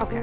Okay.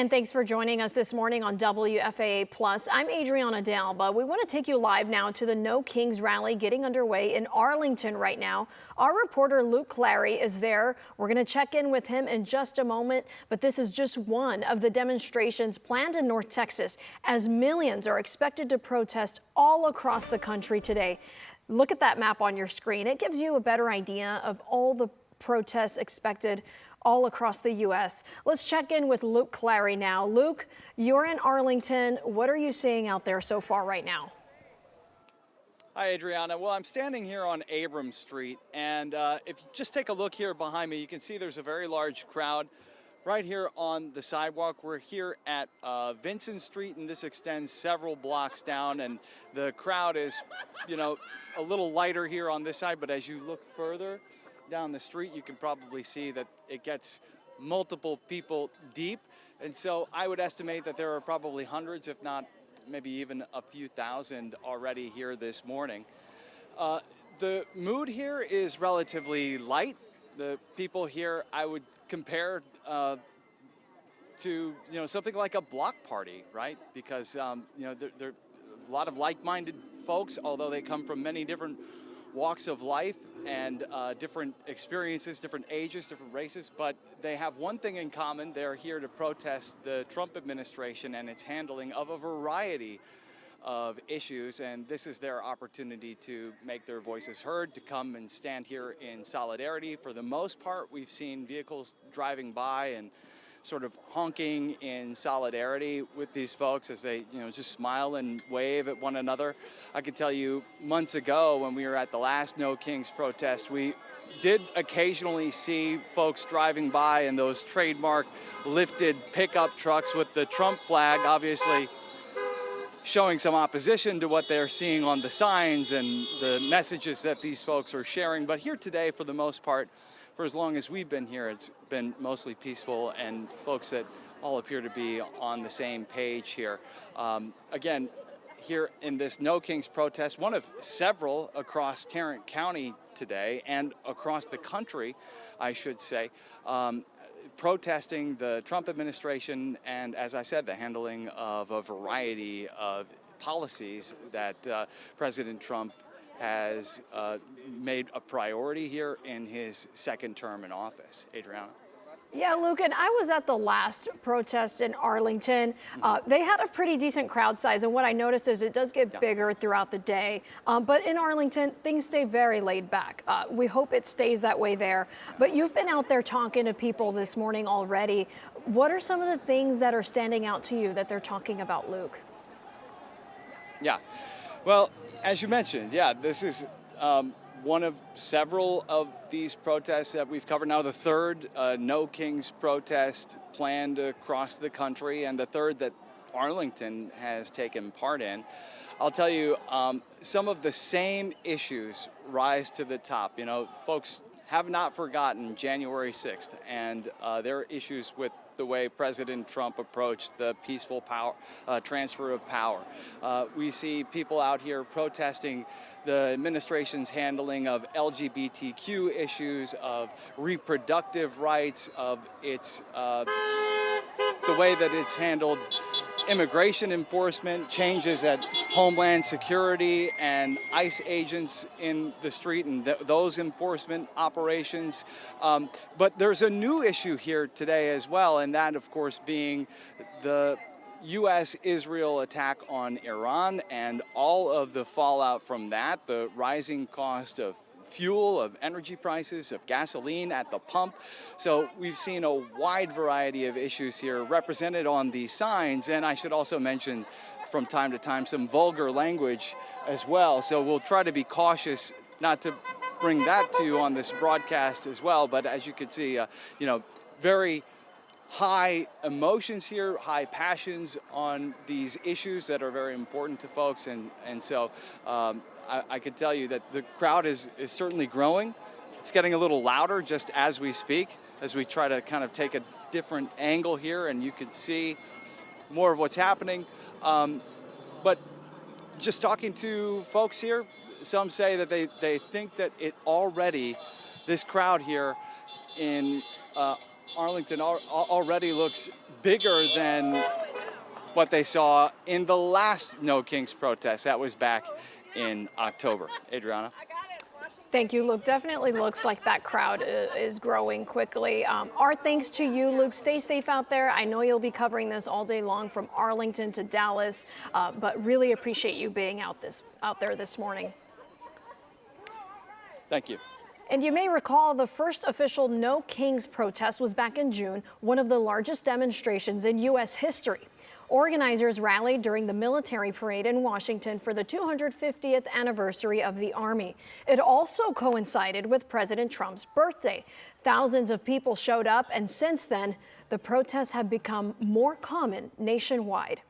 And thanks for joining us this morning on WFAA Plus. I'm Adriana D'Alba. We want to take you live now to the No Kings rally getting underway in Arlington right now. Our reporter Luke Clary is there. We're going to check in with him in just a moment. But this is just one of the demonstrations planned in North Texas as millions are expected to protest all across the country today. Look at that map on your screen. It gives you a better idea of all the protests expected all across the U.S. Let's check in with Luke Clary now. Luke, you're in Arlington. What are you seeing out there so far right now? Hi, Adriana. Well, I'm standing here on Abrams Street, and if you just take a look here behind me, you can see there's a very large crowd right here on the sidewalk. We're here at Vincent Street, and this extends several blocks down, and the crowd is, a little lighter here on this side, but as you look further down the street, you can probably see that it gets multiple people deep. And so I would estimate that there are probably hundreds, if not maybe even a few thousand already here this morning. The mood here is relatively light. The people here, I would compare to, something like a block party, right? Because, they're a lot of like-minded folks, although they come from many different walks of life and different experiences, different ages, different races, but they have one thing in common. They're here to protest the Trump administration and its handling of a variety of issues, and this is their opportunity to make their voices heard, to come and stand here in solidarity. For the most part, we've seen vehicles driving by and sort of honking in solidarity with these folks as they, just smile and wave at one another. I can tell you months ago when we were at the last No Kings protest, we did occasionally see folks driving by in those trademark lifted pickup trucks with the Trump flag, obviously showing some opposition to what they're seeing on the signs and the messages that these folks are sharing. But here today, for the most part, for as long as we've been here, it's been mostly peaceful and folks that all appear to be on the same page here. Again, here in this No Kings protest, one of several across Tarrant County today and across the country, I should say, protesting the Trump administration and, as I said, the handling of a variety of policies that President Trump has made a priority here in his second term in office. Adriana? Yeah, Luke, and I was at the last protest in Arlington. They had a pretty decent crowd size, and what I noticed is it does get bigger throughout the day. But in Arlington, things stay very laid back. We hope it stays that way there. But you've been out there talking to people this morning already. What are some of the things that are standing out to you that they're talking about, Luke? Yeah. Well, as you mentioned, this is one of several of these protests that we've covered. Now the third No Kings protest planned across the country, and the third that Arlington has taken part in. I'll tell you, some of the same issues rise to the top. Folks have not forgotten January 6th and their issues with the way President Trump approached the peaceful transfer of power. We see people out here protesting the administration's handling of LGBTQ issues, of reproductive rights, of its the way that it's handled immigration enforcement, changes at Homeland Security and ICE agents in the street and those enforcement operations. But there's a new issue here today as well, and that, of course, being the U.S.-Israel attack on Iran and all of the fallout from that, the rising cost of fuel, of energy prices, of gasoline at the pump. So we've seen a wide variety of issues here represented on these signs, and I should also mention from time to time some vulgar language as well. So we'll try to be cautious not to bring that to you on this broadcast as well, but as you can see, very high emotions here, high passions on these issues that are very important to folks, and so I can tell you that the crowd is certainly growing. It's getting a little louder just as we speak, as we try to kind of take a different angle here, and you can see more of what's happening. But just talking to folks here, some say that they think that this crowd here in Arlington already looks bigger than what they saw in the last No Kings protest. That was back in October. Adriana? Thank you, Luke. Definitely looks like that crowd is growing quickly. Our thanks to you, Luke. Stay safe out there. I know you'll be covering this all day long from Arlington to Dallas, but really appreciate you being out there this morning. Thank you. And you may recall the first official No Kings protest was back in June, one of the largest demonstrations in U.S. history. Organizers rallied during the military parade in Washington for the 250th anniversary of the Army. It also coincided with President Trump's birthday. Thousands of people showed up, and since then, the protests have become more common nationwide.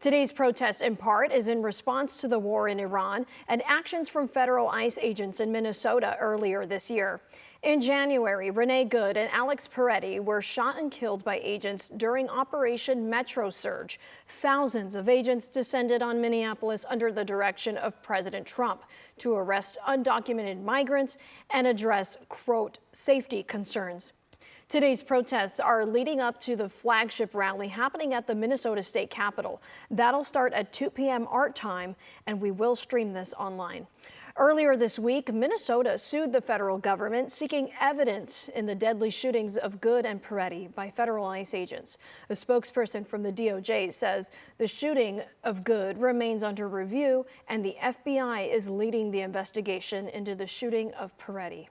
Today's protest, in part, is in response to the war in Iran and actions from federal ICE agents in Minnesota earlier this year. In January, Renee Good and Alex Peretti were shot and killed by agents during Operation Metro Surge. Thousands of agents descended on Minneapolis under the direction of President Trump to arrest undocumented migrants and address, quote, safety concerns. Today's protests are leading up to the flagship rally happening at the Minnesota State Capitol. That'll start at 2 p.m. our time, and we will stream this online. Earlier this week, Minnesota sued the federal government seeking evidence in the deadly shootings of Good and Peretti by federal ICE agents. A spokesperson from the DOJ says the shooting of Good remains under review, and the FBI is leading the investigation into the shooting of Peretti.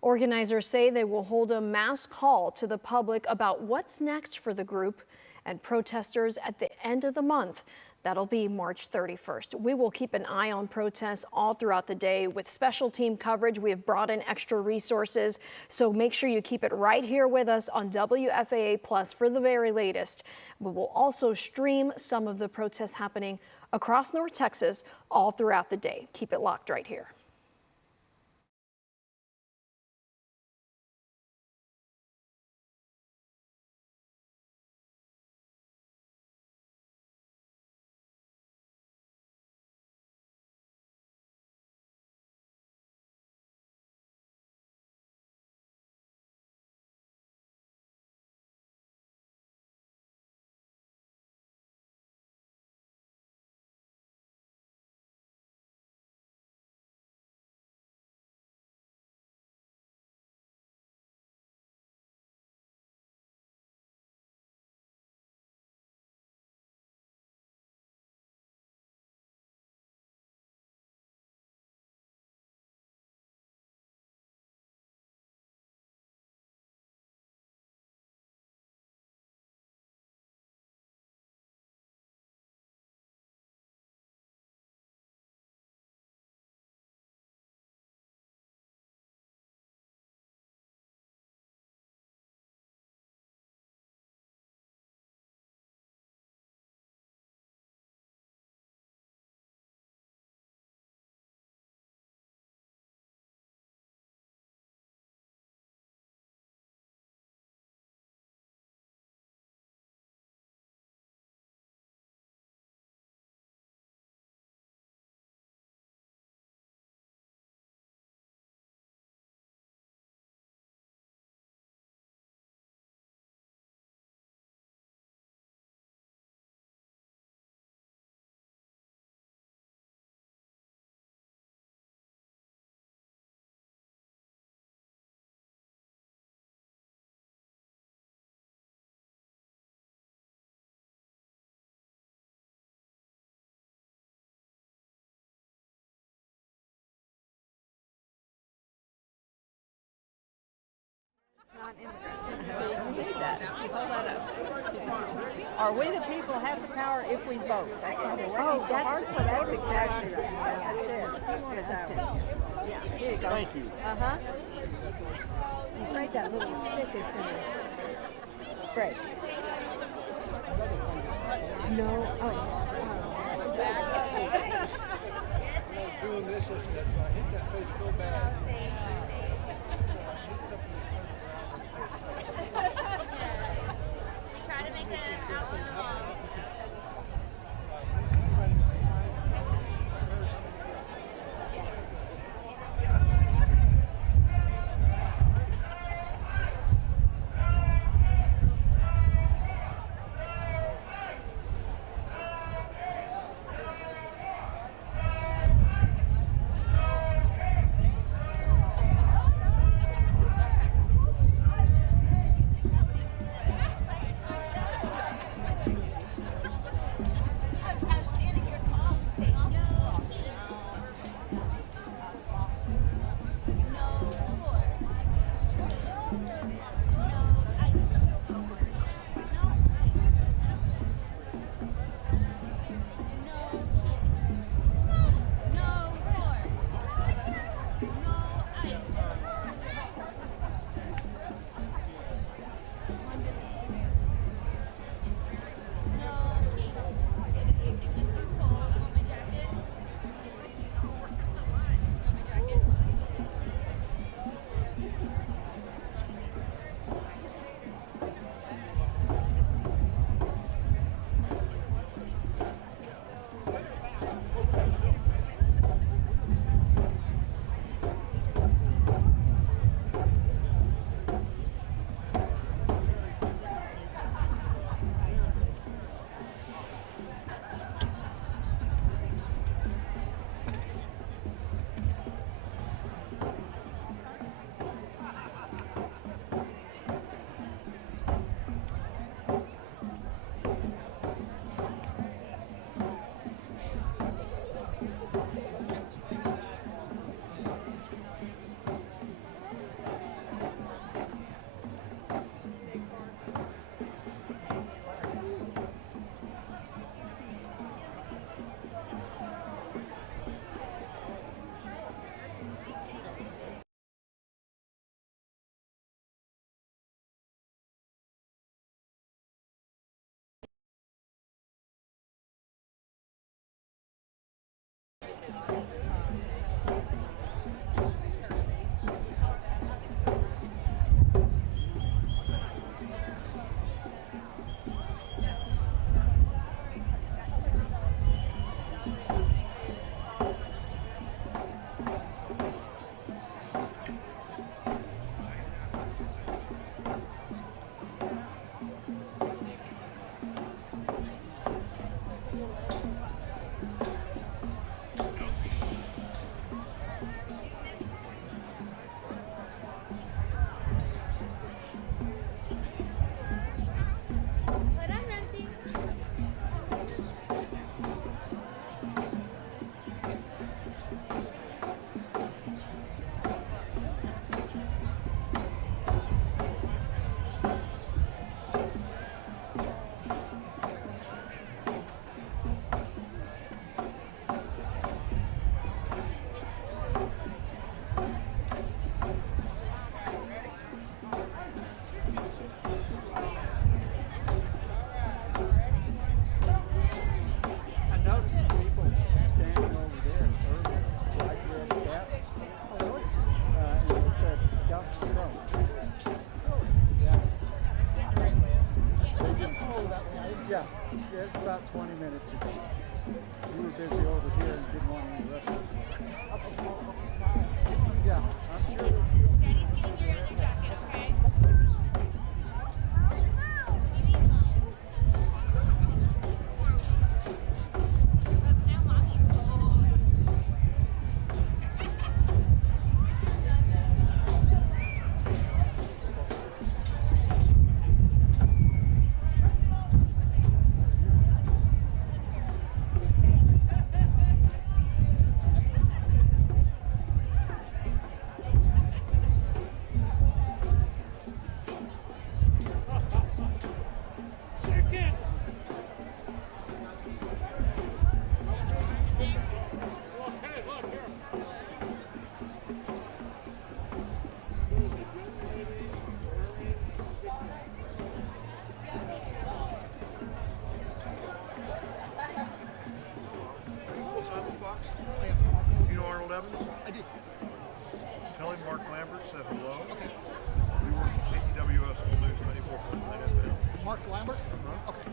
Organizers say they will hold a mass call to the public about what's next for the group and protesters at the end of the month. That'll be March 31st. We will keep an eye on protests all throughout the day with special team coverage. We have brought in extra resources, so make sure you keep it right here with us on WFAA Plus for the very latest. We will also stream some of the protests happening across North Texas all throughout the day. Keep it locked right here. Are we the people have the power if we vote? That's probably right. That's exactly right. That's it. That's it. Yeah, here you go. Thank you. Uh-huh. I'm afraid that little stick is going to break. No. Oh. Doing this, I hit that place so bad. Harold Evans? I did. Tell him Mark Lambert said hello. We work at KEWS on the News 94.9 FM. Mark Lambert? Uh-huh. Okay.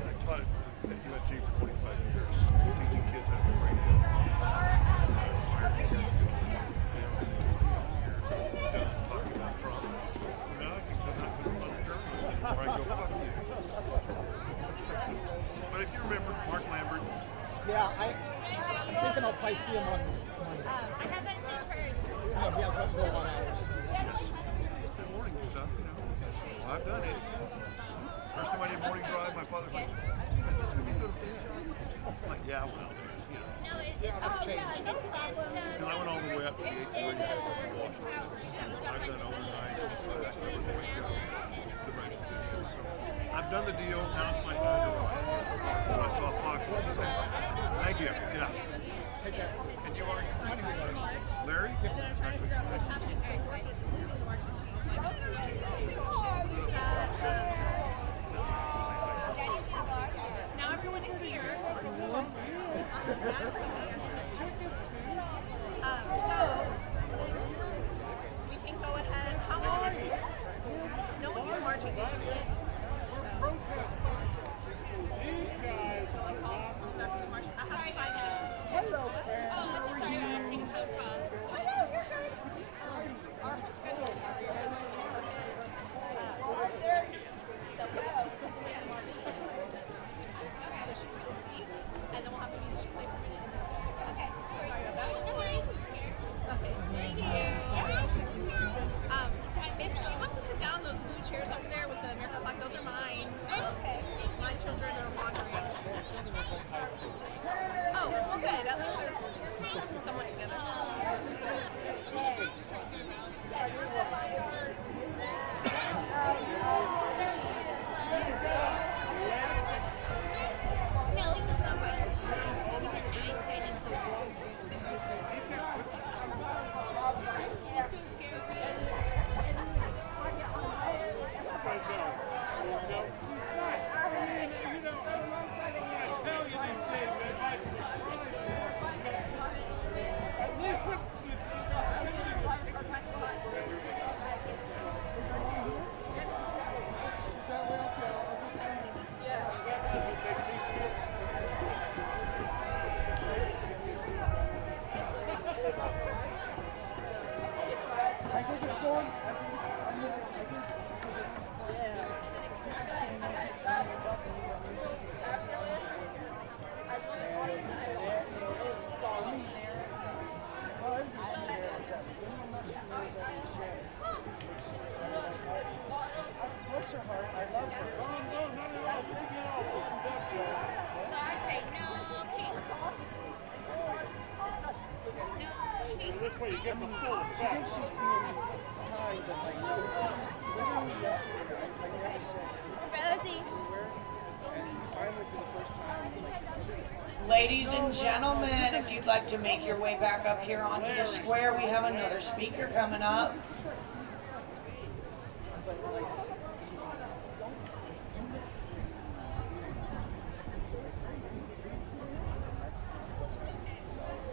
I taught at UNG for 25 years, teaching kids how to do radio. Talking about Trump. Now I can come out with a bunch of journalists before I go, fuck you. But if you remember Mark Lambert, Yeah, I'm thinking I'll probably see him on Monday. I have that too first. Yeah, he has a real long hours. the morning stuff, you know. Well, I've done it. First time I did morning drive, my father's like, this would be good for you. I'm like, yeah, well, you know. No, it's changed. and And I went all the way up to the 8th grade. I've done overnight, fast, I would wake up, the rest of the deal. So I've done the deal, now it's my time to rise. When I saw Fox, I said, thank you, yeah. Take care. And you are Larry? now everyone is here. So we can go ahead. How long? No one's even marching. They just did. I have to find out. Hello, Fran. How are you? I know, you're good. Our whole schedule. So she's going to speak, and then we'll have the music play for a minute. Okay. Sorry about that. No worries. Okay, thank you. If she wants to sit down, those blue chairs over there with the American flag, those are mine. Okay. My children are wandering. Oh, well, good. At least they're somewhat together. I think it's going. Bless her heart. I love her. I say no kings. No kings. This way you get the full She thinks she's being kind, but like, literally yesterday, I never said Rosie. and finally for the first time, Ladies and gentlemen, if you'd like to make your way back up here onto the square, we have another speaker coming up.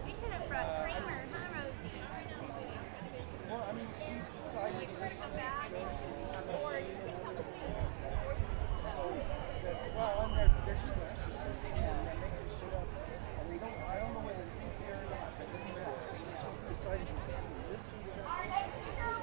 We should have brought Kramer, huh, Rosie? well, I mean, she's decided to listen Or you can come with me. so that, well, and they're just narcissists, and they're making shit up, and they don't, I don't know whether they think they are or not, but it doesn't matter. She's decided to listen to that bullshit.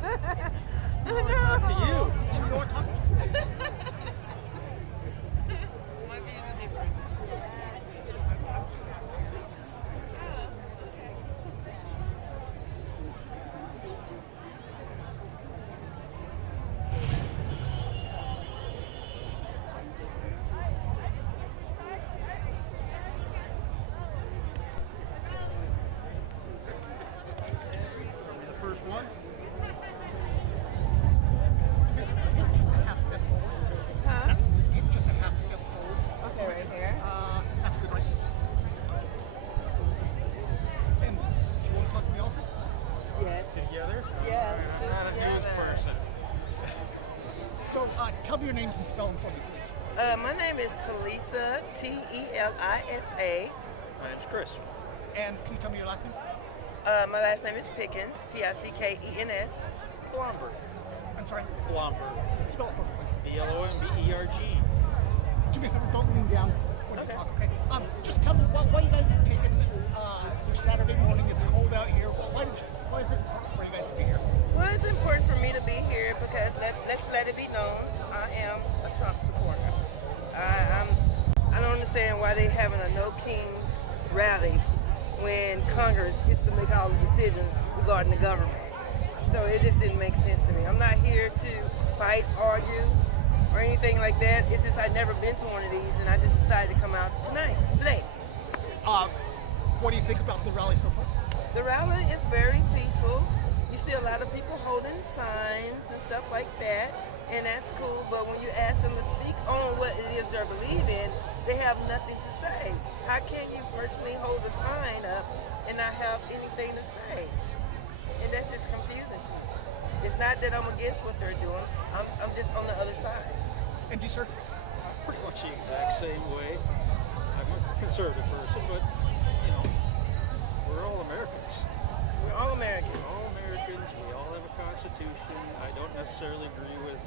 Talk to you. My views are different. The first one. Huh? Just a half step forward. Okay, right here. That's good, right? And do you want to talk to me also? Yes. Together? Yes. I'm not a news person. So, tell me your names and spell them for me, please. My name is Talisa, T-E-L-I-S-A. My name's Chris. And can you tell me your last names? My last name is Pickens, P-I-C-K-E-N-S. Blomberg. I'm sorry? Blomberg. Spell it for me, please. B-L-O-M-B-E-R-G. Do me a favor, don't lean down when you talk, okay? Just tell me why you guys are taking your Saturday morning. It's cold out here. Why is it important for you guys to be here? Well, it's important for me to be here because let's let it be known I am a Trump supporter. I don't understand why they having a No Kings rally when Congress gets to make all the decisions regarding the government. So it just didn't make sense to me. I'm not here to fight, argue, or anything like that. It's just I'd never been to one of these, and I just decided to come out today. What do you think about the rally so far? The rally is very peaceful. You see a lot of people holding signs and stuff like that, and that's cool. But when you ask them to speak on what it is they believe in, they have nothing to say. How can you personally hold a sign up and not have anything to say? And that's just confusing to me. It's not that I'm against what they're doing. I'm just on the other side. And you, sir? Pretty much the exact same way. I'm a conservative person, but, you know, we're all Americans. We're all Americans. We're all Americans. We all have a constitution. I don't necessarily agree with...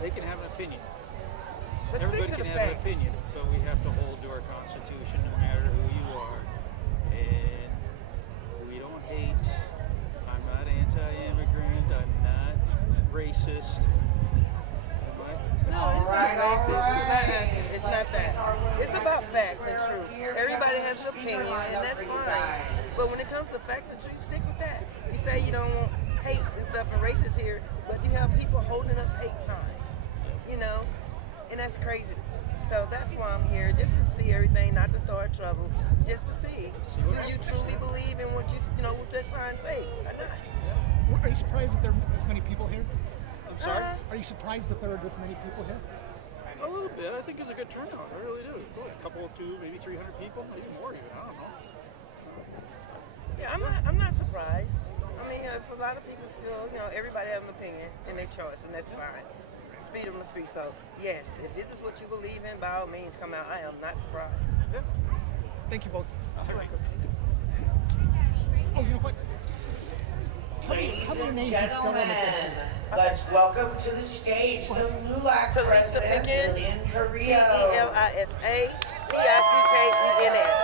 They can have an opinion. But Everybody stick to can the have an facts. opinion, but we have to hold to our constitution no matter who you are. And we don't hate. I'm not anti-immigrant. I'm not racist. Am I? No, it's not racist. It's not that. It's about facts and truth. Everybody has an opinion, and that's fine. But when it comes to facts and truth, stick with that. You say you don't want hate and stuff and racist here, but you have people holding up hate signs, you know, and that's crazy. So that's why I'm here, just to see everything, not to start trouble, just to see do you truly believe in what what that sign say or not. Are you surprised that there are this many people here? I'm sorry? Are you surprised that there are this many people here? A little bit. I think it's a good turnout. I really do. A couple, maybe 300 people, maybe more even. I don't know. Yeah, I'm not surprised. I mean, it's a lot of people still, everybody has an opinion and their choice, and that's fine. It's freedom to speak. So, yes, if this is what you believe in, by all means, come out. I am not surprised. Yeah. Thank you both. Oh, you know what? Ladies Tell me your and names and spell them gentlemen, again. let's welcome to the stage the LULAC Talisa president, Pickens, Lillian Carrillo. T-E-L-I-S-A, P-I-C-K-E-N-S.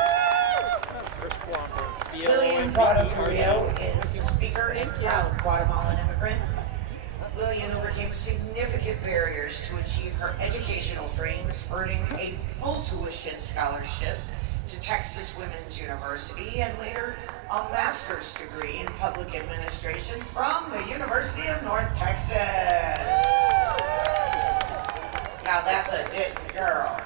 Chris Blomberg. Lillian Prado Carrillo is the speaker and proud Guatemalan immigrant. Lillian overcame significant barriers to achieve her educational dreams, earning a full tuition scholarship to Texas Women's University and later a master's degree in public administration from the University of North Texas. Now that's a Denton girl.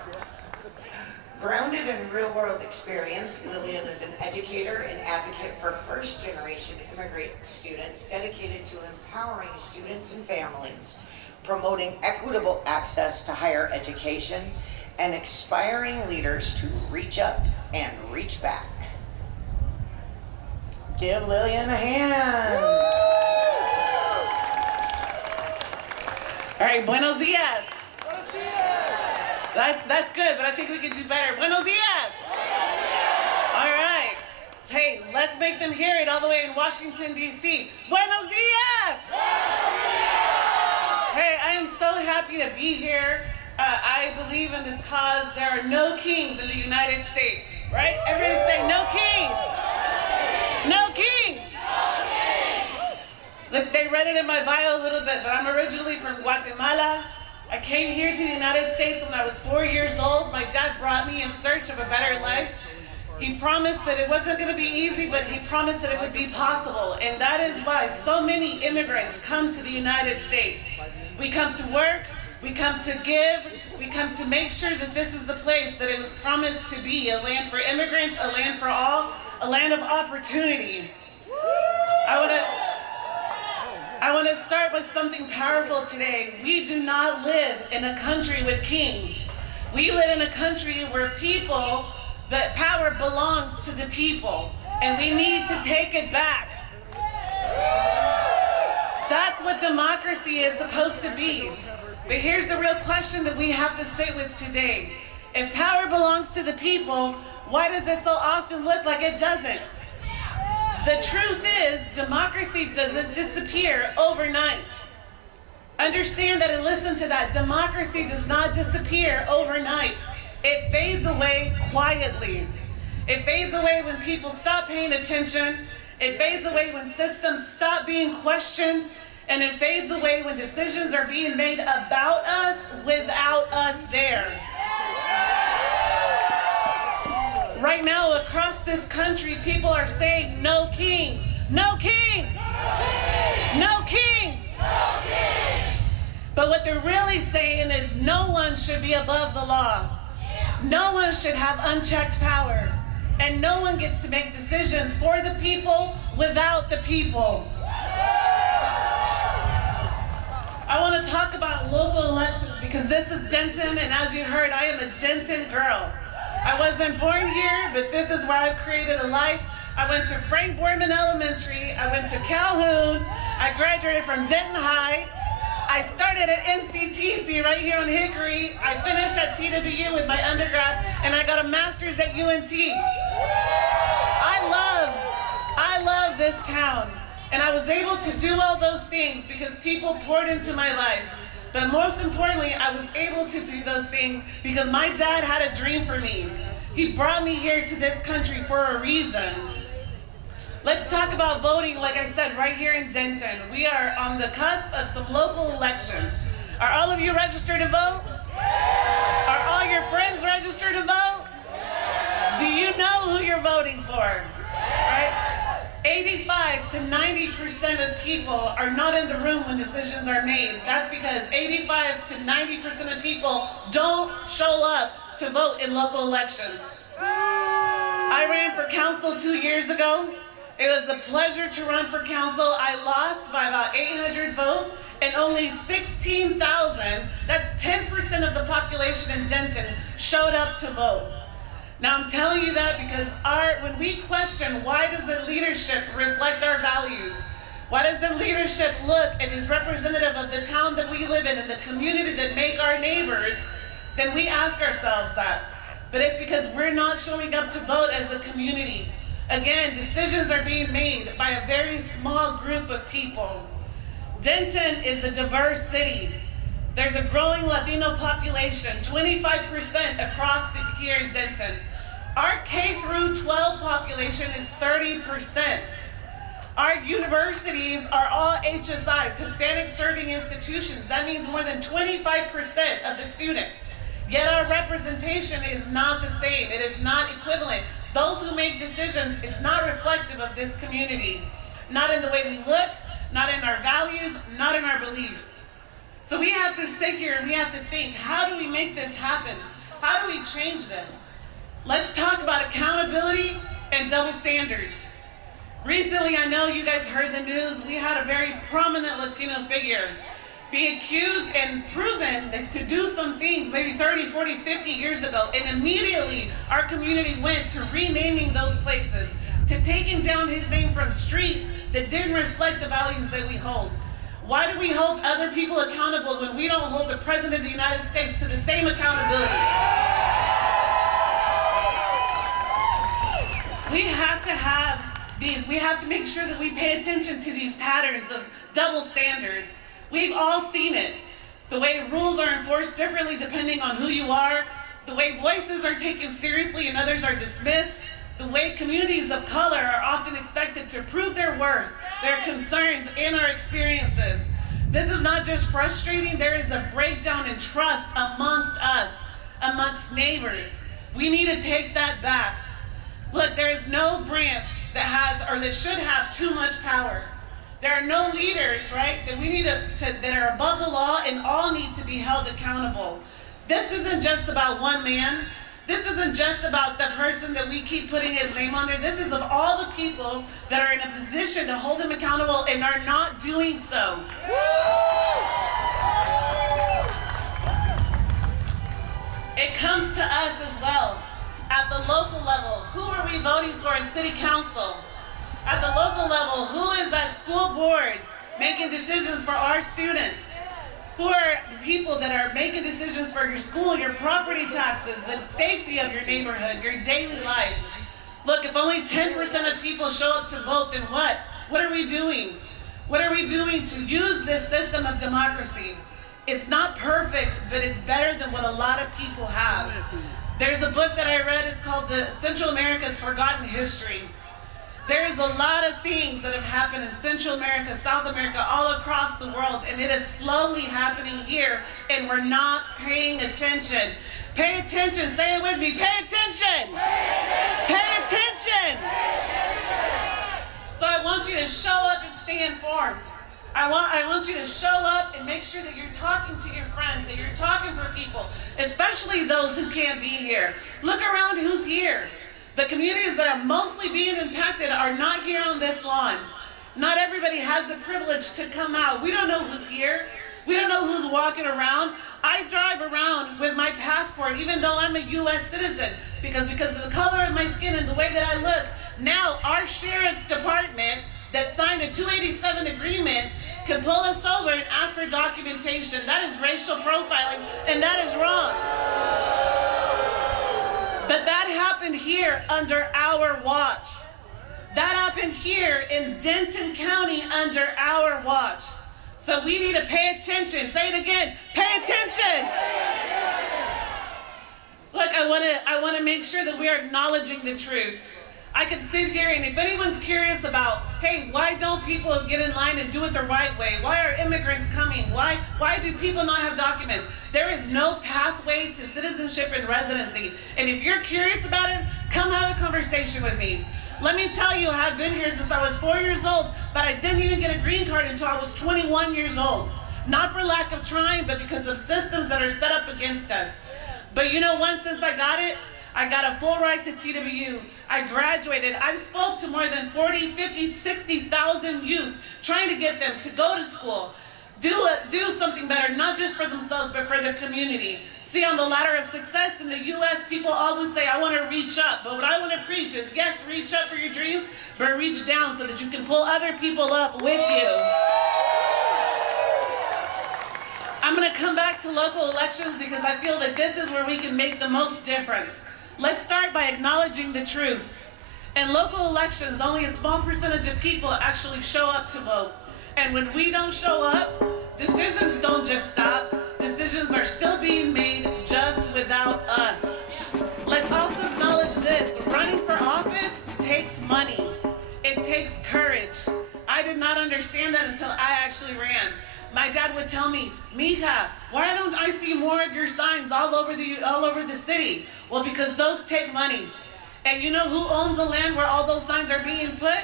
Grounded in real-world experience, Lillian is an educator and advocate for first-generation immigrant students dedicated to empowering students and families, promoting equitable access to higher education, and inspiring leaders to reach up and reach back. Give Lillian a hand. All right, buenos dias. That's good, but I think we can do better. Buenos dias! All right. Hey, let's make them hear it all the way in Washington, D.C. Buenos dias! Hey, I am so happy to be here. I believe in this cause. There are no kings in the United States, right? Everybody say no kings. No kings! Look, they read it in my bio a little bit, but I'm originally from Guatemala. I came here to the United States when I was 4 years old. My dad brought me in search of a better life. He promised that it wasn't going to be easy, but he promised that it would be possible. And that is why so many immigrants come to the United States. We come to work, we come to give, we come to make sure that this is the place that it was promised to be, a land for immigrants, a land for all, a land of opportunity. I want to start with something powerful today. We do not live in a country with kings. We live in a country where that power belongs to the people, and we need to take it back. That's what democracy is supposed to be. But here's the real question that we have to sit with today. If power belongs to the people, why does it so often look like it doesn't? The truth is, democracy doesn't disappear overnight. Understand that and listen to that. Democracy does not disappear overnight. It fades away quietly. It fades away when people stop paying attention. It fades away when systems stop being questioned. And it fades away when decisions are being made about us without us there. Right now, across this country, people are saying, no kings, no kings, no kings. But what they're really saying is no one should be above the law. No one should have unchecked power. And no one gets to make decisions for the people without the people. I want to talk about local elections because this is Denton, and as you heard, I am a Denton girl. I wasn't born here, but this is where I've created a life. I went to Frank Borman Elementary. I went to Calhoun. I graduated from Denton High. I started at NCTC right here on Hickory. I finished at TWU with my undergrad, and I got a master's at UNT. I love this town, and I was able to do all those things because people poured into my life. But most importantly, I was able to do those things because my dad had a dream for me. He brought me here to this country for a reason. Let's talk about voting, like I said, right here in Denton. We are on the cusp of some local elections. Are all of you registered to vote? Are all your friends registered to vote? Do you know who you're voting for? Right? 85 to 90% of people are not in the room when decisions are made. That's because 85 to 90% of people don't show up to vote in local elections. I ran for council 2 years ago. It was a pleasure to run for council. I lost by about 800 votes, and only 16,000, that's 10% of the population in Denton, showed up to vote. Now I'm telling you that because when we question why does the leadership reflect our values, why does the leadership look and is representative of the town that we live in and the community that make our neighbors, then we ask ourselves that. But it's because we're not showing up to vote as a community. Again, decisions are being made by a very small group of people. Denton is a diverse city. There's a growing Latino population, 25% across here in Denton. Our K through 12 population is 30%. Our universities are all HSIs, Hispanic Serving Institutions. That means more than 25% of the students. Yet our representation is not the same. It is not equivalent. Those who make decisions, it's not reflective of this community. Not in the way we look, not in our values, not in our beliefs. So we have to sit here and we have to think, how do we make this happen? How do we change this? Let's talk about accountability and double standards. Recently, I know you guys heard the news, we had a very prominent Latino figure be accused and proven to do some things maybe 30, 40, 50 years ago, and immediately our community went to renaming those places, to taking down his name from streets that didn't reflect the values that we hold. Why do we hold other people accountable when we don't hold the President of the United States to the same accountability? We have to have these. We have to make sure that we pay attention to these patterns of double standards. We've all seen it. The way rules are enforced differently depending on who you are, the way voices are taken seriously and others are dismissed, the way communities of color are often expected to prove their worth, their concerns, and our experiences. This is not just frustrating, there is a breakdown in trust amongst us, amongst neighbors. We need to take that back. Look, there is no branch that has, or that should have, too much power. There are no leaders, right, that we need that are above the law, and all need to be held accountable. This isn't just about one man. This isn't just about the person that we keep putting his name under. This is of all the people that are in a position to hold him accountable and are not doing so. It comes to us as well. At the local level, who are we voting for in city council? At the local level, who is at school boards making decisions for our students? Who are the people that are making decisions for your school, your property taxes, the safety of your neighborhood, your daily life? Look, if only 10% of people show up to vote, then what? What are we doing? What are we doing to use this system of democracy? It's not perfect, but it's better than what a lot of people have. There's a book that I read, it's called Central America's Forgotten History. There's a lot of things that have happened in Central America, South America, all across the world, and it is slowly happening here, and we're not paying attention. Pay attention, say it with me, pay attention! Pay attention! So I want you to show up and stay informed. I want you to show up and make sure that you're talking to your friends, that you're talking for people, especially those who can't be here. Look around who's here. The communities that are mostly being impacted are not here on this lawn. Not everybody has the privilege to come out. We don't know who's here. We don't know who's walking around. I drive around with my passport even though I'm a U.S. citizen because of the color of my skin and the way that I look. Now our sheriff's department that signed a 287 agreement can pull us over and ask for documentation. That is racial profiling, and that is wrong. But that happened here under our watch. That happened here in Denton County under our watch. So we need to pay attention. Say it again, pay attention. Look, I want to make sure that we are acknowledging the truth. I could sit here, and if anyone's curious about, hey, why don't people get in line and do it the right way? Why are immigrants coming? Why do people not have documents? There is no pathway to citizenship and residency. And if you're curious about it, come have a conversation with me. Let me tell you, I've been here since I was 4 years old, but I didn't even get a green card until I was 21 years old. Not for lack of trying, but because of systems that are set up against us. But you know what, since I got it, I got a full right to TWU. I graduated. I've spoke to more than 40, 50, 60,000 youth, trying to get them to go to school, do something better, not just for themselves, but for their community. See, on the ladder of success in the U.S., people always say, I want to reach up. But what I want to preach is, yes, reach up for your dreams, but reach down so that you can pull other people up with you. I'm going to come back to local elections because I feel that this is where we can make the most difference. Let's start by acknowledging the truth. In local elections, only a small percentage of people actually show up to vote. And when we don't show up, decisions don't just stop. Decisions are still being made just without us. Let's also acknowledge this. Running for office takes money. It takes courage. I did not understand that until I actually ran. My dad would tell me, Mija, why don't I see more of your signs all over the city? Well, because those take money. And you know who owns the land where all those signs are being put?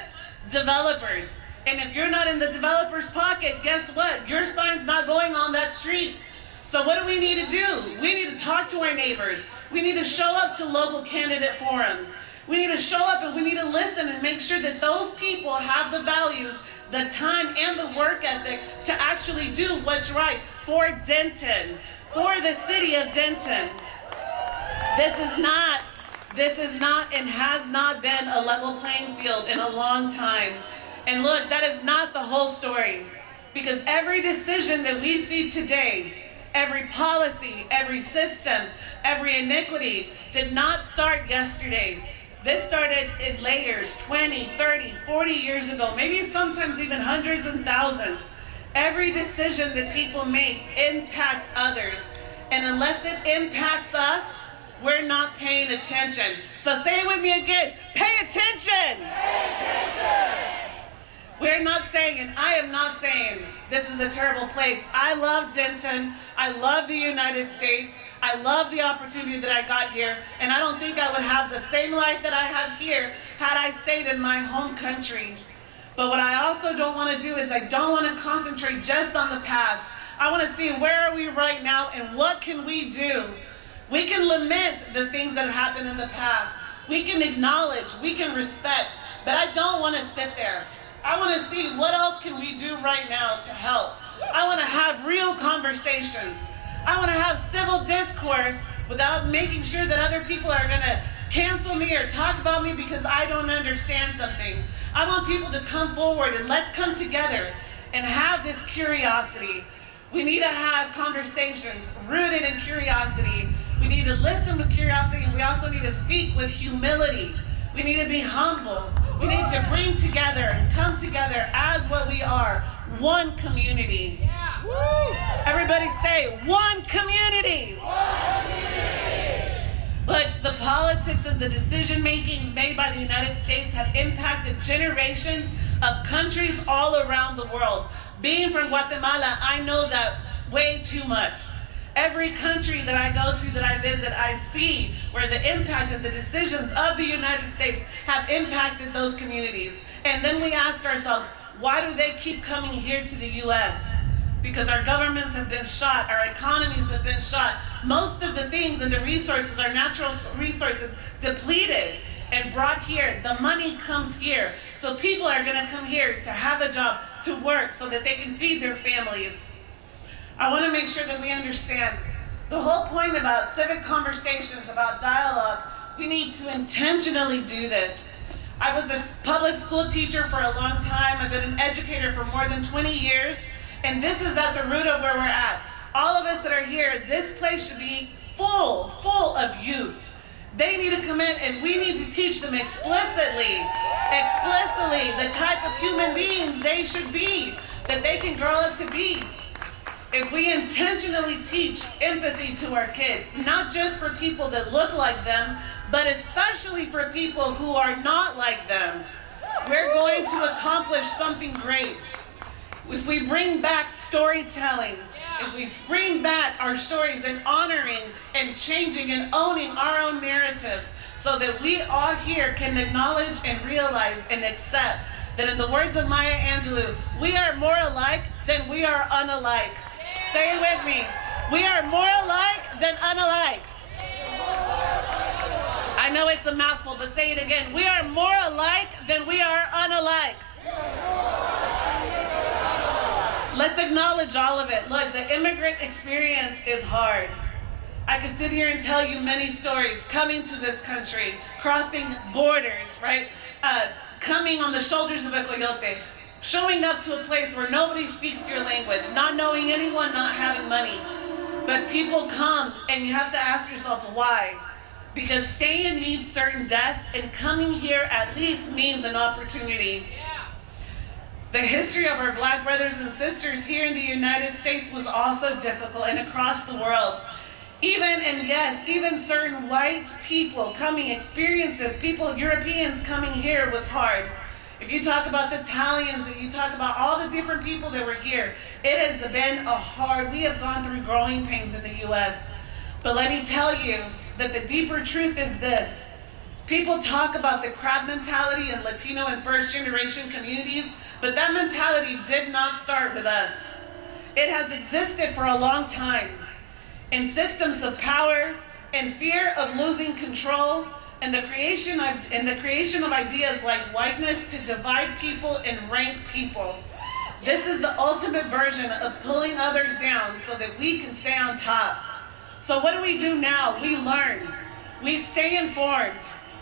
Developers. And if you're not in the developer's pocket, guess what? Your sign's not going on that street. So what do we need to do? We need to talk to our neighbors. We need to show up to local candidate forums. We need to show up and we need to listen and make sure that those people have the values, the time, and the work ethic to actually do what's right for Denton, for the city of Denton. This is not and has not been a level playing field in a long time. And look, that is not the whole story. Because every decision that we see today, every policy, every system, every iniquity did not start yesterday. This started in layers 20, 30, 40 years ago, maybe sometimes even hundreds and thousands. Every decision that people make impacts others. And unless it impacts us, we're not paying attention. So say it with me again, pay attention. Pay attention. We're not saying, and I am not saying, this is a terrible place. I love Denton. I love the United States. I love the opportunity that I got here, and I don't think I would have the same life that I have here had I stayed in my home country. But what I also don't want to do is I don't want to concentrate just on the past. I want to see where are we right now and what can we do. We can lament the things that have happened in the past. We can acknowledge, we can respect, but I don't want to sit there. I want to see what else can we do right now to help. I want to have real conversations. I want to have civil discourse without making sure that other people are going to cancel me or talk about me because I don't understand something. I want people to come forward and let's come together and have this curiosity. We need to have conversations rooted in curiosity. We need to listen with curiosity, and we also need to speak with humility. We need to be humble. We need to bring together and come together as what we are, one community. Woo! Everybody say, one community. One community. But the politics and the decision makings made by the United States have impacted generations of countries all around the world. Being from Guatemala, I know that way too much. Every country that I go to, that I visit, I see where the impact of the decisions of the United States have impacted those communities. And then we ask ourselves, why do they keep coming here to the U.S.? Because our governments have been shot, our economies have been shot. Most of the things and the resources, our natural resources, depleted and brought here. The money comes here. So people are gonna come here to have a job, to work, so that they can feed their families. I want to make sure that we understand the whole point about civic conversations, about dialogue. We need to intentionally do this. I was a public school teacher for a long time. I've been an educator for more than 20 years, and this is at the root of where we're at. All of us that are here, this place should be full of youth. They need to come in, and we need to teach them explicitly, the type of human beings they should be, that they can grow up to be. If we intentionally teach empathy to our kids, not just for people that look like them, but especially for people who are not like them, we're going to accomplish something great. If we bring back storytelling, if we bring back our stories and honoring and changing and owning our own narratives, so that we all here can acknowledge and realize and accept that, in the words of Maya Angelou, we are more alike than we are unalike. Say it with me. We are more alike than unalike. I know it's a mouthful, but say it again. We are more alike than we are unalike. Let's acknowledge all of it. Look, the immigrant experience is hard. I could sit here and tell you many stories. Coming to this country, crossing borders, right? Coming on the shoulders of a coyote. Showing up to a place where nobody speaks your language, not knowing anyone, not having money. But people come, and you have to ask yourself why. Because staying means certain death, and coming here at least means an opportunity. The history of our Black brothers and sisters here in the United States was also difficult, and across the world. Even certain white people coming, experiences, people, Europeans coming here was hard. If you talk about the Italians and you talk about all the different people that were here, it has been we have gone through growing pains in the U.S. But let me tell you that the deeper truth is this. People talk about the crab mentality in Latino and first generation communities, but that mentality did not start with us. It has existed for a long time in systems of power and fear of losing control, and the creation of ideas like whiteness to divide people and rank people. This is the ultimate version of pulling others down so that we can stay on top. So what do we do now? We learn. We stay informed.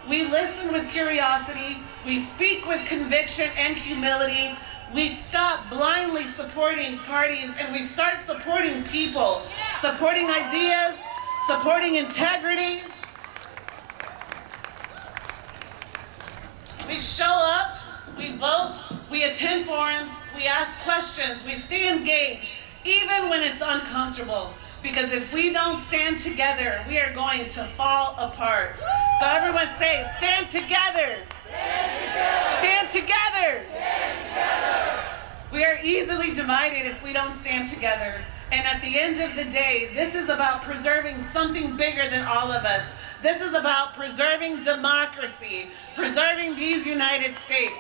We listen with curiosity. We speak with conviction and humility. We stop blindly supporting parties, and we start supporting people, supporting ideas, supporting integrity. We show up, we vote, we attend forums, we ask questions, we stay engaged, even when it's uncomfortable. because if we don't stand together, we are going to fall apart. So everyone say, stand together. Stand together. Stand together. Stand together. We are easily divided if we don't stand together. And at the end of the day, this is about preserving something bigger than all of us. This is about preserving democracy, preserving these United States.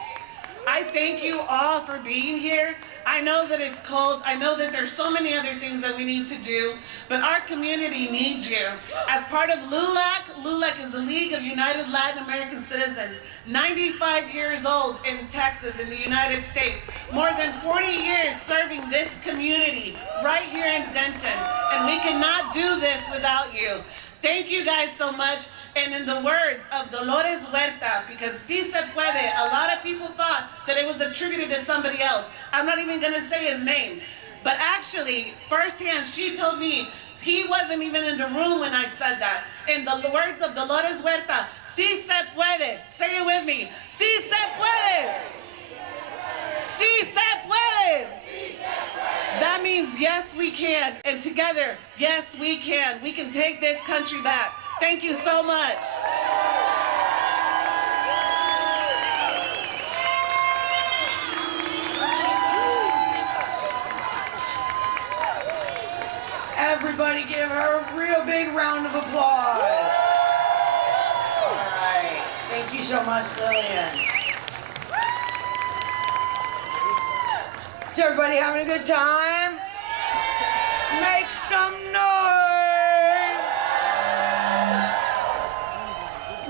I thank you all for being here. I know that it's cold. I know that there's so many other things that we need to do, but our community needs you. As part of LULAC, LULAC is the League of United Latin American Citizens, 95 years old in Texas, in the United States, more than 40 years serving this community right here in Denton, and we cannot do this without you. Thank you guys so much. And in the words of Dolores Huerta, because Si Se Puede, a lot of people thought that it was attributed to somebody else. I'm not even going to say his name. But actually, firsthand, she told me he wasn't even in the room when I said that. In the words of Dolores Huerta, Si Se Puede. Say it with me. Si Se Puede. Si Se Puede. That means yes, we can. And together, yes, we can. We can take this country back. Thank you so much. Everybody give her a real big round of applause. All right. Thank you so much, Lillian. Is everybody having a good time? Make some noise.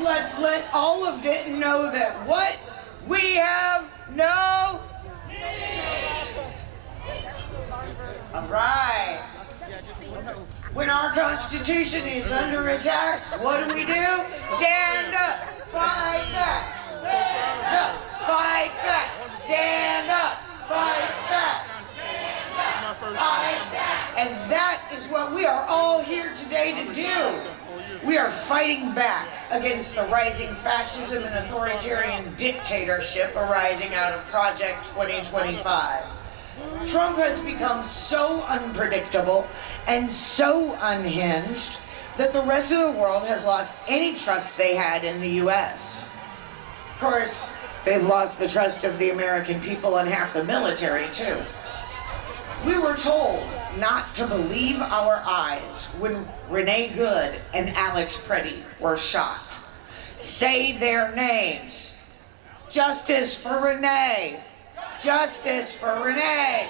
Let's let all of Denton know that what? We have no... All right. When our Constitution is under attack, what do? Stand up, fight back. Stand up, fight back. Stand up, fight back. Fight back. And that is what we are all here today to do. We are fighting back against the rising fascism and authoritarian dictatorship arising out of Project 2025. Trump has become so unpredictable and so unhinged that the rest of the world has lost any trust they had in the U.S. Of course, they've lost the trust of the American people and half the military, too. We were told not to believe our eyes when Renee Good and Alex Preddy were shot. Say their names. Justice for Renee. Justice for Renee.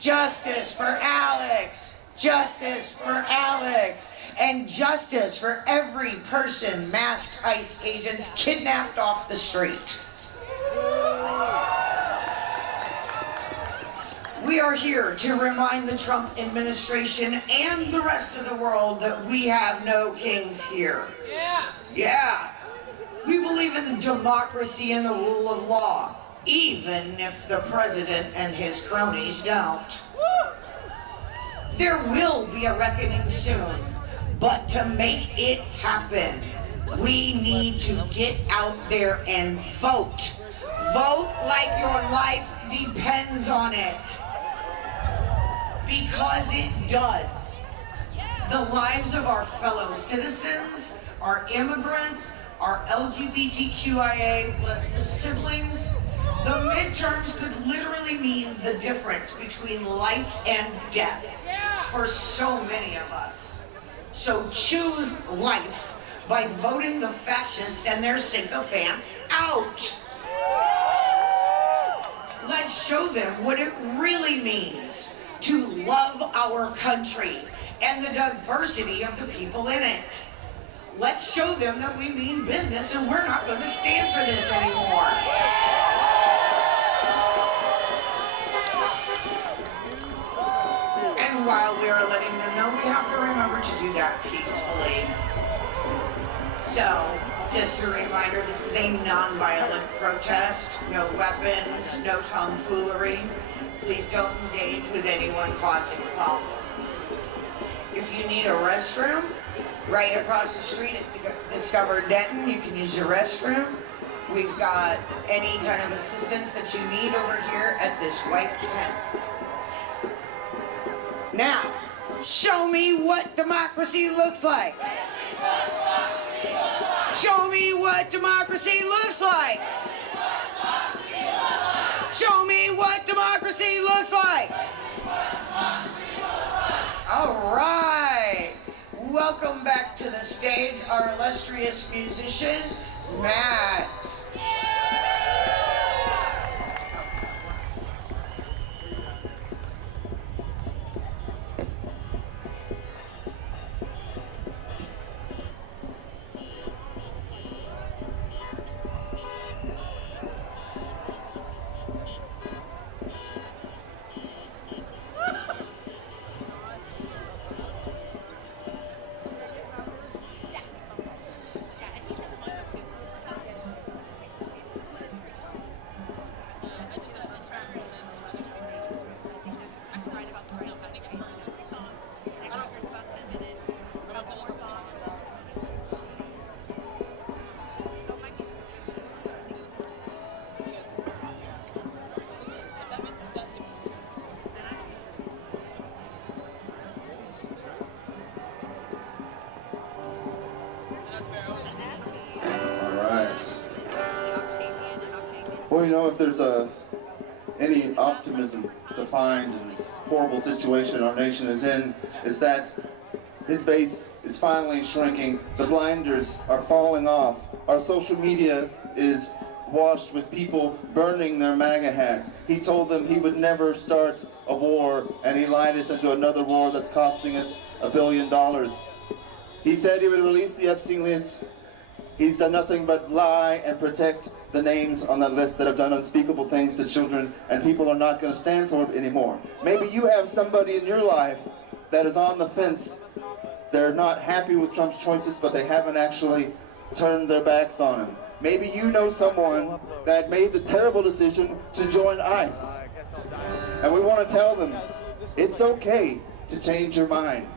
Justice for Alex. Justice for Alex. And justice for every person masked ICE agents kidnapped off the street. We are here to remind the Trump administration and the rest of the world that we have no kings here. Yeah. We believe in democracy and the rule of law, even if the president and his cronies don't. There will be a reckoning soon, but to make it happen, we need to get out there and vote. Vote like your life depends on it. Because it does. The lives of our fellow citizens, our immigrants, our LGBTQIA plus siblings, the midterms could literally mean the difference between life and death for so many of us. So choose life by voting the fascists and their sycophants out. Let's show them what it really means to love our country and the diversity of the people in it. Let's show them that we mean business and we're not going to stand for this anymore. And while we are letting them know, we have to remember to do that peacefully. So, just a reminder, this is a non-violent protest. No weapons, no tomfoolery. Please don't engage with anyone causing problems. If you need a restroom, right across the street at Discover Denton, you can use the restroom. We've got any kind of assistance that you need over here at this white tent. Now, Show me what democracy looks like. Show me what democracy looks like. Show me what democracy looks like. All right. Welcome back to the stage, our illustrious musician, Matt. Well, you know, if there's any optimism to find in this horrible situation our nation is in, is that his base is finally shrinking. The blinders are falling off. Our social media is washed with people burning their MAGA hats. He told them he would never start a war, and he lied us into another war that's costing us $1 billion. He said he would release the Epstein list. He's done nothing but lie and protect the names on that list that have done unspeakable things to children, and people are not going to stand for it anymore. Maybe you have somebody in your life that is on the fence. They're not happy with Trump's choices, but they haven't actually turned their backs on him. Maybe you know someone that made the terrible decision to join ICE. And we want to tell them, it's okay to change your mind.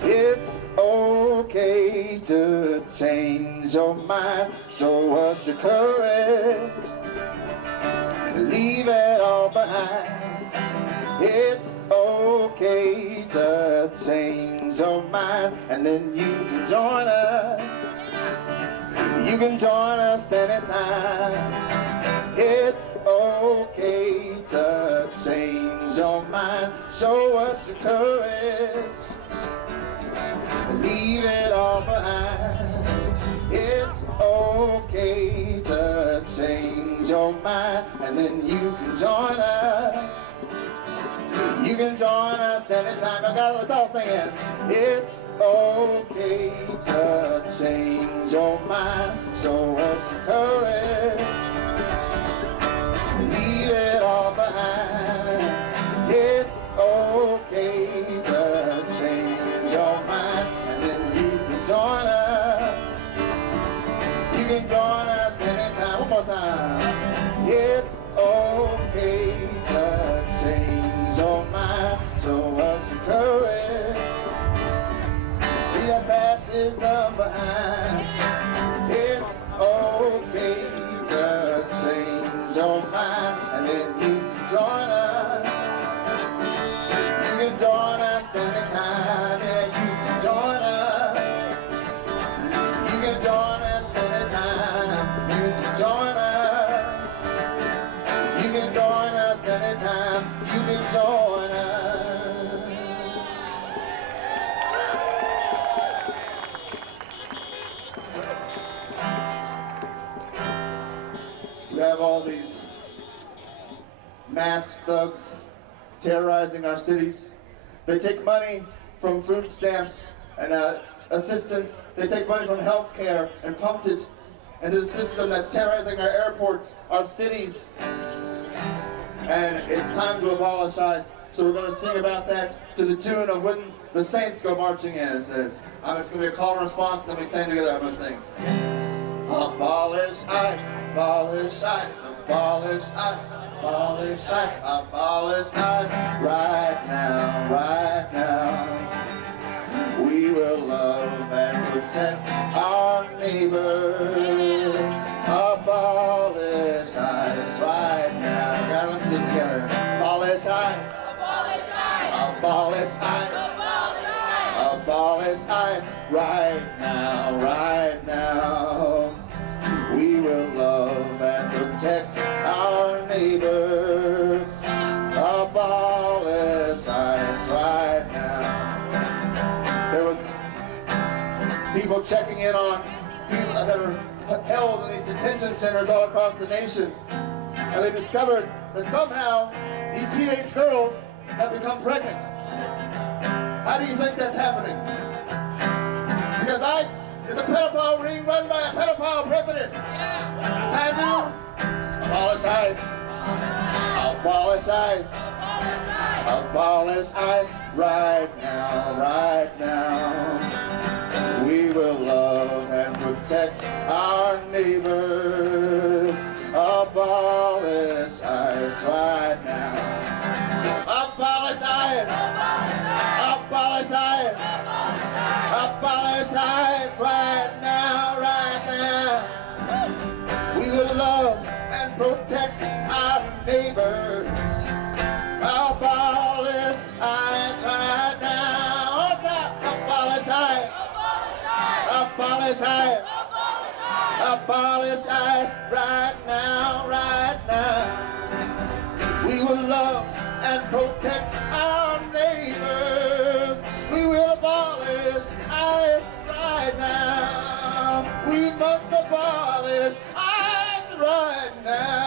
It's okay to change your mind. Show us your courage. Leave it all behind. It's okay to change your mind, and then you can join us. You can join us anytime. It's okay to change your mind. Show us your courage. Leave it all behind. It's okay to change your mind, and then you can join us. You can join us anytime. Let's all sing it. It's okay to change your mind. Show us your courage. Leave it all behind. It's okay to change your mind, and then you can join us. You can join us anytime. One more time. It's okay to change your mind. Show us your courage. Leave that fascism behind. It's okay to change your mind, and then you can join us. You can join us anytime. Yeah, you can join us. You can join us anytime. You can join us. You can join us anytime. You can join us. We have all these masked thugs terrorizing our cities. They take money from food stamps and assistance. They take money from health care and pumped it into the system that's terrorizing our airports, our cities. And it's time to abolish ICE. So we're going to sing about that to the tune of when the Saints go marching in. It says, it's going to be a call and response, then we sing together. I'm going to sing. Abolish ICE, abolish ICE, abolish ICE, abolish ICE, abolish ICE, right now, right now. We will love and protect our neighbors. Abolish ICE right now. Gotta listen to this together. Abolish ICE. Abolish ICE. Abolish ICE. Abolish ICE right now, right now. We will love and protect our neighbors. Abolish ICE right now. There was people checking in on people that are held in these detention centers all across the nation. And they discovered that somehow these teenage girls have become pregnant. How do you think that's happening? Because ICE is a pedophile ring run by a pedophile president. It's time to abolish ICE. Abolish ICE. Abolish ICE right now, right now. We will love and protect our neighbors. Abolish ICE right now. Abolish ICE. Abolish ICE. Abolish ICE right now, right now. We will love and protect our neighbors. Abolish ICE right now. Abolish ICE. Abolish ICE. Abolish ICE right now, right now. We will love and protect our neighbors. We will abolish ICE right now. We must abolish ICE right now.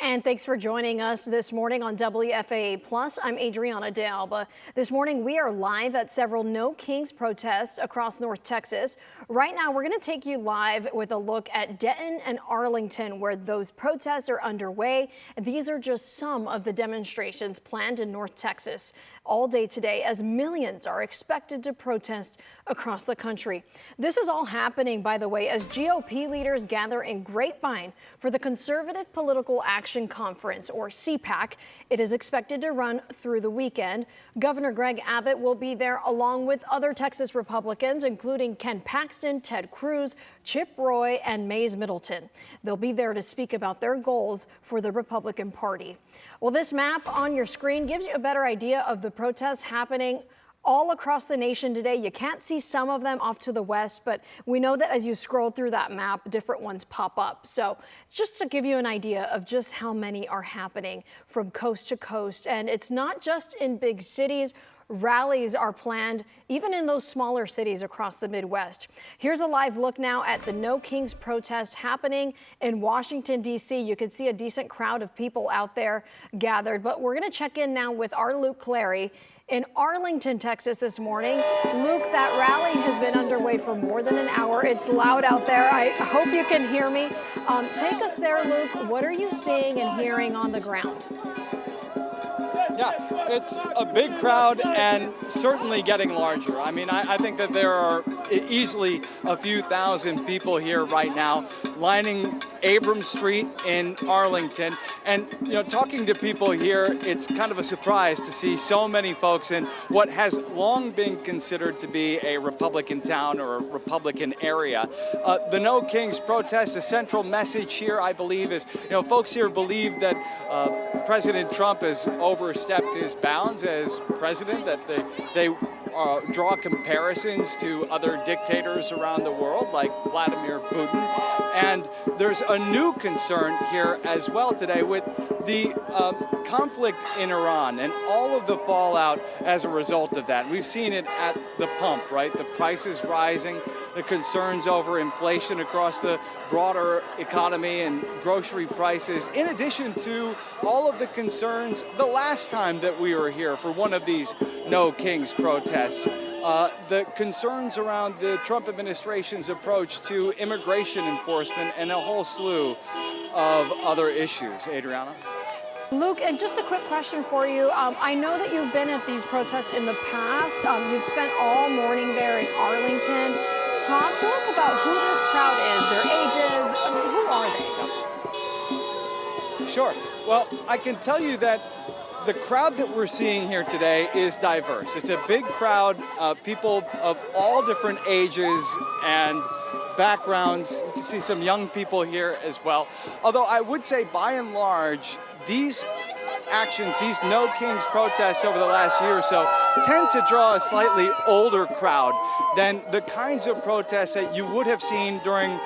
And thanks for joining us this morning on WFAA Plus. I'm Adriana De Alba. This morning we are live at several No Kings protests across North Texas. Right now we're going to take you live with a look at Denton and Arlington, where those protests are underway. These are just some of the demonstrations planned in North Texas all day today, as millions are expected to protest across the country. This is all happening, by the way, as GOP leaders gather in Grapevine for the Conservative Political Action Conference, or CPAC. It is expected to run through the weekend. Governor Greg Abbott will be there along with other Texas Republicans, including Ken Paxton, Ted Cruz, Chip Roy, and Mays Middleton. They'll be there to speak about their goals for the Republican Party. Well, this map on your screen gives you a better idea of the protests happening all across the nation today. You can't see some of them off to the west, but we know that as you scroll through that map, different ones pop up. So just to give you an idea of just how many are happening from coast to coast. And it's not just in big cities. Rallies are planned even in those smaller cities across the Midwest. Here's a live look now at the No Kings protests happening in Washington, D.C. You can see a decent crowd of people out there gathered, but we're going to check in now with our Luke Clary in Arlington, Texas this morning. Luke, that rally has been underway for more than an hour. It's loud out there. I hope you can hear me. Take us there, Luke. What are you seeing and hearing on the ground? Yeah, it's a big crowd and certainly getting larger. I mean, I think that there are easily a few thousand people here right now lining Abrams Street in Arlington. And, you know, talking to people here, it's kind of a surprise to see so many folks in what has long been considered to be a Republican town or a Republican area. The No Kings protest, the central message here, I believe, is, you know, folks here believe that President Trump has overstepped his bounds as president, that they draw comparisons to other dictators around the world like Vladimir Putin. And there's a new concern here as well today with the conflict in Iran and all of the fallout as a result of that. We've seen it at the pump, right? The prices rising, the concerns over inflation across the broader economy and grocery prices, in addition to all of the concerns the last time that we were here for one of these No Kings protests. The concerns around the Trump administration's approach to immigration enforcement and a whole slew of other issues. Adriana? Luke, and just a quick question for you. I know that you've been at these protests in the past. You've spent all morning there in Arlington. Talk to us about who this crowd is, their ages. Who are they? Sure. Well, I can tell you that the crowd that we're seeing here today is diverse. It's a big crowd, people of all different ages and backgrounds. You can see some young people here as well. Although I would say by and large, these actions, these No Kings protests over the last year or so tend to draw a slightly older crowd than the kinds of protests that you would have seen during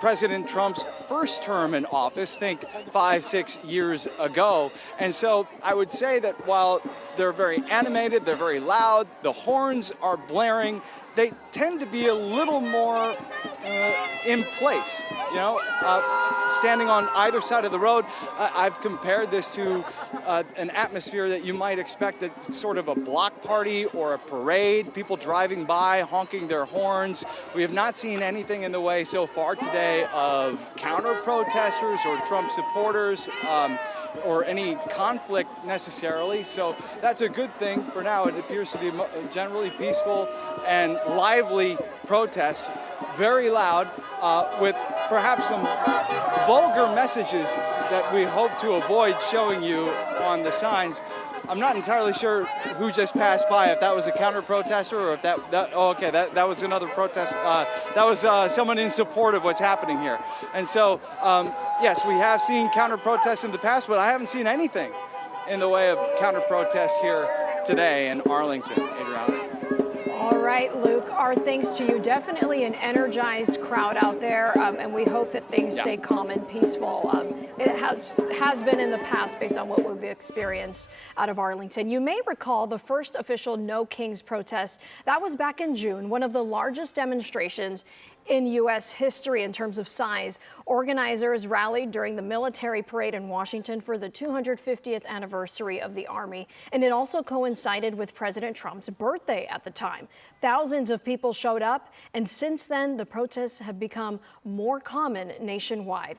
President Trump's first term in office, think 5-6 years ago. And so I would say that while they're very animated, they're very loud, the horns are blaring, they tend to be a little more in place, you know, standing on either side of the road. I've compared this to an atmosphere that you might expect at sort of a block party or a parade, people driving by, honking their horns. We have not seen anything in the way so far today of counter-protesters or Trump supporters, or any conflict necessarily, so that's a good thing for now. It appears to be generally peaceful and lively protests, very loud, with perhaps some vulgar messages that we hope to avoid showing you on the signs. I'm not entirely sure who just passed by, if that was a counter-protester or if that was another protest. That was someone in support of what's happening here. And so, yes, we have seen counter-protests in the past, but I haven't seen anything in the way of counter-protest here today in Arlington, Adriana. All right, Luke, our thanks to you. Definitely an energized crowd out there, and we hope that things stay calm and peaceful. It has been in the past based on what we've experienced out of Arlington. You may recall the first official No Kings protest. That was back in June, one of the largest demonstrations in U.S. history in terms of size. Organizers rallied during the military parade in Washington for the 250th anniversary of the Army, and it also coincided with President Trump's birthday at the time. Thousands of people showed up, and since then, the protests have become more common nationwide.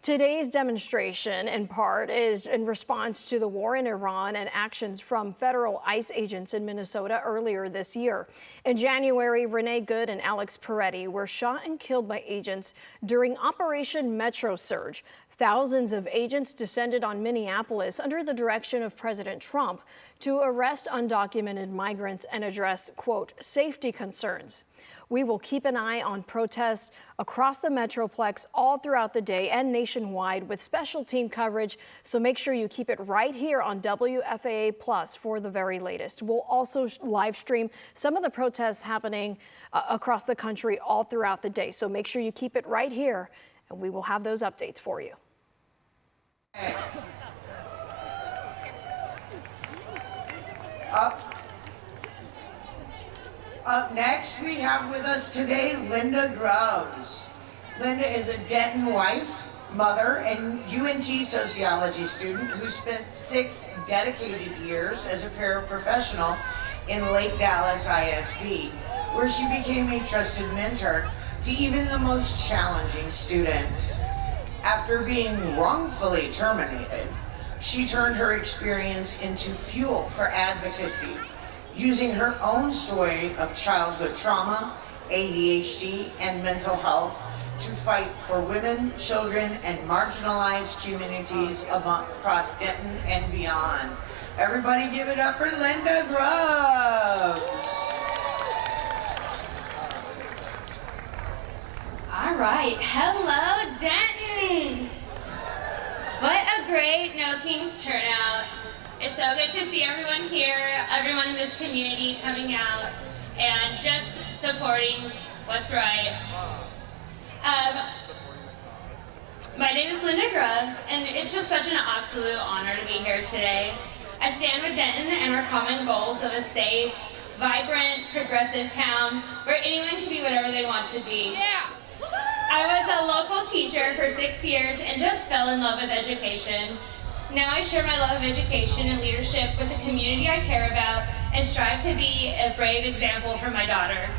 Today's demonstration, in part, is in response to the war in Iran and actions from federal ICE agents in Minnesota earlier this year. In January, Renee Good and Alex Peretti were shot and killed by agents during Operation Metro Surge. Thousands of agents descended on Minneapolis under the direction of President Trump to arrest undocumented migrants and address, quote, safety concerns. We will keep an eye on protests across the Metroplex all throughout the day and nationwide with special team coverage, so make sure you keep it right here on WFAA Plus for the very latest. We'll also live stream some of the protests happening across the country all throughout the day, so make sure you keep it right here, and we will have those updates for you. Up next, we have with us today Linda Grubbs. Linda is a Denton wife, mother, and UNT sociology student who spent 6 dedicated years as a paraprofessional in Lake Dallas ISD, where she became a trusted mentor to even the most challenging students. After being wrongfully terminated, she turned her experience into fuel for advocacy, using her own story of childhood trauma, ADHD, and mental health to fight for women, children, and marginalized communities across Denton and beyond. Everybody give it up for Linda Grubbs. All right, hello Denton. What a great No Kings turnout. It's so good to see everyone here, everyone in this community coming out and just supporting what's right. My name is Linda Grubbs, and it's just such an absolute honor to be here today. I stand with Denton and our common goals of a safe, vibrant, progressive town where anyone can be whatever they want to be. I was a local teacher for 6 years and just fell in love with education. Now I share my love of education and leadership with the community I care about and strive to be a brave example for my daughter.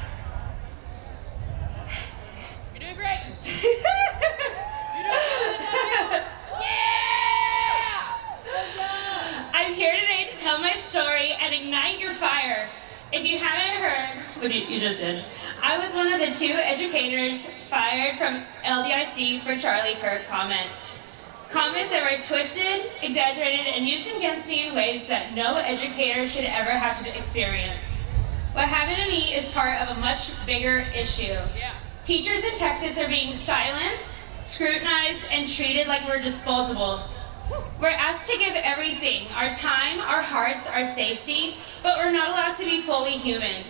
You're doing great! You're doing good! Yeah! I'm here today to tell my story and ignite your fire. If you haven't heard, what you just did, I was one of the 2 educators fired from LDIC for Charlie Kirk comments. Comments that were twisted, exaggerated, and used against me in ways that no educator should ever have to experience. What happened to me is part of a much bigger issue. Teachers in Texas are being silenced, scrutinized, and treated like we're disposable. We're asked to give everything, our time, our hearts, our safety, but we're not allowed to be fully human.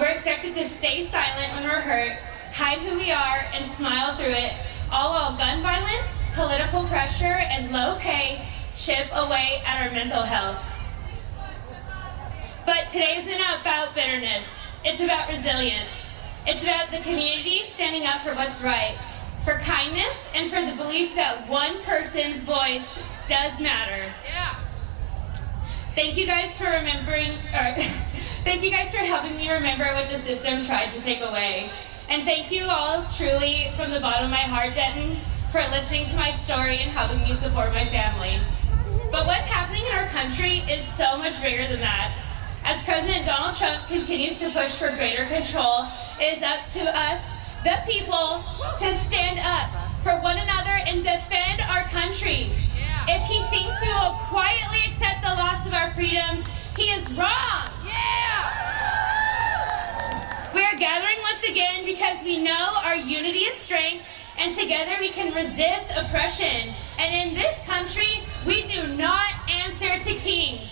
We're expected to stay silent when we're hurt, hide who we are, and smile through it, all while gun violence, political pressure, and low pay chip away at our mental health. But today isn't about bitterness. It's about resilience. It's about the community standing up for what's right, for kindness, and for the belief that one person's voice does matter. Thank you guys for thank you guys for helping me remember what the system tried to take away. And thank you all truly from the bottom of my heart, Denton, for listening to my story and helping me support my family. But what's happening in our country is so much bigger than that. As President Donald Trump continues to push for greater control, it is up to us, the people, to stand up for one another and defend our country. If he thinks we will quietly accept the loss of our freedoms, he is wrong. We are gathering once again because we know our unity is strength, and together we can resist oppression. And in this country, we do not answer to kings.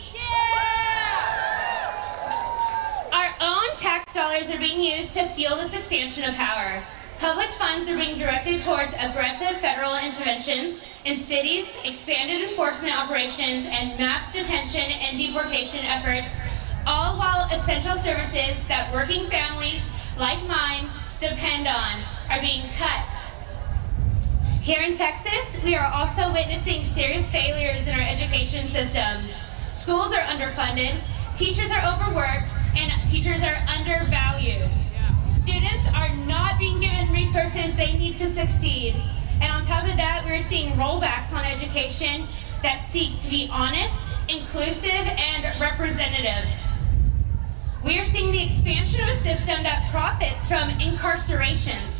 Our own tax dollars are being used to fuel this expansion of power. Public funds are being directed towards aggressive federal interventions in cities, expanded enforcement operations, and mass detention and deportation efforts, all while essential services that working families like mine depend on are being cut. Here in Texas, we are also witnessing serious failures in our education system. Schools are underfunded, teachers are overworked, and teachers are undervalued. Students are not being given resources they need to succeed. And on top of that, we're seeing rollbacks on education that seek to be honest, inclusive, and representative. We are seeing the expansion of a system that profits from incarcerations.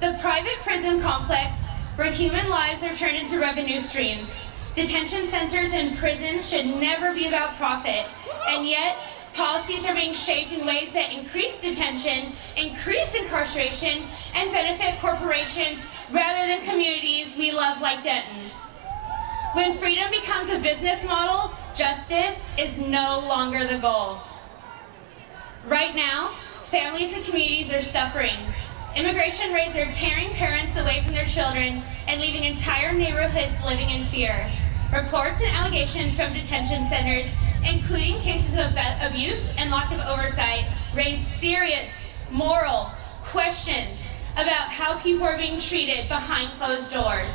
The private prison complex, where human lives are turned into revenue streams. Detention centers and prisons should never be about profit, and yet policies are being shaped in ways that increase detention, increase incarceration, and benefit corporations rather than communities we love like Denton. When freedom becomes a business model, justice is no longer the goal. Right now, families and communities are suffering. Immigration raids are tearing parents away from their children and leaving entire neighborhoods living in fear. Reports and allegations from detention centers, including cases of abuse and lack of oversight, raise serious moral questions about how people are being treated behind closed doors.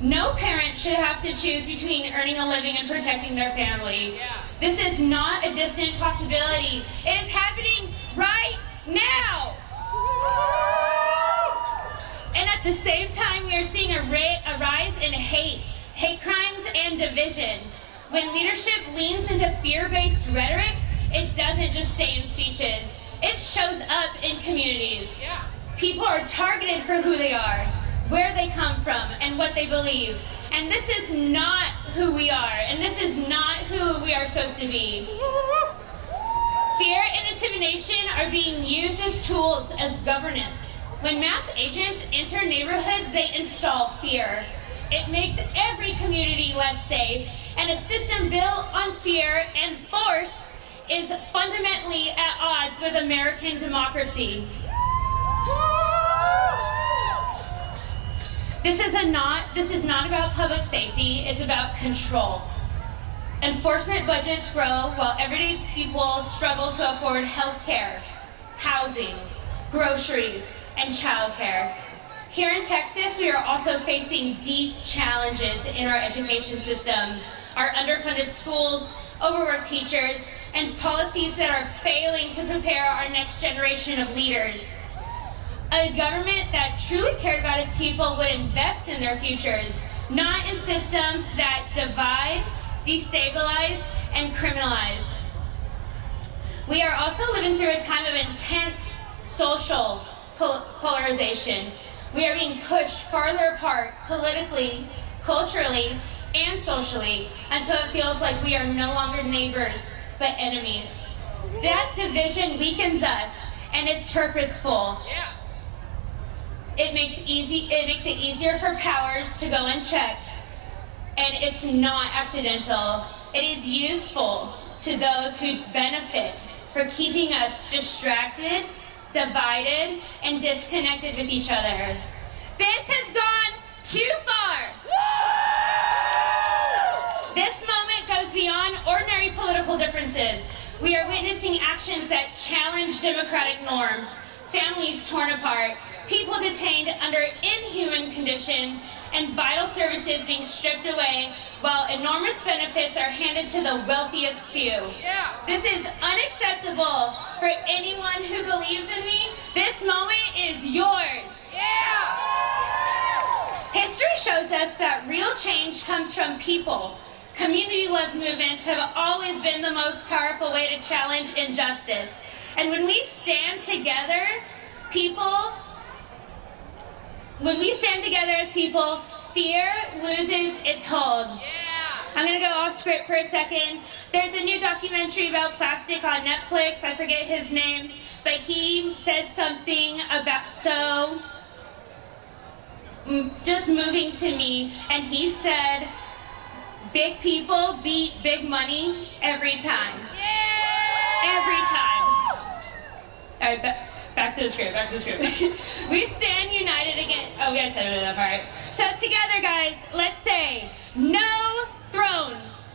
No parent should have to choose between earning a living and protecting their family. This is not a distant possibility. It is happening right now. And at the same time, we are seeing a rise in hate crimes, and division. When leadership leans into fear-based rhetoric, it doesn't just stay in speeches. It shows up in communities. People are targeted for who they are, where they come from, and what they believe. And this is not who we are, and this is not who we are supposed to be. Fear and intimidation are being used as tools as governance. When mass agents enter neighborhoods, they install fear. It makes every community less safe, and a system built on fear and force is fundamentally at odds with American democracy. This is not about public safety, it's about control. Enforcement budgets grow while everyday people struggle to afford health care, housing, groceries, and childcare. Here in Texas, we are also facing deep challenges in our education system. Our underfunded schools, overworked teachers, and policies that are failing to prepare our next generation of leaders. A government that truly cared about its people would invest in their futures, not in systems that divide, destabilize, and criminalize. We are also living through a time of intense social polarization. We are being pushed farther apart politically, culturally, and socially until it feels like we are no longer neighbors, but enemies. That division weakens us, and it's purposeful. It makes it easier for powers to go unchecked, and it's not accidental. It is useful to those who benefit for keeping us distracted, divided, and disconnected with each other. This has gone too far. This moment goes beyond ordinary political differences. We are witnessing actions that challenge democratic norms, families torn apart, people detained under inhuman conditions, and vital services being stripped away while enormous benefits are handed to the wealthiest few. This is unacceptable for anyone who believes in me. This moment is yours. History shows us that real change comes from people. Community-led movements have always been the most powerful way to challenge injustice. And when we stand together, as people, fear loses its hold. I'm gonna go off script for a second. There's a new documentary about plastic on Netflix. I forget his name, but he said something about just moving to me, and he said, big people beat big money every time. Every time. All right, back to the script, We stand united against, we gotta say that part. So together, guys, let's say, no thrones.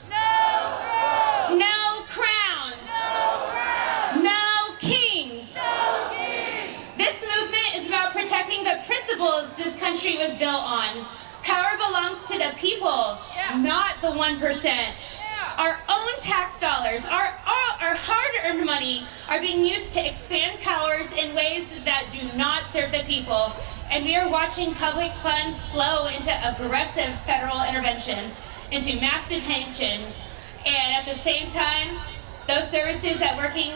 No crowns. No kings. This movement is about protecting the principles this country was built on. Power belongs to the people, not the 1%. Our own tax dollars, our hard-earned money are being used to expand powers in ways that do not serve the people. And we are watching public funds flow into aggressive federal interventions, into mass detention. And at the same time, those services that working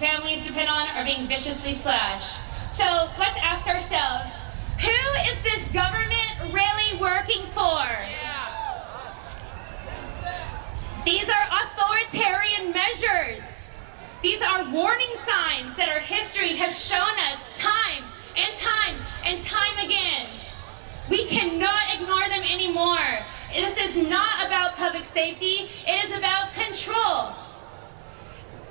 families depend on are being viciously slashed. So let's ask ourselves, who is this government really working for? These are authoritarian measures. These are warning signs that our history has shown us time and time and time again. We cannot ignore them anymore. This is not about public safety, it is about control.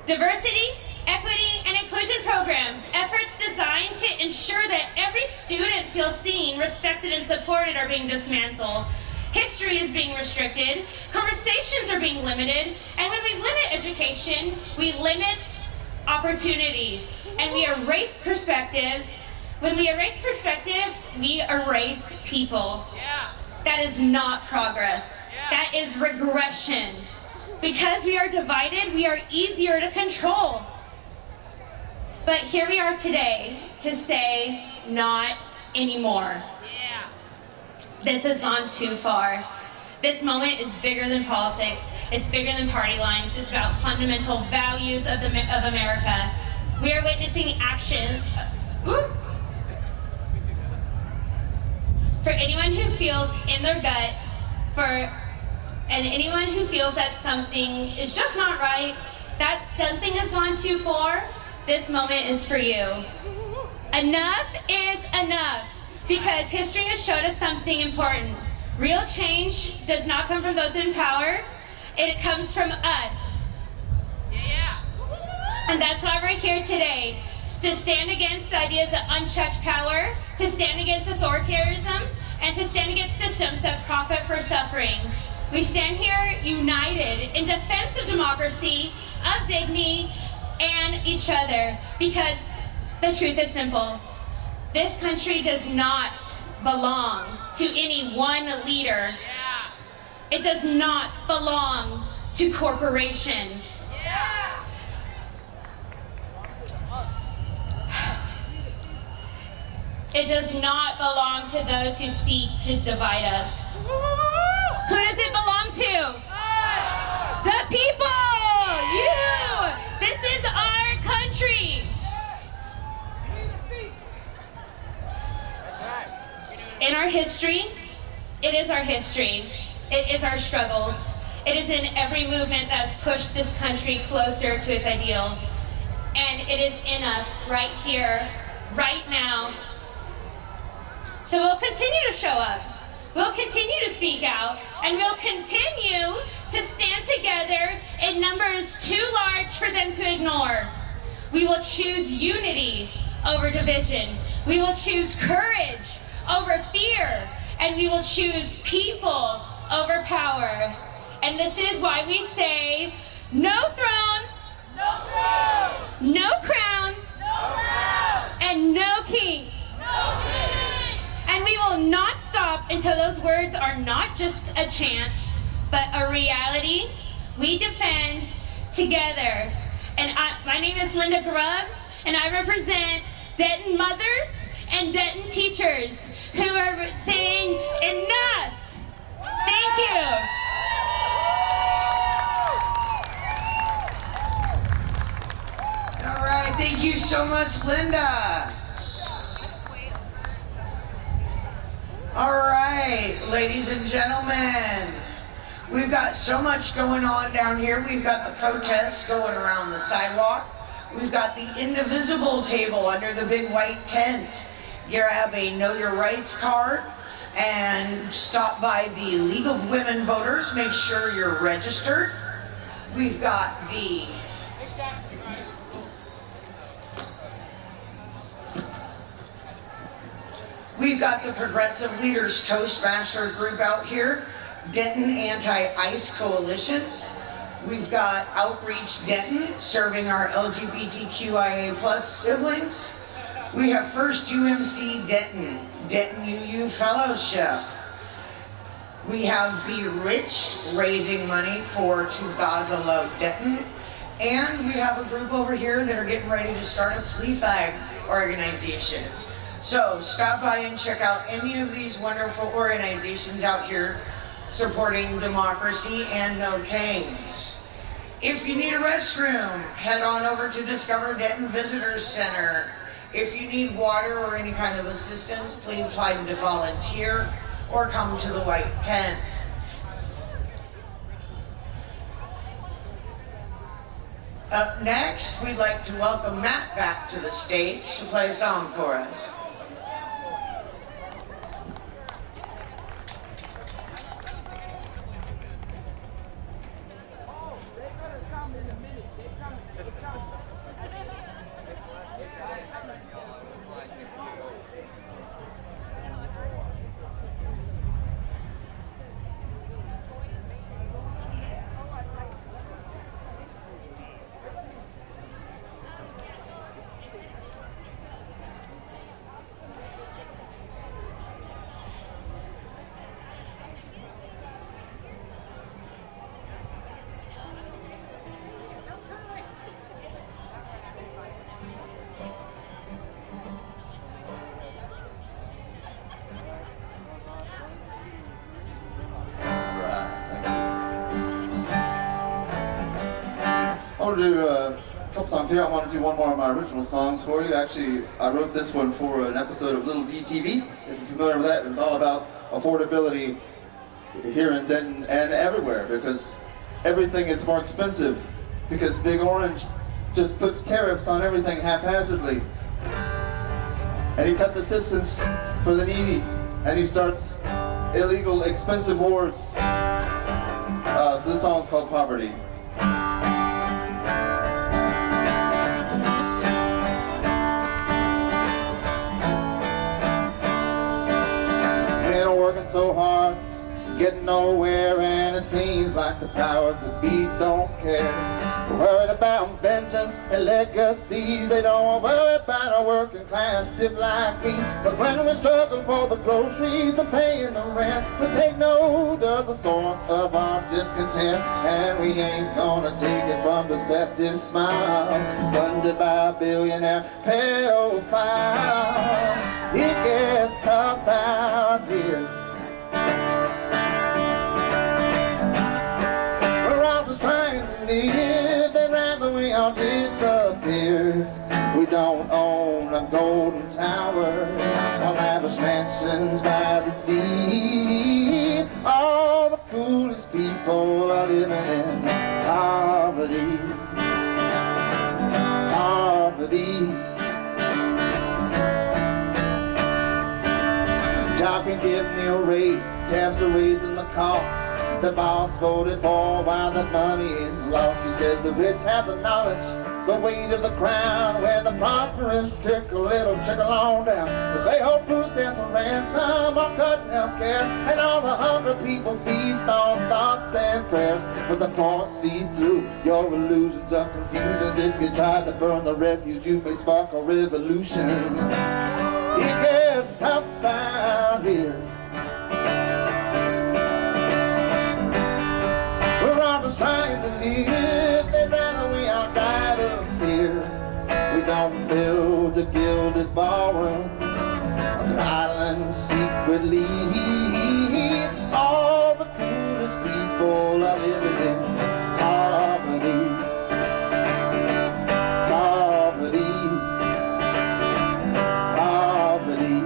Diversity, equity, and inclusion programs, efforts designed to ensure that every student feels seen, respected, and supported are being dismantled. History is being restricted, conversations are being limited, and when we limit education, we limit opportunity, and we erase perspectives. When we erase perspectives, we erase people. That is not progress. That is regression. Because we are divided, we are easier to control. But here we are today to say, not anymore. This has gone too far. This moment is bigger than politics. It's bigger than party lines. It's about fundamental values of America. We are witnessing actions. For anyone who feels in their gut, and anyone who feels that something is just not right, that something has gone too far, this moment is for you. Enough is enough. Because history has showed us something important. Real change does not come from those in power. It comes from us. And that's why we're here today, to stand against the ideas of unchecked power, to stand against authoritarianism, and to stand against systems that profit for suffering. We stand here united in defense of democracy, of dignity, and each other, because the truth is simple. This country does not belong to any one leader. It does not belong to corporations. It does not belong to those who seek to divide us. Who does it belong to? The people! You! This is our country! In our history, It is our history. It is our struggles. It is in every movement that's pushed this country closer to its ideals. And it is in us right here, right now. So we'll continue to show up. We'll continue to speak out, and we'll continue to stand together in numbers too large for them to ignore. We will choose unity over division. We will choose courage over fear, and we will choose people over power. And this is why we say, no thrones, No thrones! no crowns, No crowns! and no kings. No kings! And we will not stop until those words are not just a chant, but a reality we defend together. And my name is Linda Grubbs, and I represent Denton mothers and Denton teachers who are saying enough. Thank you. All right, thank you so much, Linda. All right, ladies and gentlemen, we've got so much going on down here. We've got the protests going around the sidewalk. We've got the indivisible table under the big white tent. Grab a Know Your Rights card and stop by the League of Women Voters. Make sure you're registered. We've got the Progressive Leaders Toastmaster group out here, Denton Anti-ICE Coalition. We've got Outreach Denton serving our LGBTQIA+ siblings. We have First UMC Denton, Denton UU Fellowship. We have Be Rich raising money for To Gaza Love Denton. And we have a group over here that are getting ready to start a plea flag organization. So stop by and check out any of these wonderful organizations out here supporting democracy and no kings. If you need a restroom, head on over to Discover Denton Visitors Center. If you need water or any kind of assistance, please find a volunteer or come to the white tent. Up next, we'd like to welcome Matt back to the stage to play a song for us. I want to do a couple songs here. I want to do one more of my original songs for you. Actually, I wrote this one for an episode of Little DTV. If you're familiar with that, it was all about affordability here in Denton and everywhere, because everything is more expensive because Big Orange just puts tariffs on everything haphazardly. And he cuts assistance for the needy, and he starts illegal, expensive wars. So this song's called Poverty. Working so hard, getting nowhere, and it seems like the powers that be don't care. They're worried about vengeance and legacies. They don't worry about a working class stiff like me. But when we struggle for the groceries and paying the rent, we take note of the source of our discontent. And we ain't gonna take it from deceptive smiles funded by a billionaire pedophile. It gets tough out here. We're all just trying to live. They'd rather we all disappear. We don't own a golden tower or lavish mansions by the sea. Job can give me a raise, tariffs are raising the cost. The boss voted for while the money is lost. He said the rich have the knowledge, the weight of the crown, where the prosperous trickle, it'll trickle on down. But they hold food stamps for ransom, or cutting health care, and all the hungry people feast on thoughts and prayers. But the poor see through your illusions of confusion. If you try to burn the refuge, you may spark a revolution. It gets tough out here. We're all just trying to live. They'd rather we all died of fear. We don't build a gilded ballroom, an island secretly. All the coolest people are living in poverty. Poverty. Poverty.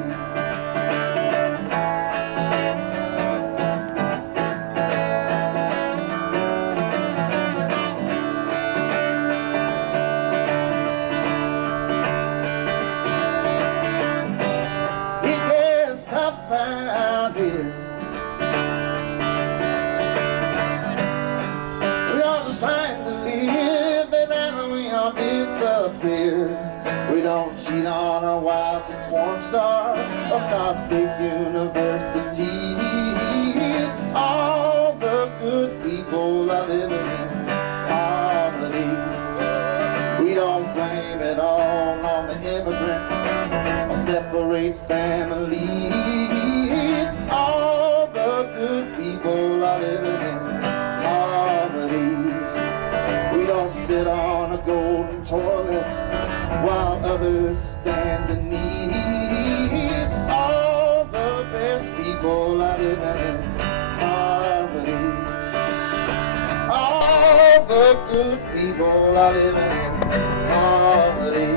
Out here, we're all just trying to live. They'd rather we all disappear. We don't cheat on our wives and porn stars or start fake universities. All the good people are living in poverty. We don't blame it all on the immigrants or separate families. All the good people are living in poverty. We don't sit on a golden toilet while others stand in need. All the best people are living in poverty. All the good people are living in poverty.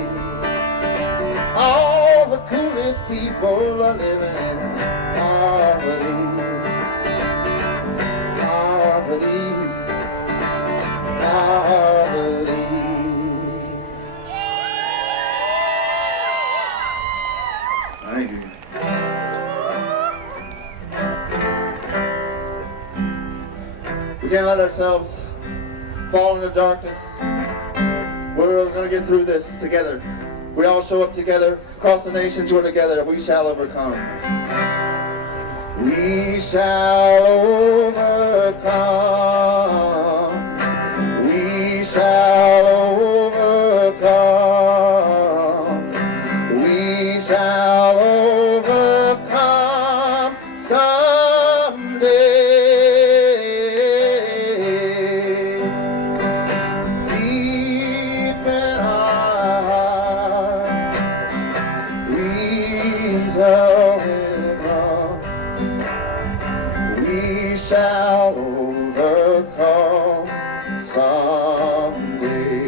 All the coolest people are living in poverty. Poverty. Poverty. Thank you. We can't let ourselves fall into darkness. We're going to get through this together. We all show up together. Across the nations, we're together. We shall overcome. We shall overcome. We shall overcome. We shall overcome someday. Deep in our heart, we shall overcome. We shall overcome someday.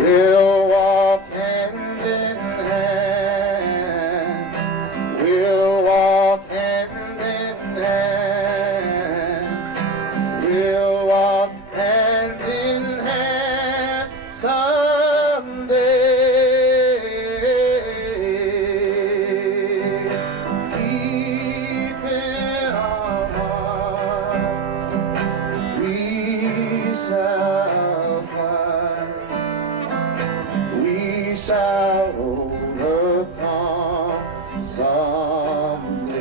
We'll walk hand in hand. We'll walk hand in hand. We'll walk hand in hand someday. Deep in our heart, we shall find. We shall overcome someday.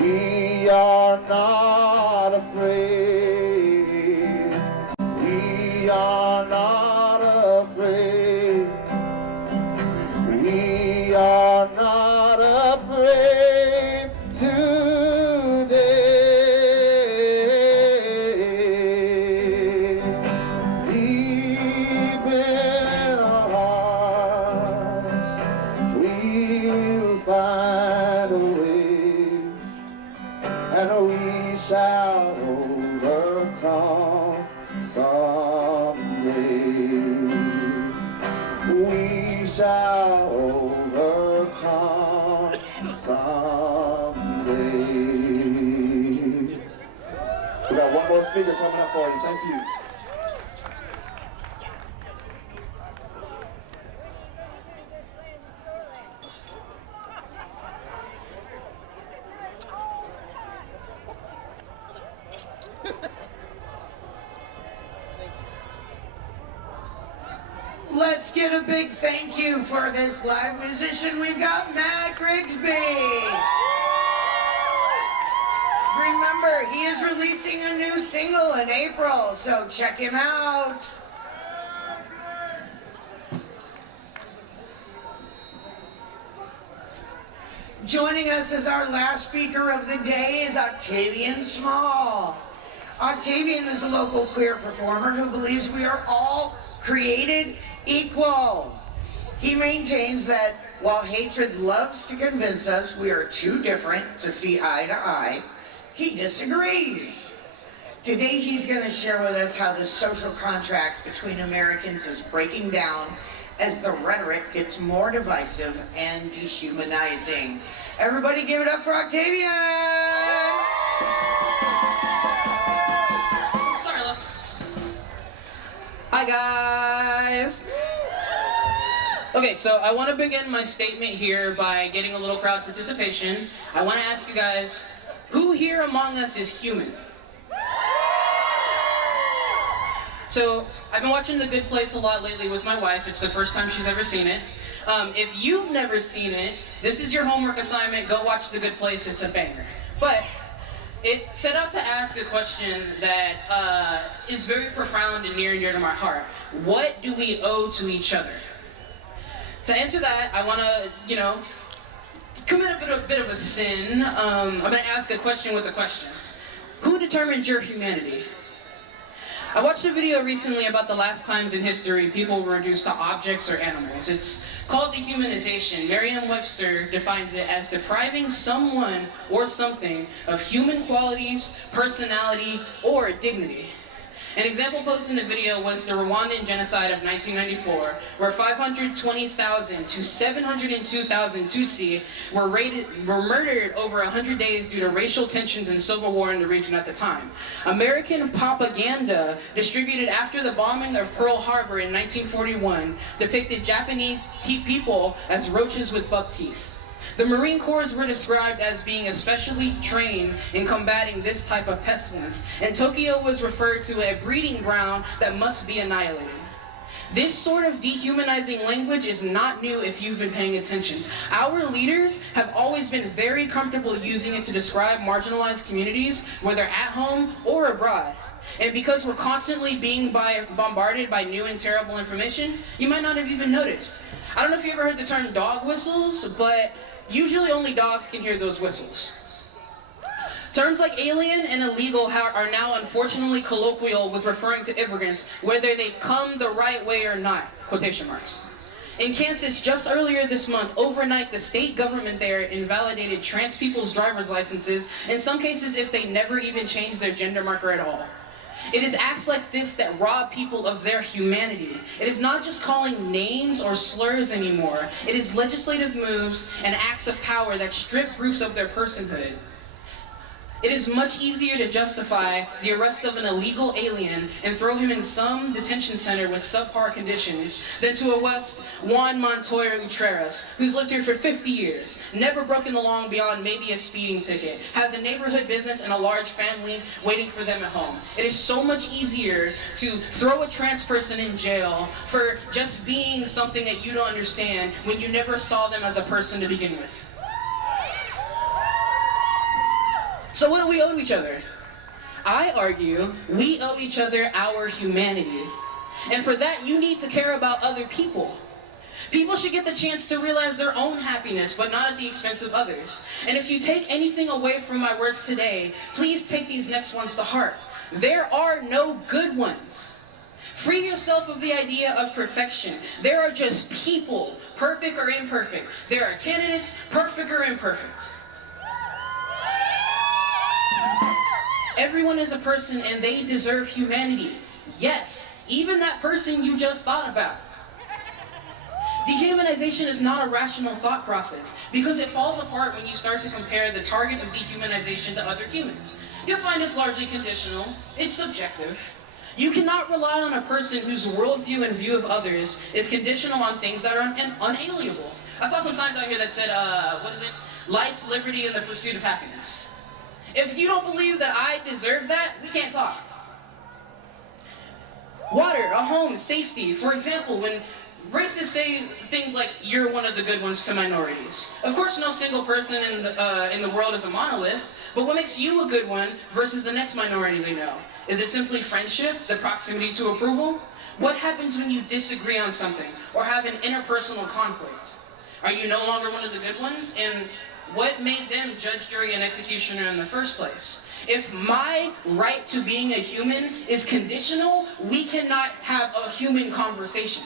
We are not afraid. We are not afraid. We are not afraid today. Deep in our hearts, we will find a way, and we shall overcome someday. We shall overcome someday. We got one more speaker coming up for you. Thank you. Let's get a big thank you for this live musician. We've got Matt Grigsby. Remember, he is releasing a new single in April, so check him out. Joining us as our last speaker of the day is Octavian Small. Octavian is a local queer performer who believes we are all created equal. He maintains that while hatred loves to convince us we are too different to see eye to eye, he disagrees. Today he's going to share with us how the social contract between Americans is breaking down as the rhetoric gets more divisive and dehumanizing. Everybody give it up for Octavian! Hi guys! Okay, so I want to begin my statement here by getting a little crowd participation. I want to ask you guys, who here among us is human? So, I've been watching The Good Place a lot lately with my wife. It's the first time she's ever seen it. If you've never seen it, this is your homework assignment. Go watch The Good Place. It's a banger. But it set out to ask a question that is very profound and near and dear to my heart. What do we owe to each other? To answer that, I want to, commit a bit of a sin. I'm going to ask a question with a question. Who determines your humanity? I watched a video recently about the last times in history people were reduced to objects or animals. It's called dehumanization. Merriam-Webster defines it as depriving someone or something of human qualities, personality, or dignity. An example posted in the video was the Rwandan genocide of 1994, where 520,000 to 702,000 Tutsi were murdered over 100 days due to racial tensions and civil war in the region at the time. American propaganda distributed after the bombing of Pearl Harbor in 1941 depicted Japanese people as roaches with buck teeth. The Marine Corps were described as being especially trained in combating this type of pestilence, and Tokyo was referred to as a breeding ground that must be annihilated. This sort of dehumanizing language is not new if you've been paying attention. Our leaders have always been very comfortable using it to describe marginalized communities, whether at home or abroad. And because we're constantly being bombarded by new and terrible information, you might not have even noticed. I don't know if you ever heard the term dog whistles, but usually only dogs can hear those whistles. Terms like alien and illegal are now unfortunately colloquial with referring to immigrants, whether they've come the right way or not, quotation marks. In Kansas, just earlier this month, overnight, the state government there invalidated trans people's driver's licenses, in some cases if they never even changed their gender marker at all. It is acts like this that rob people of their humanity. It is not just calling names or slurs anymore. It is legislative moves and acts of power that strip groups of their personhood. It is much easier to justify the arrest of an illegal alien and throw him in some detention center with subpar conditions than to arrest Juan Montoya Utreras, who's lived here for 50 years, never broken the law beyond maybe a speeding ticket, has a neighborhood business and a large family waiting for them at home. It is so much easier to throw a trans person in jail for just being something that you don't understand when you never saw them as a person to begin with. So what do we owe to each other? I argue we owe each other our humanity. And for that, you need to care about other people. People should get the chance to realize their own happiness, but not at the expense of others. And if you take anything away from my words today, please take these next ones to heart. There are no good ones. Free yourself of the idea of perfection. There are just people, perfect or imperfect. There are candidates, perfect or imperfect. Everyone is a person and they deserve humanity. Yes, even that person you just thought about. Dehumanization is not a rational thought process because it falls apart when you start to compare the target of dehumanization to other humans. You'll find it's largely conditional, it's subjective. You cannot rely on a person whose worldview and view of others is conditional on things that are unalienable. I saw some signs out here that said, life, liberty, and the pursuit of happiness. If you don't believe that I deserve that, we can't talk. Water, a home, safety. For example, when racists say things like, "You're one of the good ones" to minorities. Of course, no single person in the world is a monolith, but what makes you a good one versus the next minority they know? Is it simply friendship, the proximity to approval? What happens when you disagree on something or have an interpersonal conflict? Are you no longer one of the good ones? And what made them judge, jury, and executioner in the first place? If my right to being a human is conditional, we cannot have a human conversation.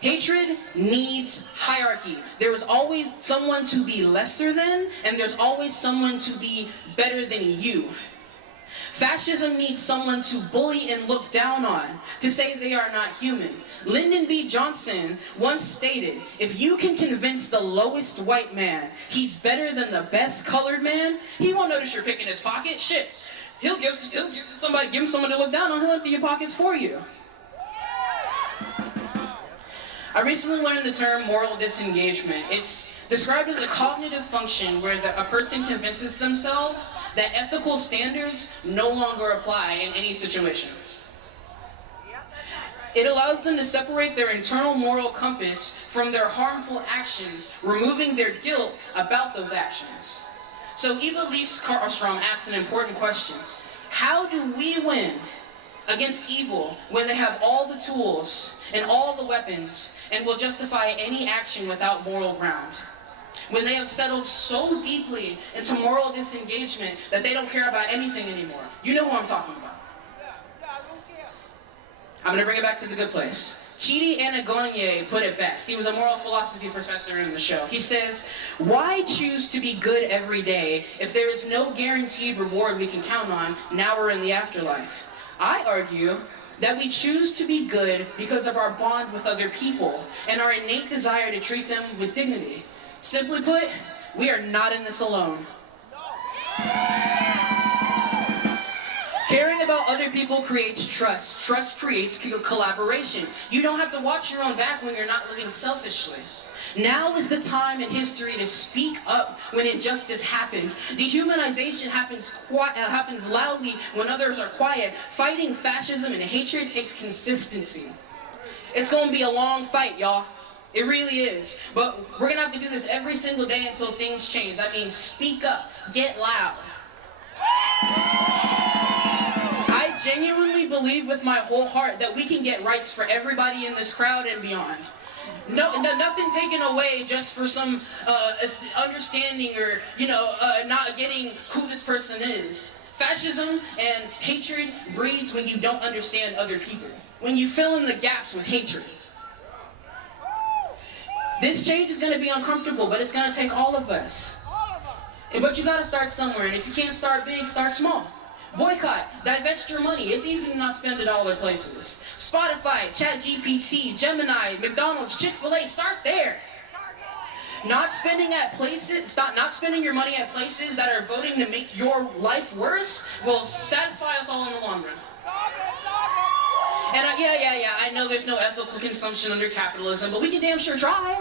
Hatred needs hierarchy. There is always someone to be lesser than, and there's always someone to be better than you. Fascism needs someone to bully and look down on, to say they are not human. Lyndon B. Johnson once stated, "If you can convince the lowest white man he's better than the best colored man, he won't notice you're picking his pocket. Shit, he'll give him someone to look down on. He'll empty your pockets for you." I recently learned the term moral disengagement. It's described as a cognitive function where a person convinces themselves that ethical standards no longer apply in any situation. It allows them to separate their internal moral compass from their harmful actions, removing their guilt about those actions. So Eva Lise Karlstrom asked an important question. How do we win against evil when they have all the tools and all the weapons and will justify any action without moral ground? When they have settled so deeply into moral disengagement that they don't care about anything anymore. You know who I'm talking about. I'm going to bring it back to The Good Place. Chidi Anagonye put it best. He was a moral philosophy professor in the show. He says, "Why choose to be good every day if there is no guaranteed reward we can count on now or in the afterlife? I argue that we choose to be good because of our bond with other people and our innate desire to treat them with dignity. Simply put, we are not in this alone." Caring about other people creates trust. Trust creates collaboration. You don't have to watch your own back when you're not living selfishly. Now is the time in history to speak up when injustice happens. Dehumanization happens loudly when others are quiet. Fighting fascism and hatred takes consistency. It's going to be a long fight, y'all. It really is. But we're going to have to do this every single day until things change. I mean, speak up. Get loud. I genuinely believe with my whole heart that we can get rights for everybody in this crowd and beyond. Nothing taken away just for some understanding or, not getting who this person is. Fascism and hatred breeds when you don't understand other people. When you fill in the gaps with hatred. This change is going to be uncomfortable, but it's going to take all of us. But you got to start somewhere, and if you can't start big, start small. Boycott, divest your money. It's easy to not spend it all other places. Spotify, ChatGPT, Gemini, McDonald's, Chick-fil-A, start there. Not spending your money at places that are voting to make your life worse will satisfy us all in the long run. And I know there's no ethical consumption under capitalism, but we can damn sure try.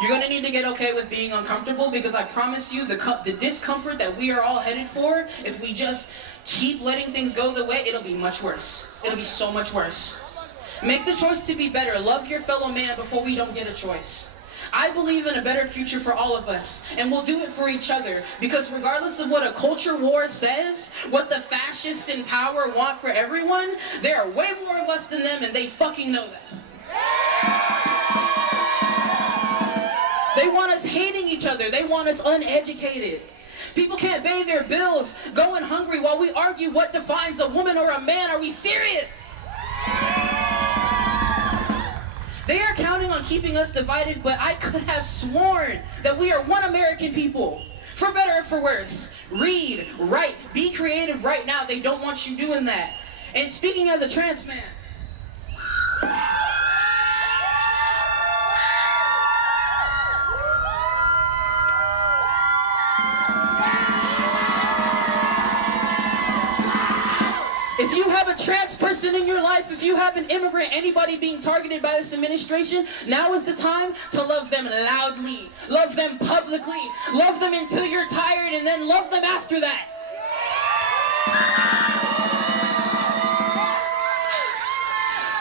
You're going to need to get okay with being uncomfortable, because I promise you the discomfort that we are all headed for, if we just keep letting things go the way, it'll be much worse. It'll be so much worse. Make the choice to be better. Love your fellow man before we don't get a choice. I believe in a better future for all of us, and we'll do it for each other, because regardless of what a culture war says, what the fascists in power want for everyone, there are way more of us than them, and they fucking know that. They want us hating each other. They want us uneducated. People can't pay their bills, going hungry while we argue what defines a woman or a man. Are we serious? They are counting on keeping us divided, but I could have sworn that we are one American people. For better or for worse. Read, write, be creative right now. They don't want you doing that. And speaking as a trans man, if you have a trans person in your life, if you have an immigrant, anybody being targeted by this administration, now is the time to love them loudly, love them publicly, love them until you're tired, and then love them after that.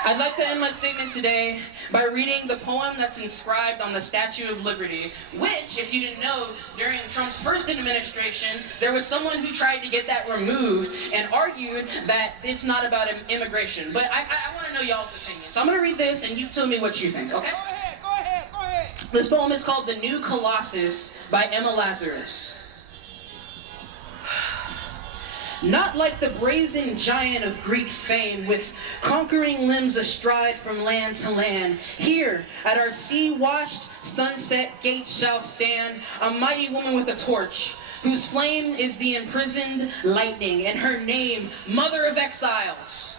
I'd like to end my statement today by reading the poem that's inscribed on the Statue of Liberty, which, if you didn't know, during Trump's first administration, there was someone who tried to get that removed and argued that it's not about immigration. But I want to know y'all's opinion. So I'm going to read this and you tell me what you think, okay? Go ahead. This poem is called The New Colossus by Emma Lazarus. Not like the brazen giant of Greek fame, with conquering limbs astride from land to land. Here, at our sea-washed sunset gates shall stand a mighty woman with a torch, whose flame is the imprisoned lightning, and her name, Mother of Exiles.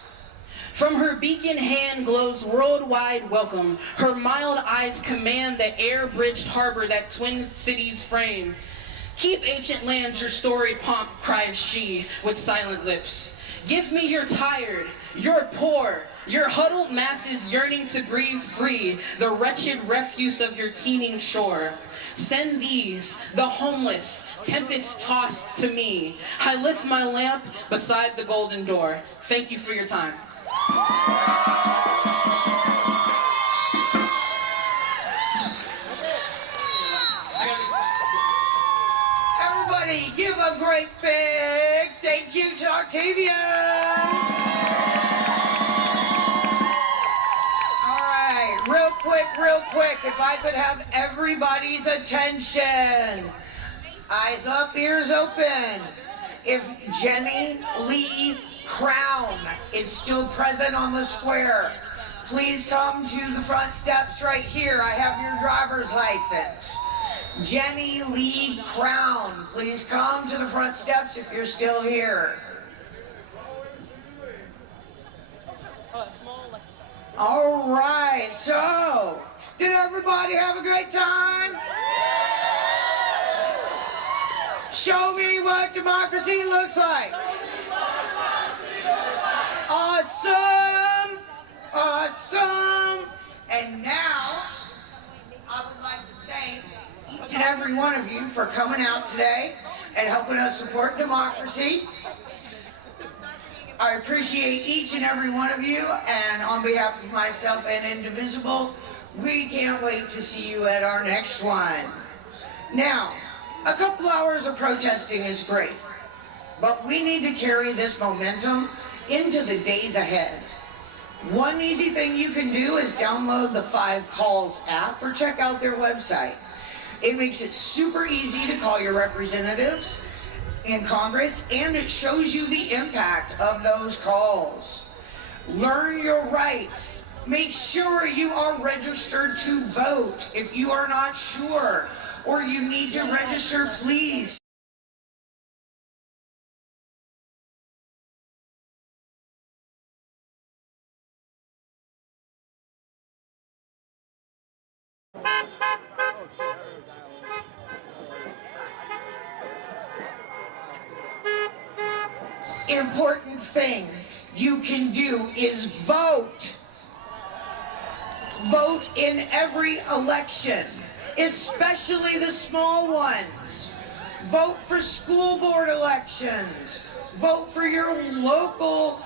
From her beacon hand glows worldwide welcome. Her mild eyes command the air-bridged harbor that twin cities frame. Keep ancient lands your storied pomp, cries she, with silent lips. Give me your tired, your poor, your huddled masses yearning to breathe free, the wretched refuse of your teeming shore. Send these, the homeless, tempest-tossed to me. I lift my lamp beside the golden door. Thank you for your time. Everybody give a great big thank you to Octavian. All right, real quick, if I could have everybody's attention. Eyes up, ears open. If Jenny Lee Crown is still present on the square, please come to the front steps right here. I have your driver's license. Jenny Lee Crown, please come to the front steps if you're still here. All right, so, did everybody have a great time? Show me what democracy looks like. Awesome, awesome. And now, I would like to thank each and every one of you for coming out today and helping us support democracy. I appreciate each and every one of you, and on behalf of myself and Indivisible, we can't wait to see you at our next one. Now, a couple hours of protesting is great, but we need to carry this momentum into the days ahead. One easy thing you can do is download the 5 Calls app or check out their website. It makes it super easy to call your representatives in Congress, and it shows you the impact of those calls. Learn your rights. Make sure you are registered to vote. If you are not sure or you need to register, please. Important thing you can do is vote. Vote in every election, especially the small ones. Vote for school board elections. Vote for your local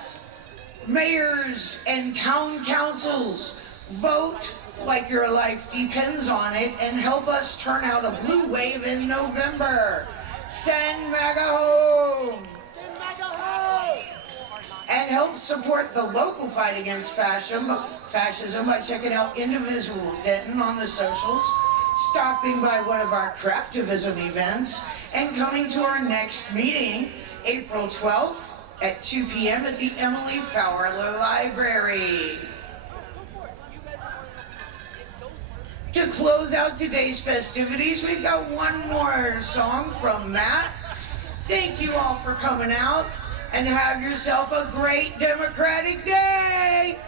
mayors and town councils. Vote like your life depends on it and help us turn out a blue wave in November. Send MAGA home! And help support the local fight against fascism by checking out Indivisible Denton on the socials, stopping by one of our Craftivism events, and coming to our next meeting, April 12th at 2 p.m. at the Emily Fowler Library. To close out today's festivities, we've got one more song from Matt. Thank you all for coming out, and have yourself a great Democratic Day!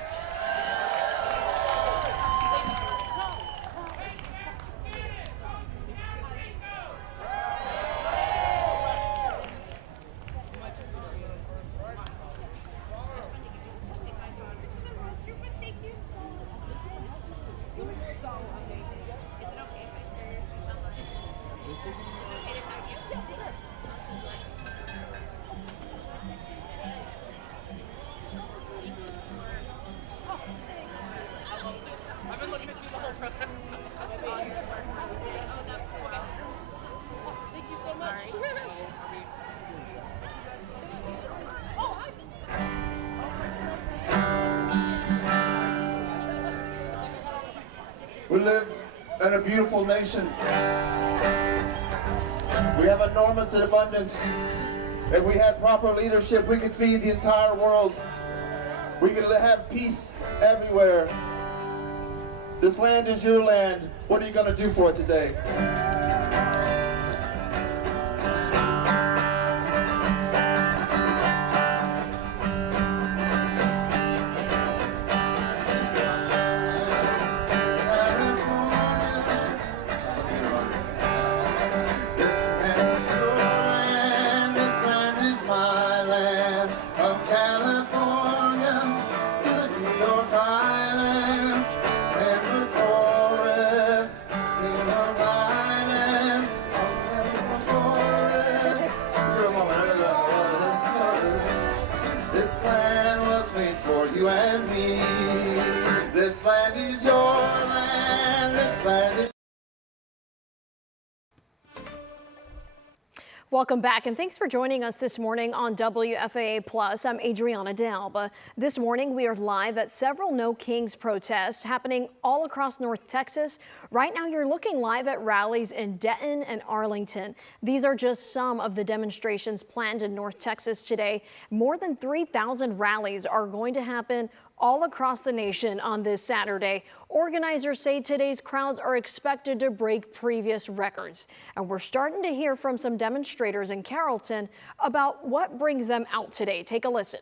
We live in a beautiful nation. We have enormous abundance. If we had proper leadership, we could feed the entire world. We could have peace everywhere. This land is your land. What are you going to do for it today? You and me. This land is your land. This land is. Welcome back, and thanks for joining us this morning on WFAA Plus. I'm Adriana D'Alba. This morning we are live at several No Kings protests happening all across North Texas. Right now you're looking live at rallies in Denton and Arlington. These are just some of the demonstrations planned in North Texas today. More than 3,000 rallies are going to happen all across the nation on this Saturday. Organizers say today's crowds are expected to break previous records. And we're starting to hear from some demonstrators in Carrollton about what brings them out today. Take a listen.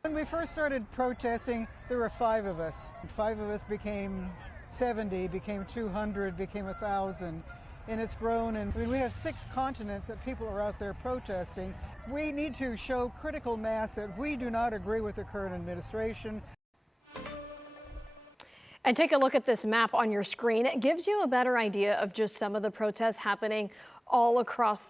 When we first started protesting, there were 5 of us. 5 of us became 70, became 200, became 1,000. And it's grown, and we have 6 continents that people are out there protesting. We need to show critical mass that we do not agree with the current administration. And take a look at this map on your screen. It gives you a better idea of just some of the protests happening all across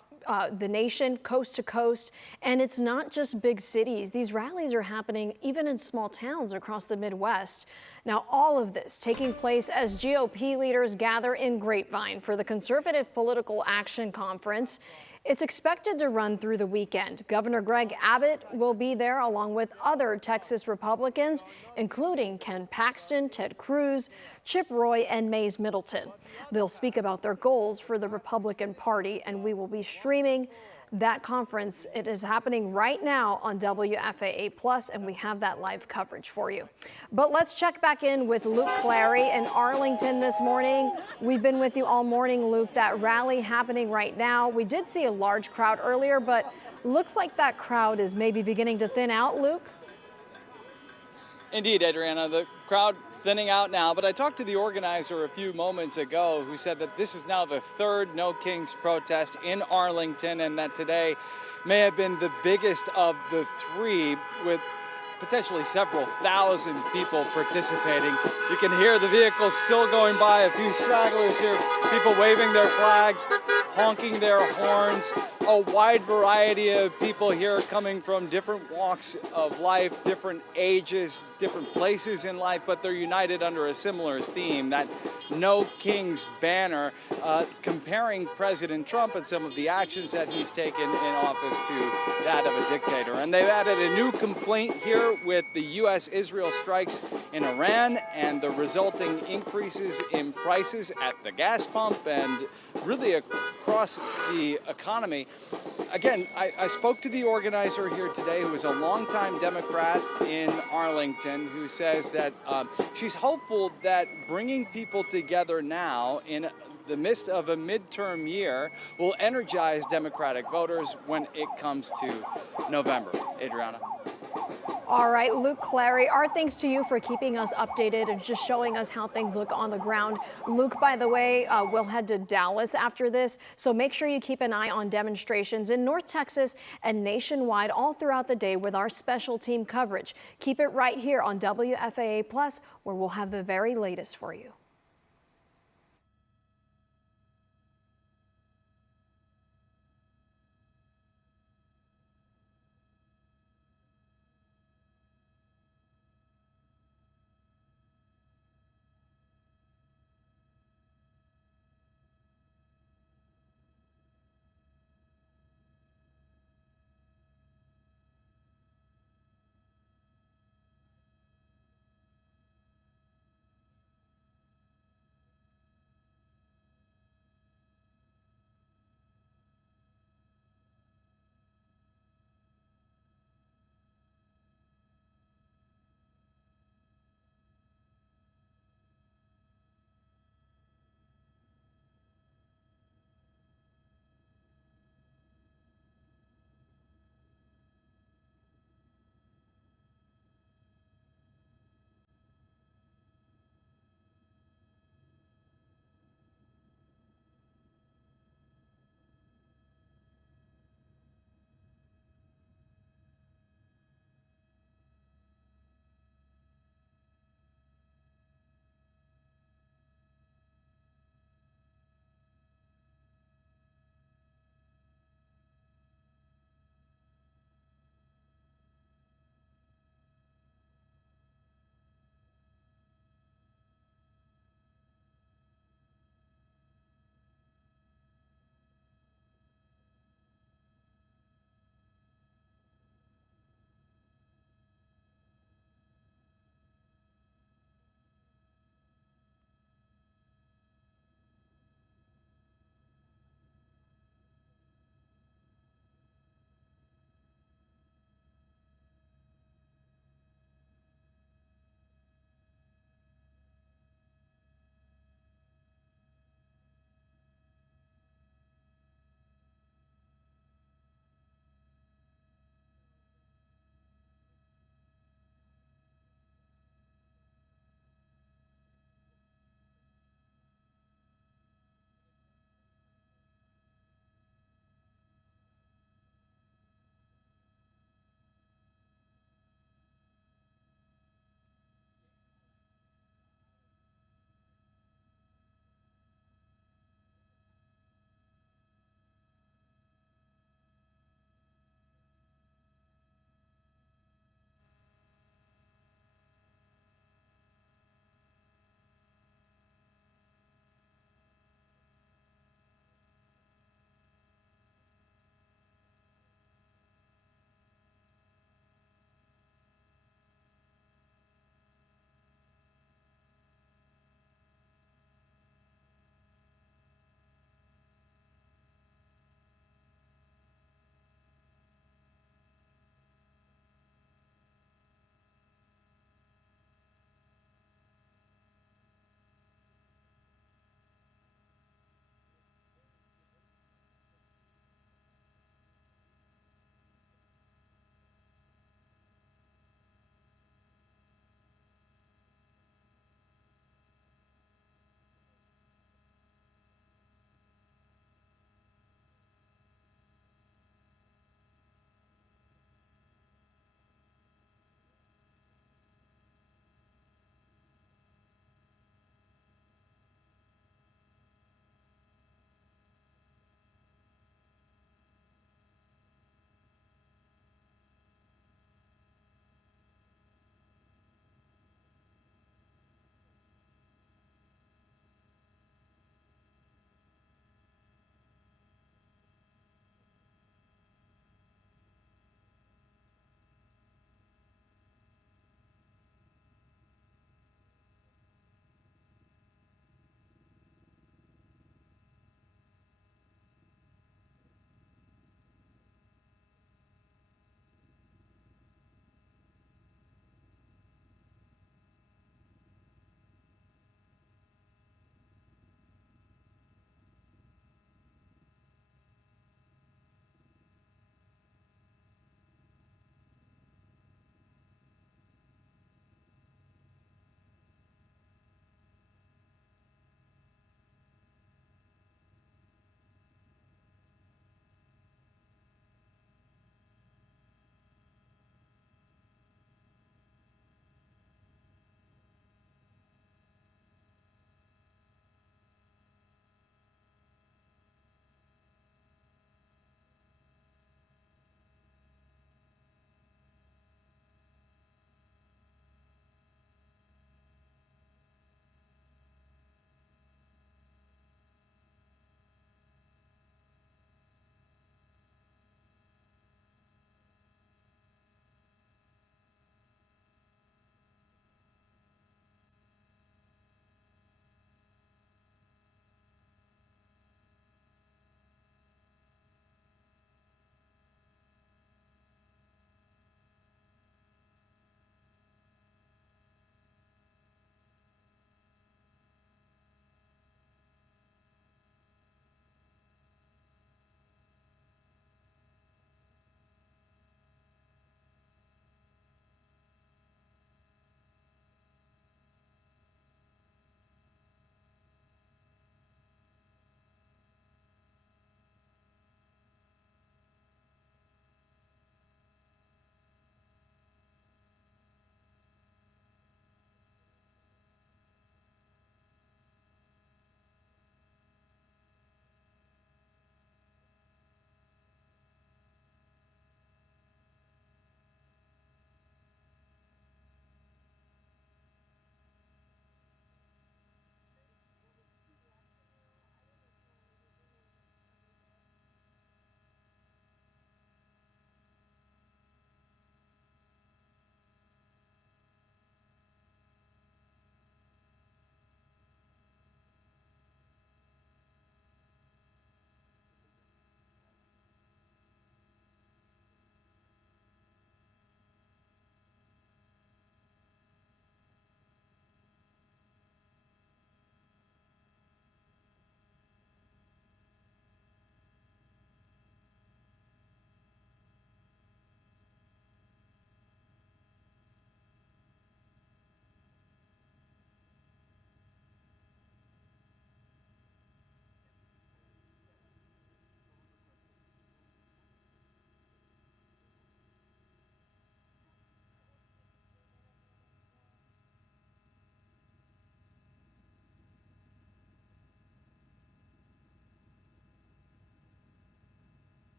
the nation, coast to coast. And it's not just big cities. These rallies are happening even in small towns across the Midwest. Now, all of this taking place as GOP leaders gather in Grapevine for the Conservative Political Action Conference. It's expected to run through the weekend. Governor Greg Abbott will be there along with other Texas Republicans, including Ken Paxton, Ted Cruz, Chip Roy, and Mays Middleton. They'll speak about their goals for the Republican Party, and we will be streaming that conference. It is happening right now on WFAA Plus, and we have that live coverage for you. But let's check back in with Luke Clary in Arlington this morning. We've been with you all morning, Luke. That rally happening right now. We did see a large crowd earlier, but looks like that crowd is maybe beginning to thin out, Luke? Indeed, Adriana, the crowd thinning out now, but I talked to the organizer a few moments ago who said that this is now the 3rd No Kings protest in Arlington, and that today may have been the biggest of the 3, with potentially several thousand people participating. You can hear the vehicles still going by, a few stragglers here, people waving their flags, honking their horns, a wide variety of people here coming from different walks of life, different ages, different places in life, but they're united under a similar theme, that No Kings banner, comparing President Trump and some of the actions that he's taken in office to that of a dictator. And they've added a new complaint here with the U.S.-Israel strikes in Iran and the resulting increases in prices at the gas pump and really across the economy. Again, I spoke to the organizer here today, who is a longtime Democrat in Arlington, who says that she's hopeful that bringing people together now in the midst of a midterm year will energize Democratic voters when it comes to November. Adriana. All right, Luke Clary, our thanks to you for keeping us updated and just showing us how things look on the ground. Luke, by the way, we'll head to Dallas after this, so make sure you keep an eye on demonstrations in North Texas and nationwide all throughout the day with our special team coverage. Keep it right here on WFAA Plus, where we'll have the very latest for you.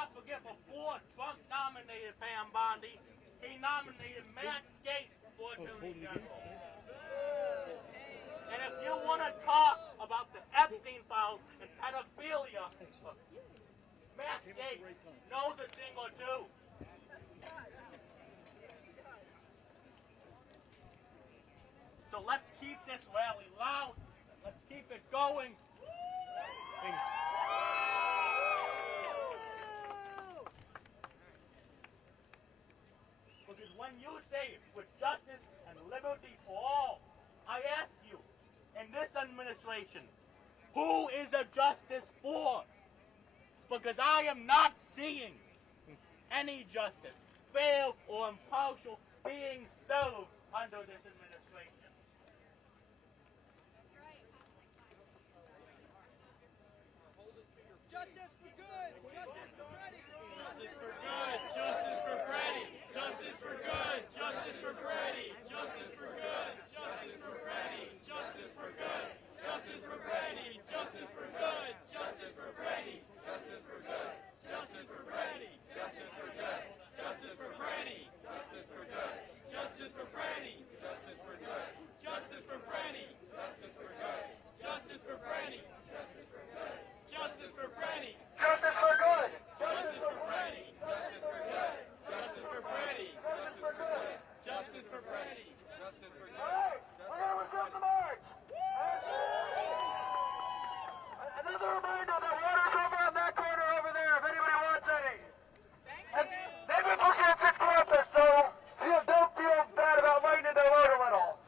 not forget before Trump nominated Pam Bondi, he nominated Matt Gaetz for Attorney General. And if you want to talk about the Epstein files and pedophilia, Matt Gaetz knows a thing or two. So let's keep this rally loud. Let's keep it going. Because when you say with justice and liberty for all, I ask you, in this administration, who is a justice for? Because I am not seeing any justice, fair or impartial, being served under this administration. Justice for good! Justice for Freddie! Justice for good! Justice for Freddie! Justice for good! Justice for Freddie! Justice for good! Justice for Freddie! Justice for good! Justice for Freddie! Justice for good! Justice for Freddie! Justice for good! Justice for Freddie! Justice for good! Justice for Freddie! Justice for good! Justice for Freddie! Justice for good! Justice for Freddie! Justice for good! Justice for Freddie! Justice for good! Justice for Freddie! Justice for good! Justice for Freddie! Justice for good! Justice for Freddie! Justice for good! Justice for Freddie! Justice for good! All right, we're going to resume the march. Another reminder that water's over on that corner over there if anybody wants any. And they've been pushing it since campus, so don't feel bad about lightening their load a little.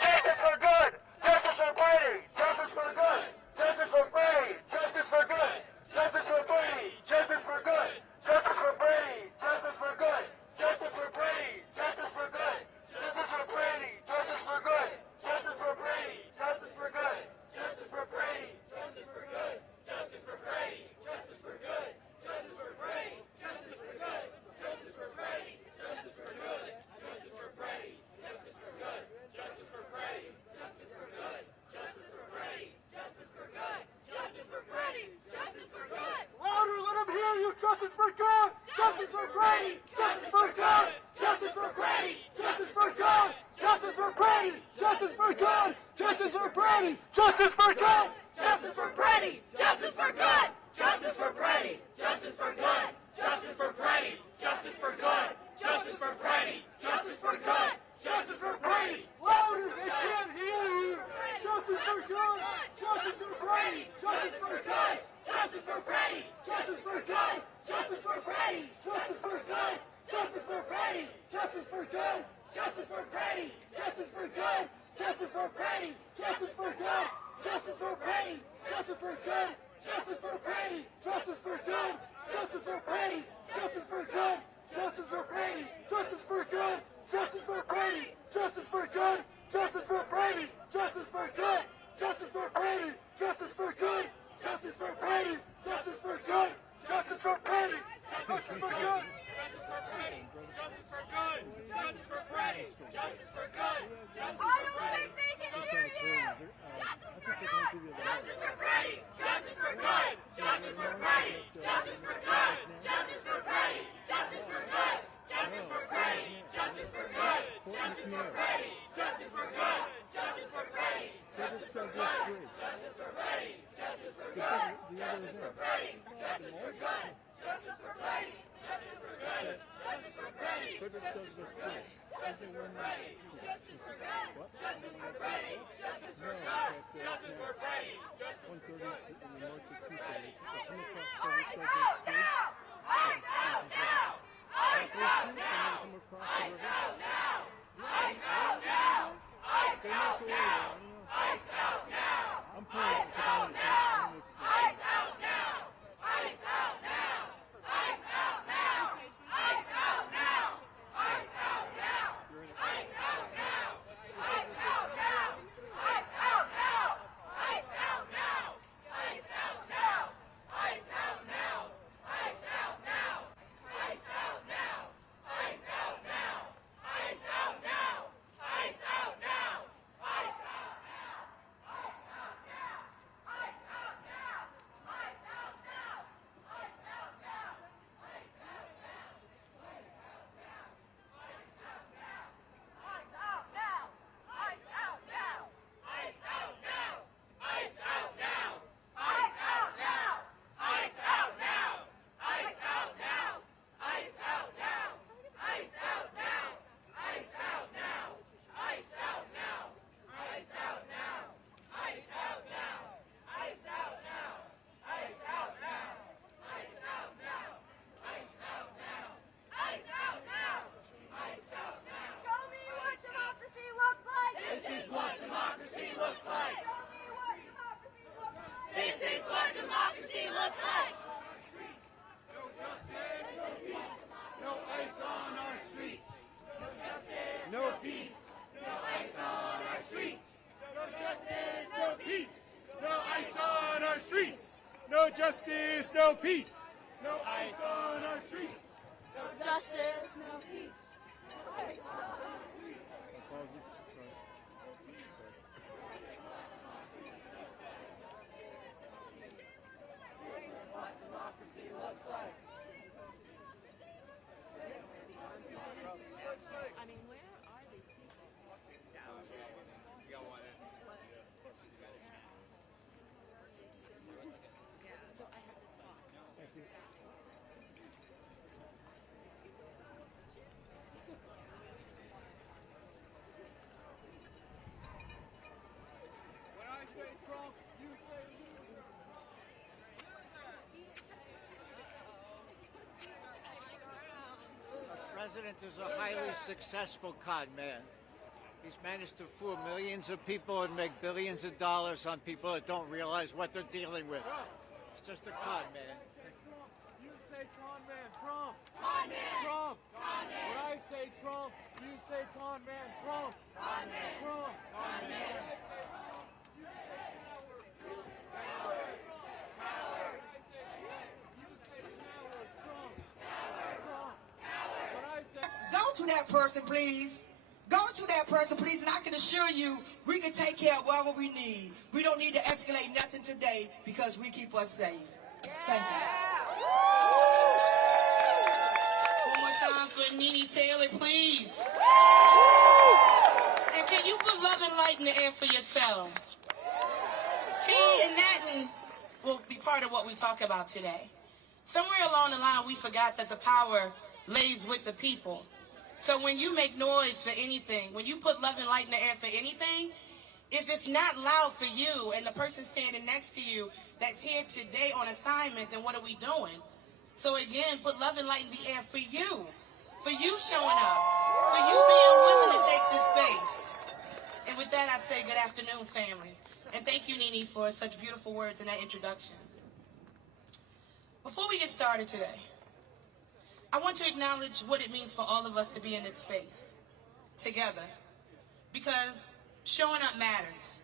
Justice for good! Justice for Brady! Justice for good! Justice for Brady! Justice for good! Justice for Brady! Justice for good! Justice for Brady! Justice for good! Justice for Brady! Justice for good! Justice for Brady! Justice for good! Justice for Brady! Justice for good! Justice for Brady! Justice for good! Justice for Brady! Justice for good! Justice for Brady! Justice for good! Justice for Brady! Justice for good! Justice for Brady! Justice for good! Justice for Brady! Justice for good! Justice for Brady! Justice for good! Justice for Brady! Justice for good! Louder, let them hear you! Justice for good! Justice for Brady! Justice for good! Justice for Brady! Justice for good! Justice for Brady! Justice for good! Justice for Brady! Justice for good! Justice for Brady! Justice for good! Justice for Brady! Justice for good! Justice for Brady! Justice for good! Justice for Brady! Justice for good! Justice for Brady! Louder! They can't hear you! Justice for good! Justice for Brady! Justice for good! Justice for Brady! Justice for good! Justice for Brady! Justice for good! Justice for Brady! Justice for good! Justice for Brady! Justice for good! Justice for Brady! Justice for good! Justice for Brady! Justice for good! Justice for Brady! Justice for good! Justice for Brady! Justice for good! Justice for Brady! Justice for good! Justice for Brady! Justice for good! Justice for Brady! Justice for good! Justice for Brady! Justice for good! Justice for Brady! Justice for good! Justice for Brady! Justice for good! Justice for good! Justice for Brady! Justice for good! Justice for Brady! Justice for good! Justice for Brady! Justice for good! Justice for Brady! Justice for good! Justice for Brady! Justice for good! Justice for Brady! Justice for good! Justice for Brady! Justice for good! Justice for Brady! Justice for good! Justice for Brady! Justice for good! Justice for Brady! Justice for good! Justice for Brady! Justice for good! Justice for Brady! Justice for good! Justice for Brady! Justice for good! Justice for Brady! Justice for good! Justice for Brady! Justice for good! Ice out now! Ice out now! Ice out now! Ice out now! Ice out now! Ice out now! Ice out now! Ice out now! Ice out now! Ice out now! Ice out now! Ice out now! Ice out now! Ice out now! Ice out now! Ice out now! Ice out now! Ice justice, no peace. No ice on our streets. No Justice, no peace. The president is a highly successful con man. He's managed to fool millions of people and make billions of dollars on people that don't realize what they're dealing with. It's just a con man. You say con man, Trump. Con man. Trump. Con man. When I say Trump, you say con man, Trump. Con man. Trump. Con man. Go to that person, please. Go to that person, please, and I can assure you we can take care of whatever we need. We don't need to escalate nothing today because we keep us safe. Thank you. One more time for Nene Taylor, please. And can you put love and light in the air for yourselves? See, and that will be part of what we talk about today. Somewhere along the line, we forgot that the power lays with the people. So when you make noise for anything, when you put love and light in the air for anything, if it's not loud for you and the person standing next to you that's here today on assignment, then what are we doing? So again, put love and light in the air for you showing up, for you being willing to take this space. And with that, I say good afternoon, family. And thank you, Nene, for such beautiful words in that introduction. Before we get started today, I want to acknowledge what it means for all of us to be in this space together, because showing up matters.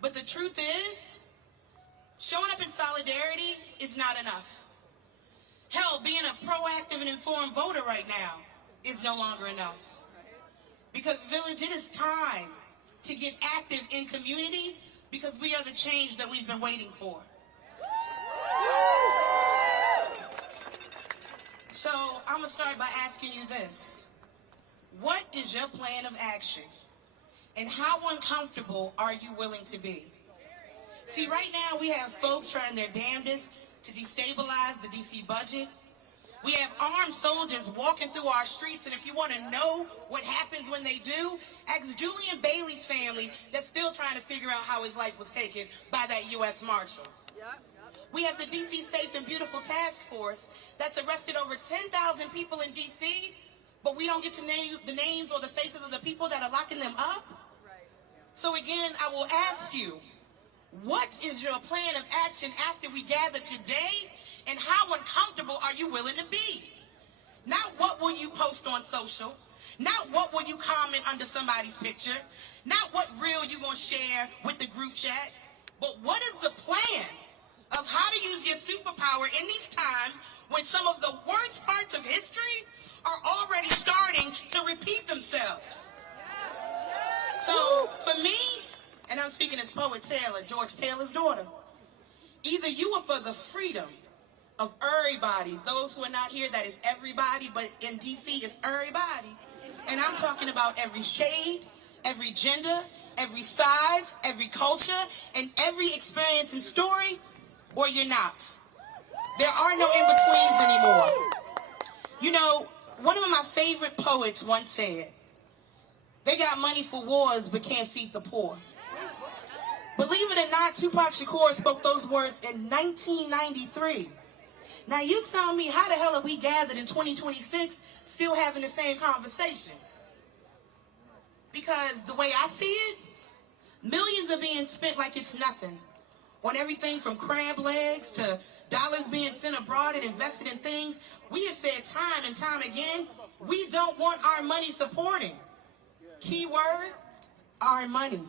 But the truth is, showing up in solidarity is not enough. Hell, being a proactive and informed voter right now is no longer enough. Because, Village, it is time to get active in community, because we are the change that we've been waiting for. So I'm going to start by asking you this. What is your plan of action? And how uncomfortable are you willing to be? See, right now we have folks trying their damnedest to destabilize the DC budget. We have armed soldiers walking through our streets, and if you want to know what happens when they do, ask Julian Bailey's family that's still trying to figure out how his life was taken by that U.S. Marshal. We have the D.C. Safe and Beautiful Task Force that's arrested over 10,000 people in D.C., but we don't get to name the names or the faces of the people that are locking them up. So again, I will ask you, what is your plan of action after we gather today, and how uncomfortable are you willing to be? Not what will you post on social, not what will you comment under somebody's picture, not what reel you gonna share with the group chat, but what is the plan of how to use your superpower in these times when some of the worst parts of history are already starting to repeat themselves? So for me, and I'm speaking as Poet Taylor, George Taylor's daughter, either you are for the freedom of everybody, those who are not here, that is everybody, but in DC it's everybody, and I'm talking about every shade, every gender, every size, every culture, and every experience and story, or you're not. There are no in-betweens anymore. You know, one of my favorite poets once said, they got money for wars but can't feed the poor. Believe it or not, Tupac Shakur spoke those words in 1993. Now you tell me, how the hell are we gathered in 2026 still having the same conversations? Because the way I see it, millions are being spent like it's nothing on everything from crab legs to dollars being sent abroad and invested in things. We have said time and time again, we don't want our money supporting. Keyword, our money.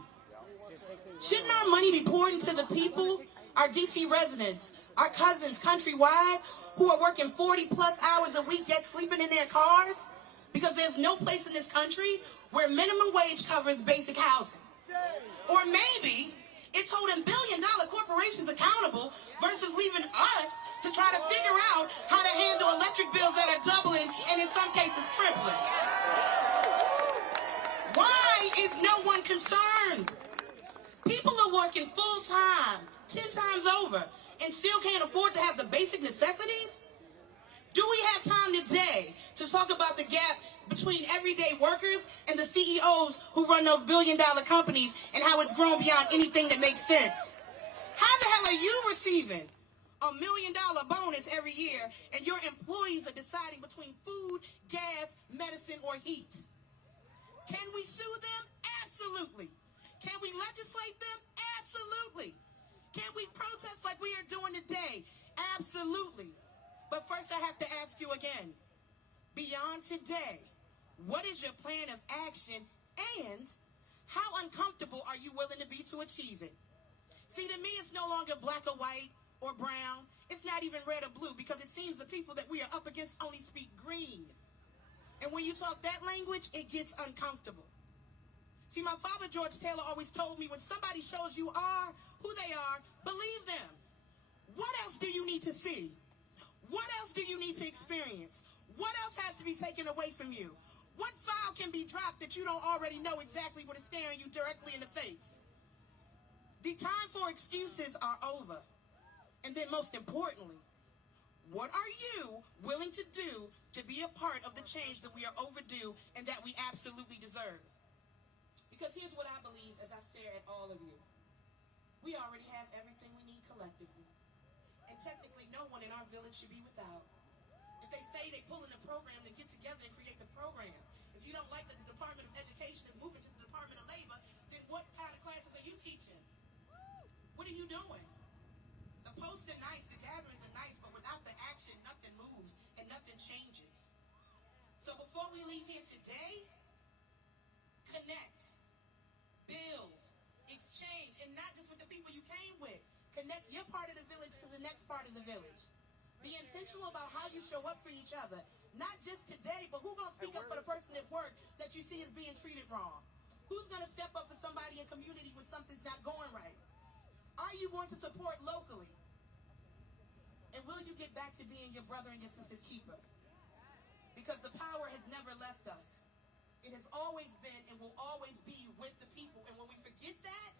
Shouldn't our money be poured into the people our DC residents, our cousins countrywide who are working 40 plus hours a week yet sleeping in their cars because there's no place in this country where minimum wage covers basic housing. Or maybe it's holding billion-dollar corporations accountable versus leaving us to try to figure out how to handle electric bills that are doubling and in some cases tripling. Why is no one concerned? People are working full-time, 10 times over, and still can't afford to have the basic necessities? Do we have time today to talk about the gap between everyday workers and the CEOs who run those billion-dollar companies and how it's grown beyond anything that makes sense? How the hell are you receiving $1 million bonus every year and your employees are deciding between food, gas, medicine, or heat? Can we sue them? Absolutely. Can we legislate them? Absolutely. Can we protest like we are doing today? Absolutely. But first I have to ask you again, beyond today, what is your plan of action and how uncomfortable are you willing to be to achieve it? See, to me, it's no longer black or white or brown. It's not even red or blue because it seems the people that we are up against only speak green. And when you talk that language, it gets uncomfortable. See, my father, George Taylor, always told me when somebody shows you are who they are, believe them. What else do you need to see? What else do you need to experience? What else has to be taken away from you? What file can be dropped that you don't already know exactly what is staring you directly in the face? The time for excuses are over. And then most importantly, what are you willing to do to be a part of the change that we are overdue and that we absolutely deserve? Because here's what I believe as I stare at all of you. We already have everything we need collectively. And technically, no one in our village should be without. If they say they pull in a program, then get together and create the program. If you don't like that the Department of Education is moving to the Department of Labor, then what kind of classes are you teaching? What are you doing? The posts are nice, the gatherings are nice, but without the action, nothing moves and nothing changes. So before we leave here today, connect, build, exchange, and not just with the people you came with. Connect your part of the village to the next part of the village. Be intentional about how you show up for each other. Not just today, but who's going to speak up for the person at work that you see is being treated wrong? Who's going to step up for somebody in community when something's not going right? Are you going to support locally? And will you get back to being your brother and your sister's keeper? Because the power has never left us. It has always been and will always be with the people. And when we forget that,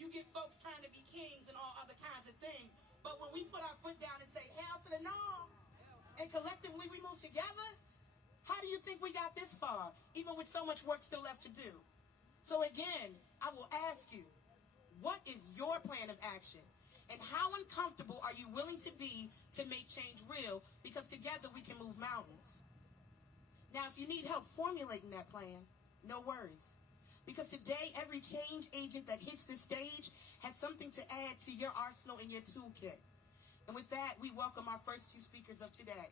you get folks trying to be kings and all other kinds of things. But when we put our foot down and say, hell to the no, and collectively we move together, how do you think we got this far, even with so much work still left to do? So again, I will ask you, what is your plan of action? And how uncomfortable are you willing to be to make change real? Because together we can move mountains. Now, if you need help formulating that plan, no worries. Because today, every change agent that hits this stage has something to add to your arsenal and your toolkit. And with that, we welcome our first two speakers of today.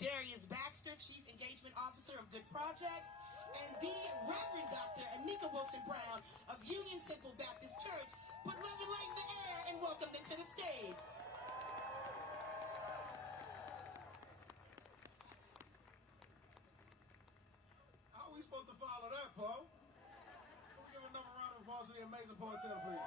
Darius Baxter, Chief Engagement Officer of Good Projects, and the Reverend Dr. Anika Wilson-Brown of Union Temple Baptist Church. Put love and light in the air and welcome them to the stage. How are we supposed to follow that, Paul? Can we give another round of applause for the amazing poetess, please?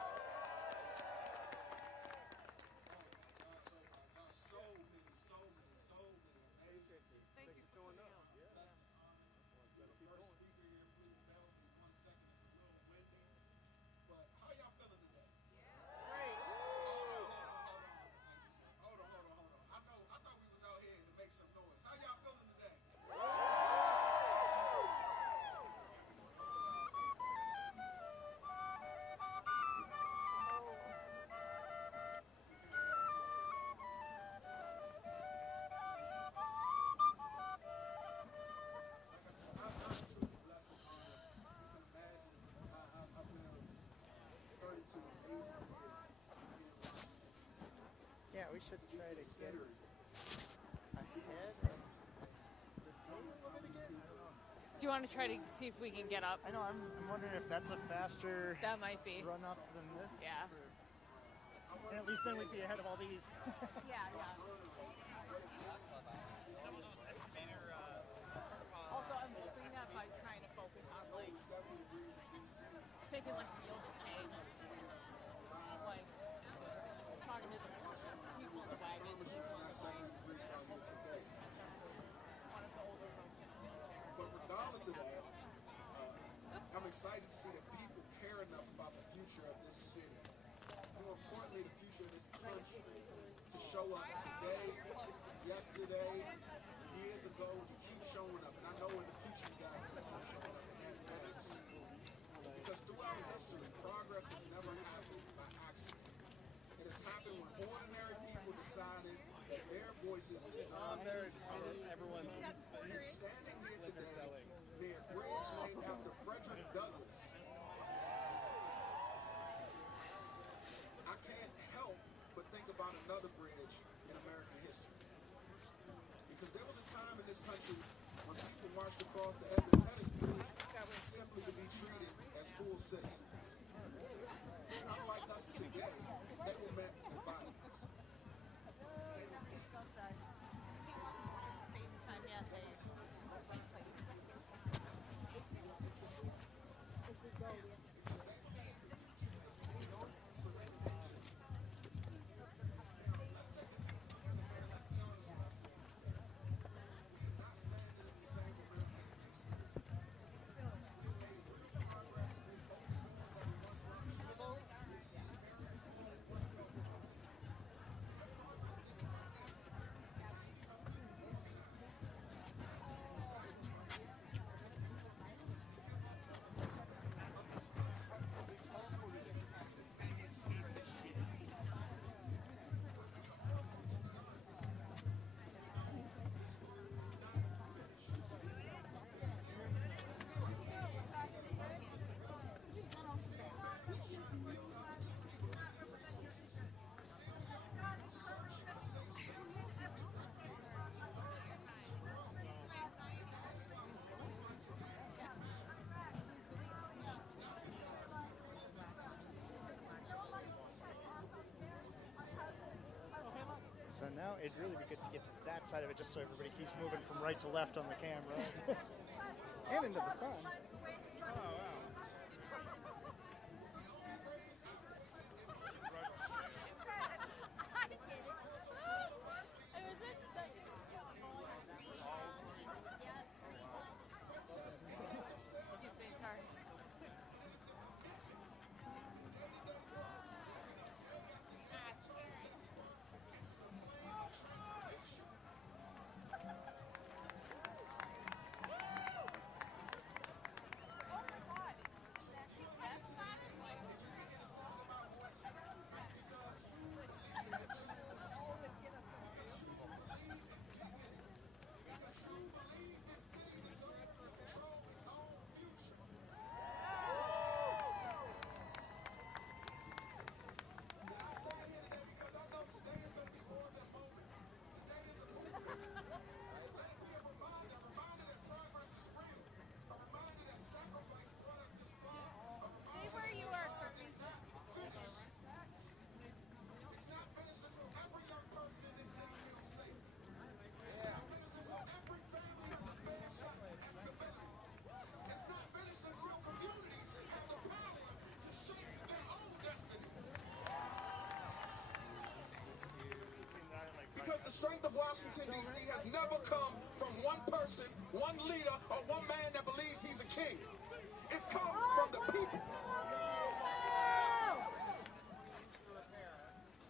Yeah, we should try to get ahead. Do you want to try to see if we can get up? I know, I'm wondering if that's a faster that might be run up than this. Yeah. And at least then we'd be ahead of all these. Yeah. Also, I'm hoping that by trying to focus on like taking like wheels of change, like talking to the people in the wagon, the people on the bike, one of the older folks in a wheelchair. But regardless of that, I'm excited to see that people care enough about the future of this city. More importantly, the future of this country. To show up today, yesterday, years ago, you keep showing up. And I know in the future you guys are going to keep showing up, and that matters. Because throughout history, progress has never happened by accident. It has happened when ordinary people decided that their voices deserve to be heard. And standing here today, near a bridge named after Frederick Douglass, I can't help but think about another bridge in American history. Because there was a time in this country when people marched across the Edmund Pettus Bridge simply to be treated as full citizens. Unlike us today, that will met with violence. So now it'd really be good to get to that side of it just so everybody keeps moving from right to left on the camera. And into the sun. Oh, wow. Excuse me, sorry. Because the strength of Washington, D.C. has never come from one person, one leader, or one man that believes he's a king. It's come from the people.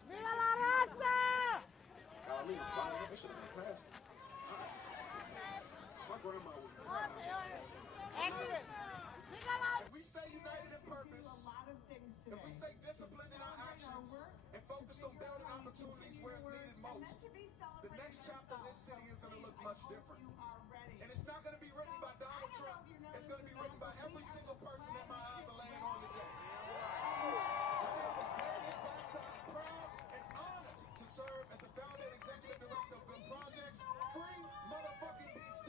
¡Viva la raza! Golly, I should have been past it. My grandma was If we stay united in purpose, if we stay disciplined in our actions, and focused on building opportunities where it's needed most, the next chapter of this city is going to look much different. And it's not going to be written by Donald Trump. It's going to be written by every single person that my eyes are laying on today. My name is Darius Baxter. I'm proud and honored to serve as the founder and executive director of Good Projects. Free motherfucking DC.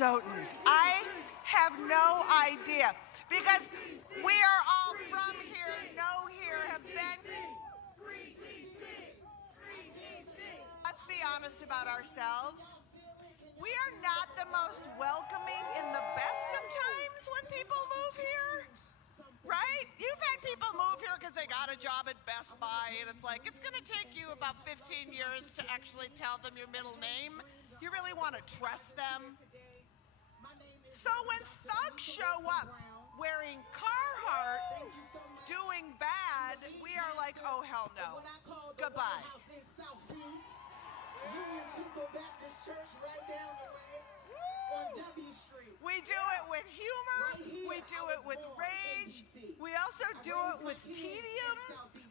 Minnesotans? I have no idea, because we are all from here, know here, have been. Let's be honest about ourselves. We are not the most welcoming in the best of times when people move here, right? You've had people move here because they got a job at Best Buy, and it's like, it's gonna take you about 15 years to actually tell them your middle name. You really want to trust them. So when thugs show up wearing Carhartt, doing bad, we are like, oh hell no, goodbye. We do it with humor, we do it with rage, we also do it with tedium,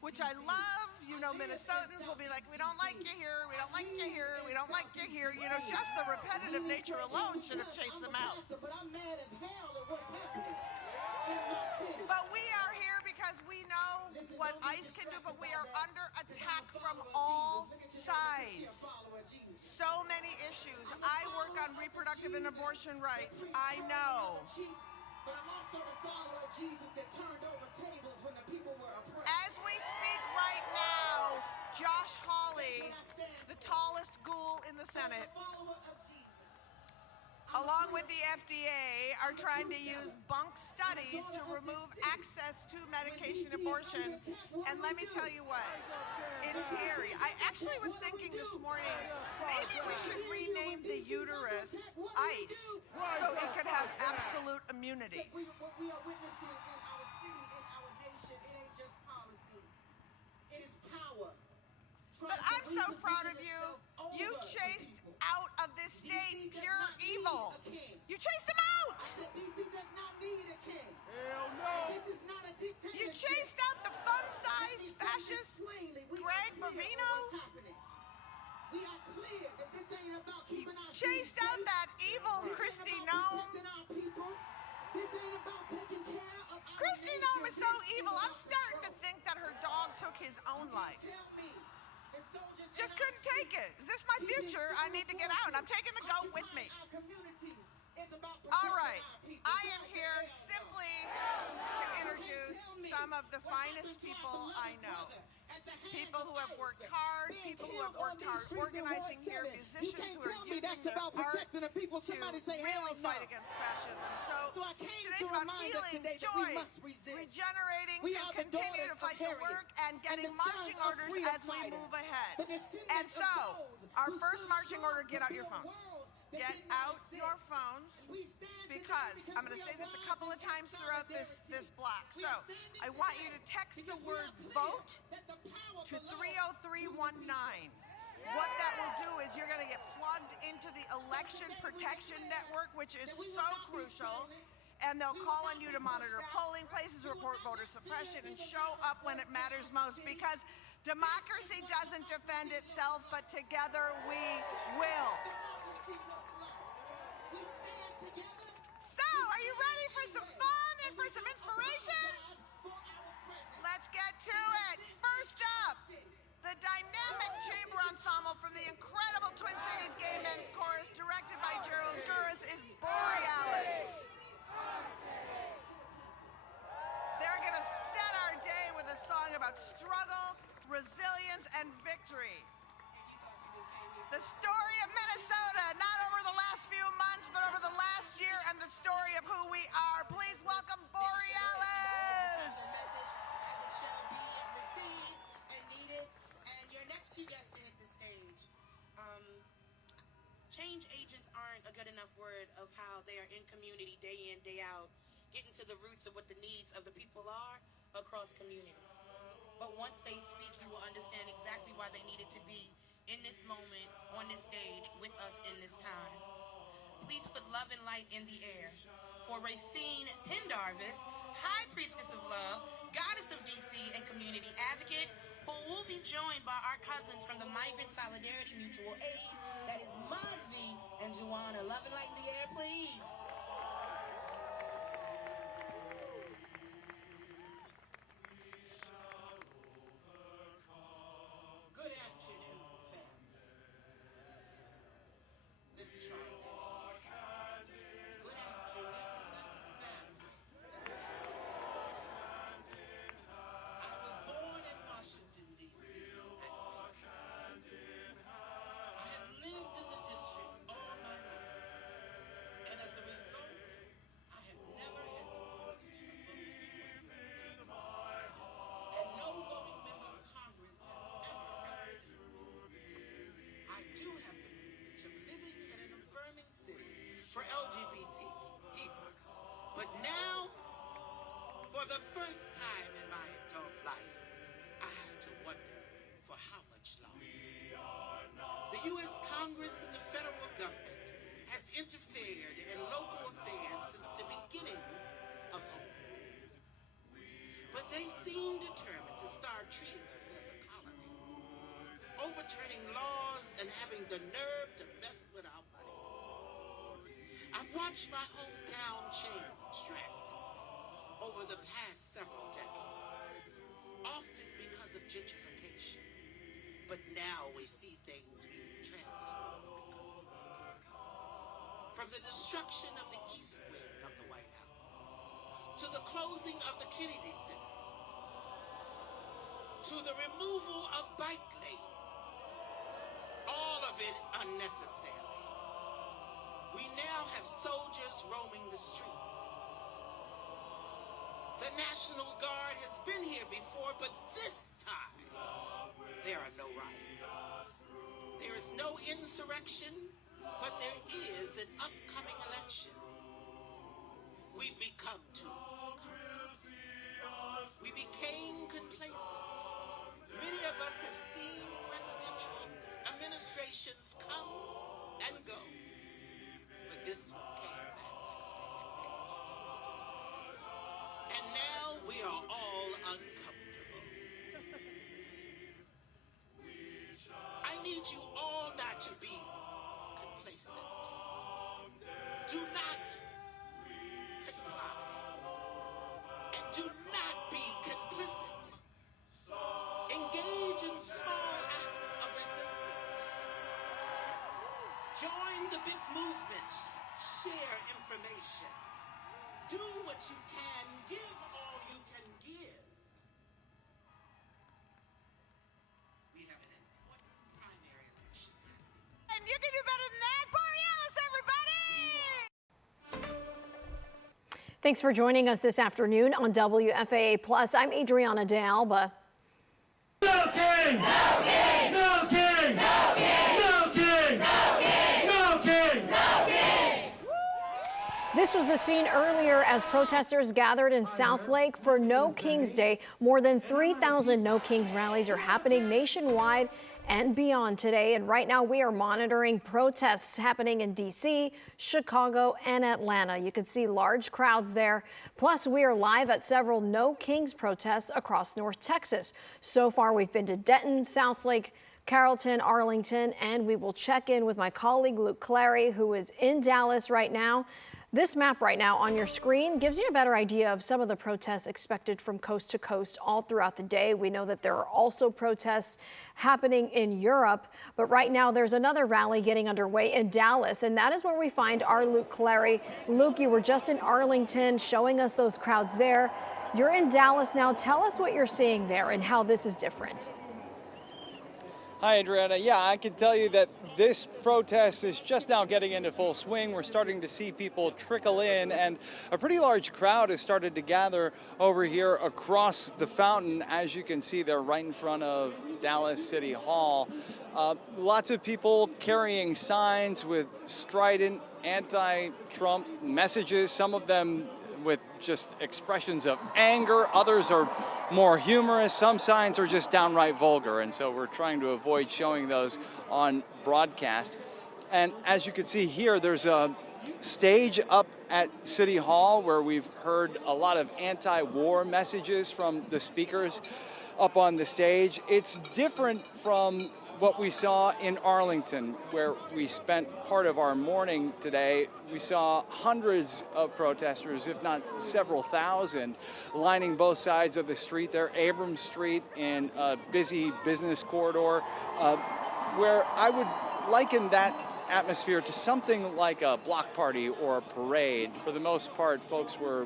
which I love. You know, Minnesotans will be like, we don't like you here, we don't like you here, we don't like you here. You know, just the repetitive nature alone should have chased them out. But we are here because we know what ICE can do, but we are under attack from all sides. So many issues. I work on reproductive and abortion rights. I know. As we speak right now, Josh Hawley, the tallest ghoul in the Senate, along with the FDA, are trying to use bunk studies to remove access to medication abortion. And let me tell you what, it's scary. I actually was thinking this morning, maybe we should rename the uterus ICE so it could have absolute immunity. But I'm so proud of you. You chased out of this state pure evil. You chased them out. Hell no. You chased out the fun-sized fascist Greg Bovino. You chased out that evil Kristi Noem. Kristi Noem is so evil, I'm starting to think that her dog took his own life. Just couldn't take it. Is this my future? I need to get out. I'm taking the goat with me. All right. I am here simply to introduce some of the finest people I know. People who have worked hard, people who have worked hard organizing here, musicians who are using their art to really fight against fascism. So today's about healing, joy, regenerating, and continue to fight the work and getting marching orders as we move ahead. And so, our first marching order, get out your phones. Get out your phones, because I'm going to say this a couple of times throughout this block. So I want you to text the word VOTE to 30319. What that will do is you're going to get plugged into the Election Protection Network, which is so crucial. And they'll call on you to monitor polling places, report voter suppression, and show up when it matters most, because democracy doesn't defend itself, but together we will. So, are you ready for some fun and for some inspiration? Let's get to it. First up, the dynamic chamber ensemble from the incredible Twin Cities Gay Men's Chorus, directed by Gerald Gurris, is Borealis. They're going to set our day with a song about struggle, resilience, and victory. The story of Minnesota, not over the last few months, but over the last year, and the story of who we are. Please welcome Borealis. And your next two guests to hit the stage. Change agents aren't a good enough word of how they are in community day in, day out, getting to the roots of what the needs of the people are across communities. But once they speak, you will understand exactly why they needed to be in this moment, on this stage, with us in this time. Please put love and light in the air for Racine Pendarvis, High Priestess of Love, Goddess of DC, and Community Advocate, who will be joined by our cousins from the Migrant Solidarity Mutual Aid, that is Magvi and Joanna. Love and light in the air, please. Good afternoon, family. Let's try that. For the first time in my adult life, I have to wonder for how much longer. The U.S. Congress and the federal government has interfered in local affairs since the beginning of home rule. But they seem determined to start treating us as a colony, overturning laws and having the nerve to mess with our money. I've watched my hometown change drastically over the past several decades, often because of gentrification. But now we see things being transformed because of Negro. From the destruction of the East Wing of the White House, to the closing of the Kennedy Center, to the removal of bike lanes, all of it unnecessary. We now have soldiers roaming the streets. The National Guard has been here before, but this time, there are no riots. There is no insurrection, but there is an upcoming election. We've become too comfortable. We became complacent. Many of us have seen presidential administrations come and go, but this one came back like a bad. And now we are all uncomfortable. I need you all not to be complacent. Do not comply. And do not be complicit. Engage in small acts of resistance. Join the big movements. Share information. Do what you can. Give all you can give. We have an important primary election happening. And you can do better than that. Borealis, everybody! Thanks for joining us this afternoon on WFAA Plus. I'm Adriana De Alba. No king! No king! No king! No king! No king! No king! No king! No king! This was a scene earlier as protesters gathered in Southlake for No Kings Day. More than 3,000 No Kings rallies are happening nationwide and beyond today. And right now we are monitoring protests happening in D.C., Chicago, and Atlanta. You can see large crowds there. Plus, we are live at several No Kings protests across North Texas. So far, we've been to Denton, Southlake, Carrollton, Arlington, and we will check in with my colleague Luke Clary, who is in Dallas right now. This map right now on your screen gives you a better idea of some of the protests expected from coast to coast all throughout the day. We know that there are also protests happening in Europe, but right now there's another rally getting underway in Dallas, and that is where we find our Luke Clary. Luke, you were just in Arlington showing us those crowds there. You're in Dallas now. Tell us what you're seeing there and how this is different. Hi, Adriana. Yeah, I can tell you that this protest is just now getting into full swing. We're starting to see people trickle in, and a pretty large crowd has started to gather over here across the fountain. As you can see, they're right in front of Dallas City Hall. Lots of people carrying signs with strident anti-Trump messages, some of them with just expressions of anger. Others are more humorous. Some signs are just downright vulgar, and so we're trying to avoid showing those on broadcast. And as you can see here, there's a stage up at City Hall where we've heard a lot of anti-war messages from the speakers up on the stage. It's different from what we saw in Arlington, where we spent part of our morning today. We saw hundreds of protesters, if not several thousand, lining both sides of the street there. Abrams Street in a busy business corridor, where I would liken that atmosphere to something like a block party or a parade. For the most part, folks were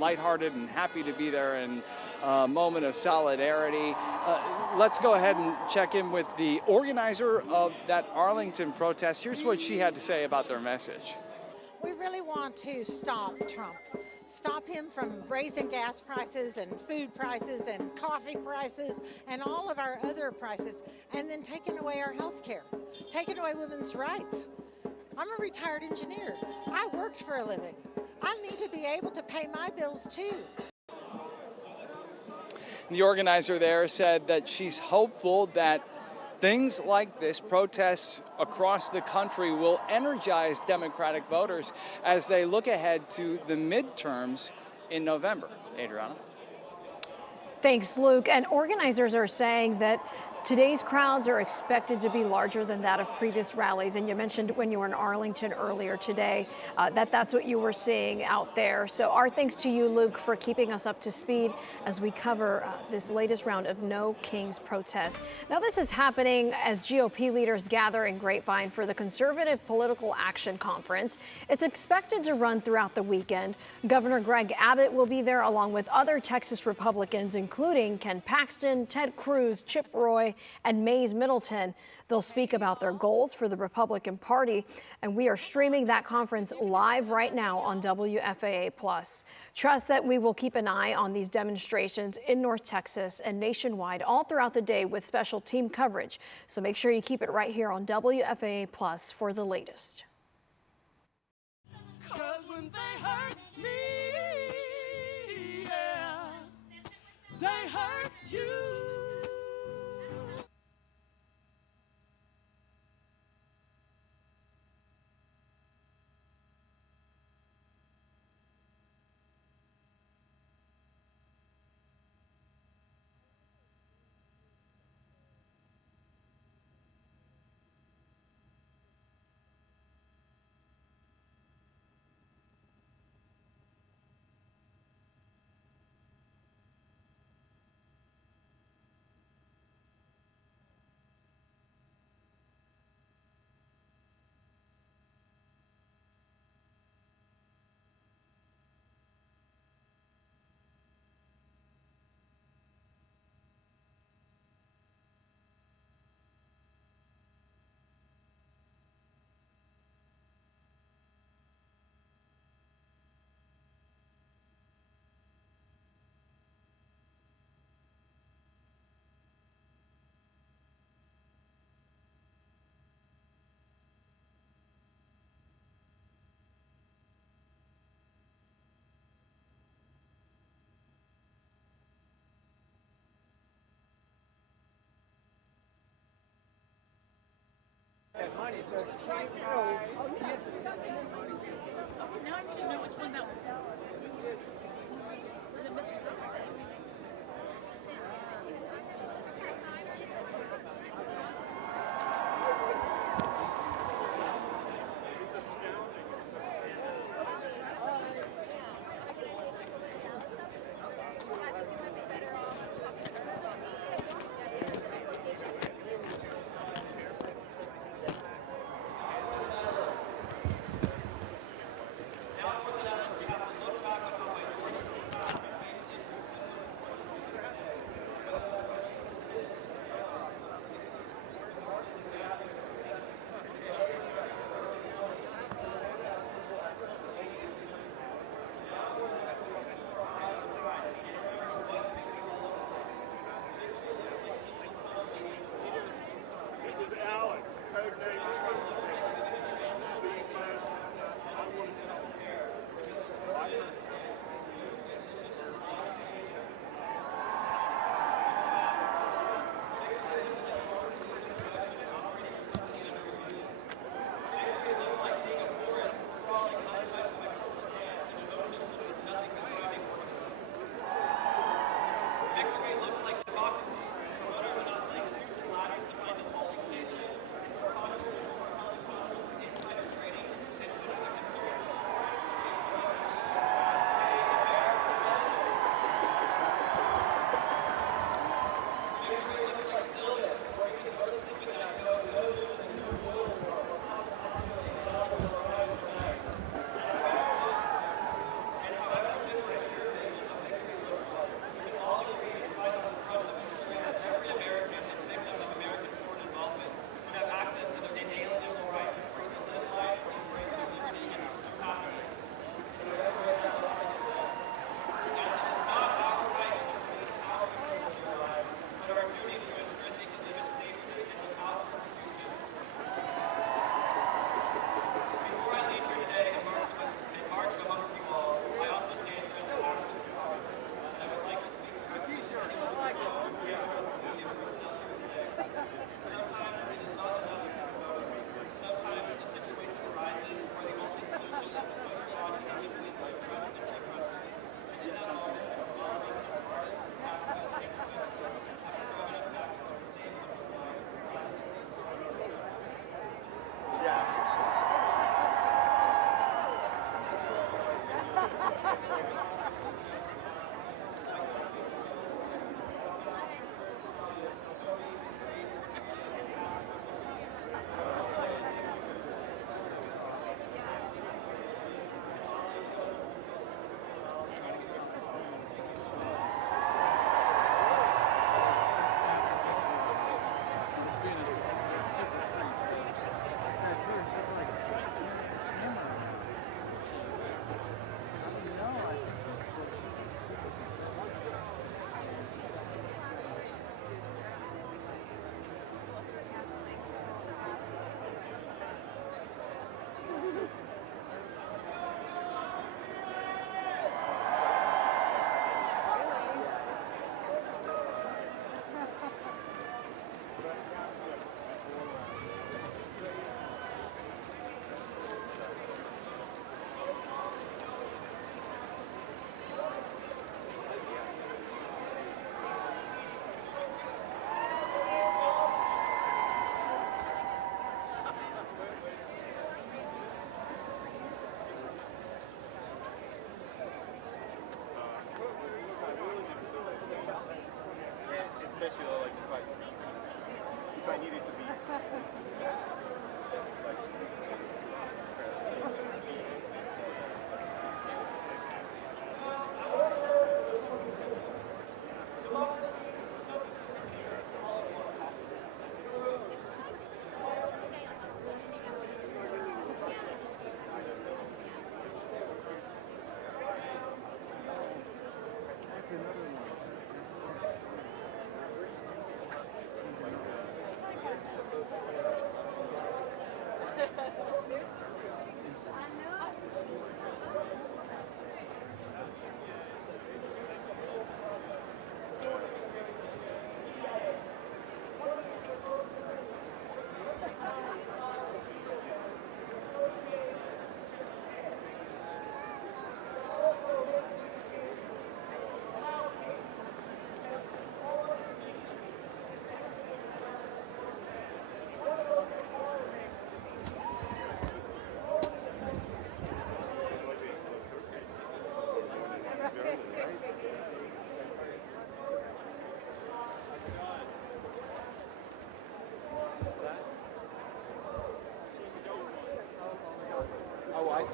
lighthearted and happy to be there in a moment of solidarity. Let's go ahead and check in with the organizer of that Arlington protest. Here's what she had to say about their message. We really want to stop Trump. Stop him from raising gas prices and food prices and coffee prices and all of our other prices, and then taking away our health care, taking away women's rights. I'm a retired engineer. I worked for a living. I need to be able to pay my bills too. The organizer there said that she's hopeful that things like this, protests across the country, will energize Democratic voters as they look ahead to the midterms in November. Adriana? Thanks, Luke. And organizers are saying that today's crowds are expected to be larger than that of previous rallies. And you mentioned when you were in Arlington earlier today that's what you were seeing out there. So our thanks to you, Luke, for keeping us up to speed as we cover this latest round of No Kings protests. Now, this is happening as GOP leaders gather in Grapevine for the Conservative Political Action Conference. It's expected to run throughout the weekend. Governor Greg Abbott will be there along with other Texas Republicans, including Ken Paxton, Ted Cruz, Chip Roy, and Mays Middleton. They'll speak about their goals for the Republican Party, and we are streaming that conference live right now on WFAA+. Trust that we will keep an eye on these demonstrations in North Texas and nationwide all throughout the day with special team coverage. So make sure you keep it right here on WFAA+ for the latest. 'Cause when they hurt me, yeah, they hurt you. That money just can't go. Now I need to know which one that was.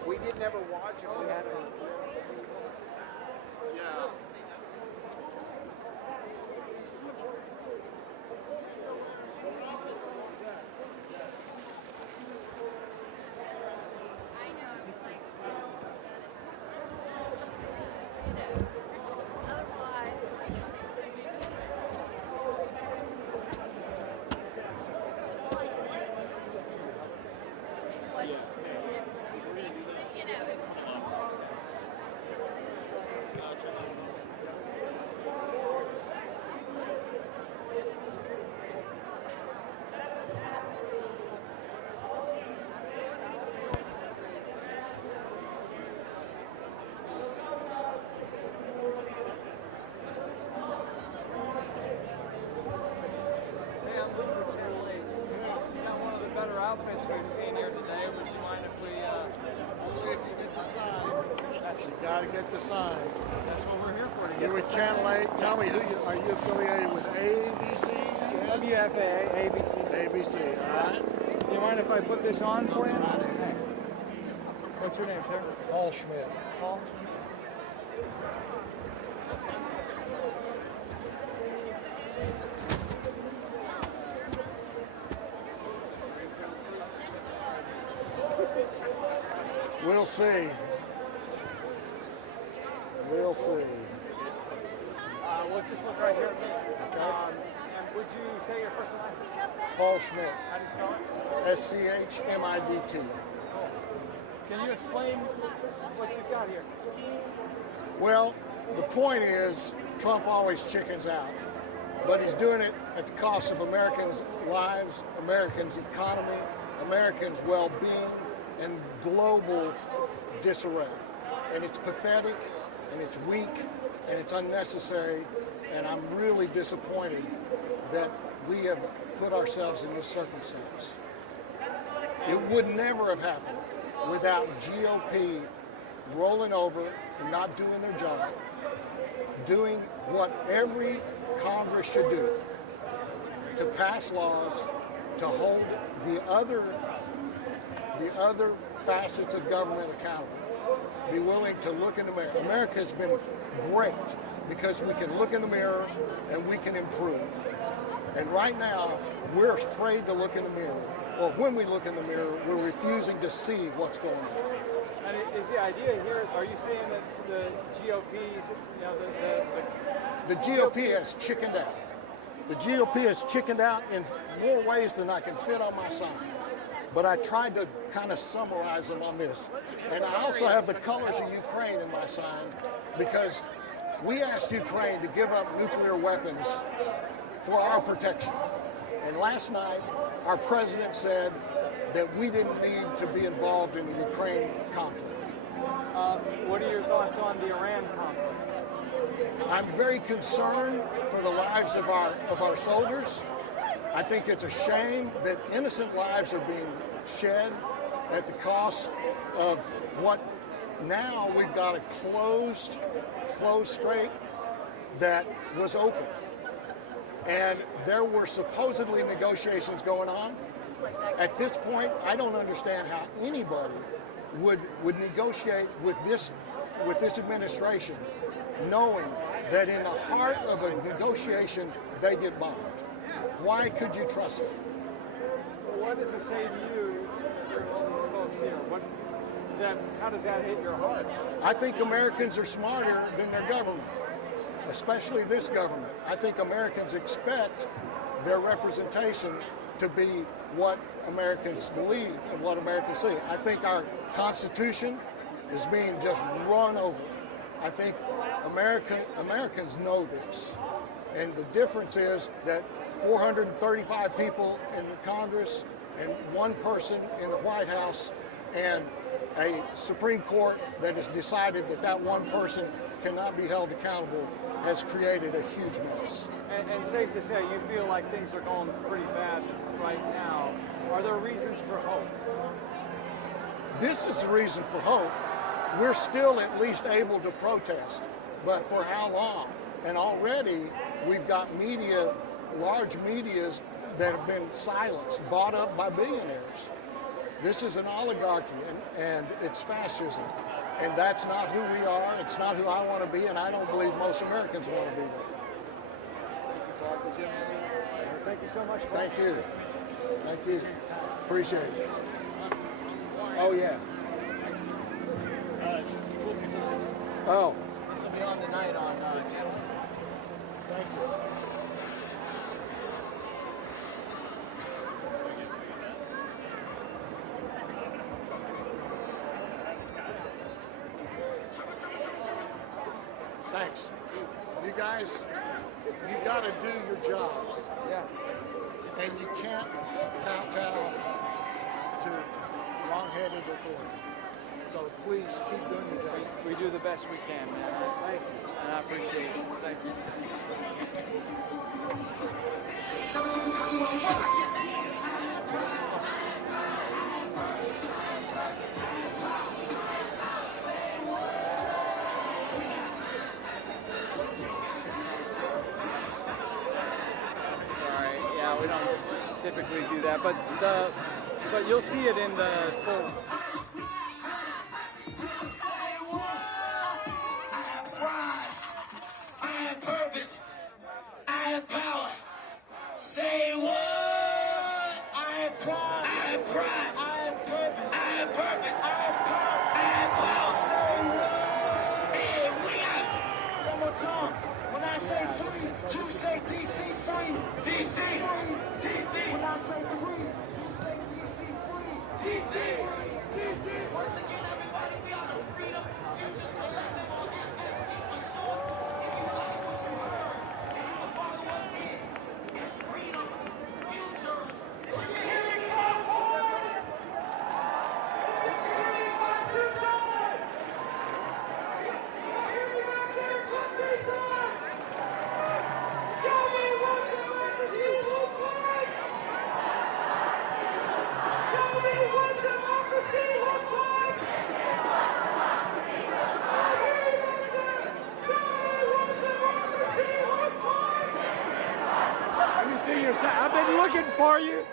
We didn't ever watch it. We had to. Yeah. Outfits we've seen here today. Would you mind if we, only if you get the sign. You gotta get the sign. That's what we're here for. You're with Channel 8. Tell me, are you affiliated with ABC? Yes? WFAA, ABC. ABC, all right. Do you mind if I put this on for you? Thanks. What's your name, sir? Paul Schmidt. Paul? We'll see. We'll see. We'll just look right here. Okay. And would you say your first and last name? Paul Schmidt. How do you spell it? SCHMIDT. Cool. Can you explain what you've got here? Well, the point is, Trump always chickens out, but he's doing it at the cost of Americans' lives, Americans' economy, Americans' well-being, and global disarray. And it's pathetic, and it's weak, and it's unnecessary, and I'm really disappointed that we have put ourselves in this circumstance. It would never have happened without GOP rolling over and not doing their job, doing what every Congress should do, to pass laws, to hold the other facets of government accountable. Be willing to look in the mirror. America has been great because we can look in the mirror and we can improve. And right now, we're afraid to look in the mirror. Or when we look in the mirror, we're refusing to see what's going on. And is the idea here, are you saying that the GOP's, the GOP has chickened out. The GOP has chickened out in more ways than I can fit on my sign. But I tried to kind of summarize them on this. And I also have the colors of Ukraine in my sign because we asked Ukraine to give up nuclear weapons for our protection. And last night, our president said that we didn't need to be involved in the Ukraine conflict. What are your thoughts on the Iran conflict? I'm very concerned for the lives of our soldiers. I think it's a shame that innocent lives are being shed at the cost of what now we've got a closed strait that was open. And there were supposedly negotiations going on. At this point, I don't understand how anybody would negotiate with this administration, knowing that in the heart of a negotiation, they get bombed. Why could you trust them? What does it say to you, all these folks here? How does that hit your heart? I think Americans are smarter than their government, especially this government. I think Americans expect their representation to be what Americans believe and what Americans see. I think our Constitution is being just run over. I think Americans know this. And the difference is that 435 people in the Congress and one person in the White House and a Supreme Court that has decided that that one person cannot be held accountable has created a huge mess. And safe to say, you feel like things are going pretty bad right now. Are there reasons for hope? This is the reason for hope. We're still at least able to protest, but for how long? And already we've got large medias that have been silenced, bought up by billionaires. This is an oligarchy, and it's fascism. And that's not who we are. It's not who I want to be, and I don't believe most Americans want to be there. Thank you so much. Thank you. Thank you. Appreciate it. Oh, yeah. Oh. This will be on tonight on Channel. Thank you. Thanks. You guys, you got to do your jobs. Yeah. And you can't kowtow to wrong-headed authority. So please keep doing your job. We do the best we can, man. Thank you. And I appreciate it. Thank you. We don't typically do that, but you'll see it in the full. I have purpose. I have power. Say what? I have pride. I have pride. I have purpose. I have purpose. I have power. I have power. Say what? Yeah, we out. One more time. When I say free, you say DC free. DC free. DC. When I say free, you say DC free. DC. DC. Once again, everybody, we are the Freedom Futures Collective on FFC for sure. If you like what you heard, and you will follow us in Freedom Futures Collective. Let me see your sign. I've been looking for you.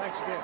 Thanks again.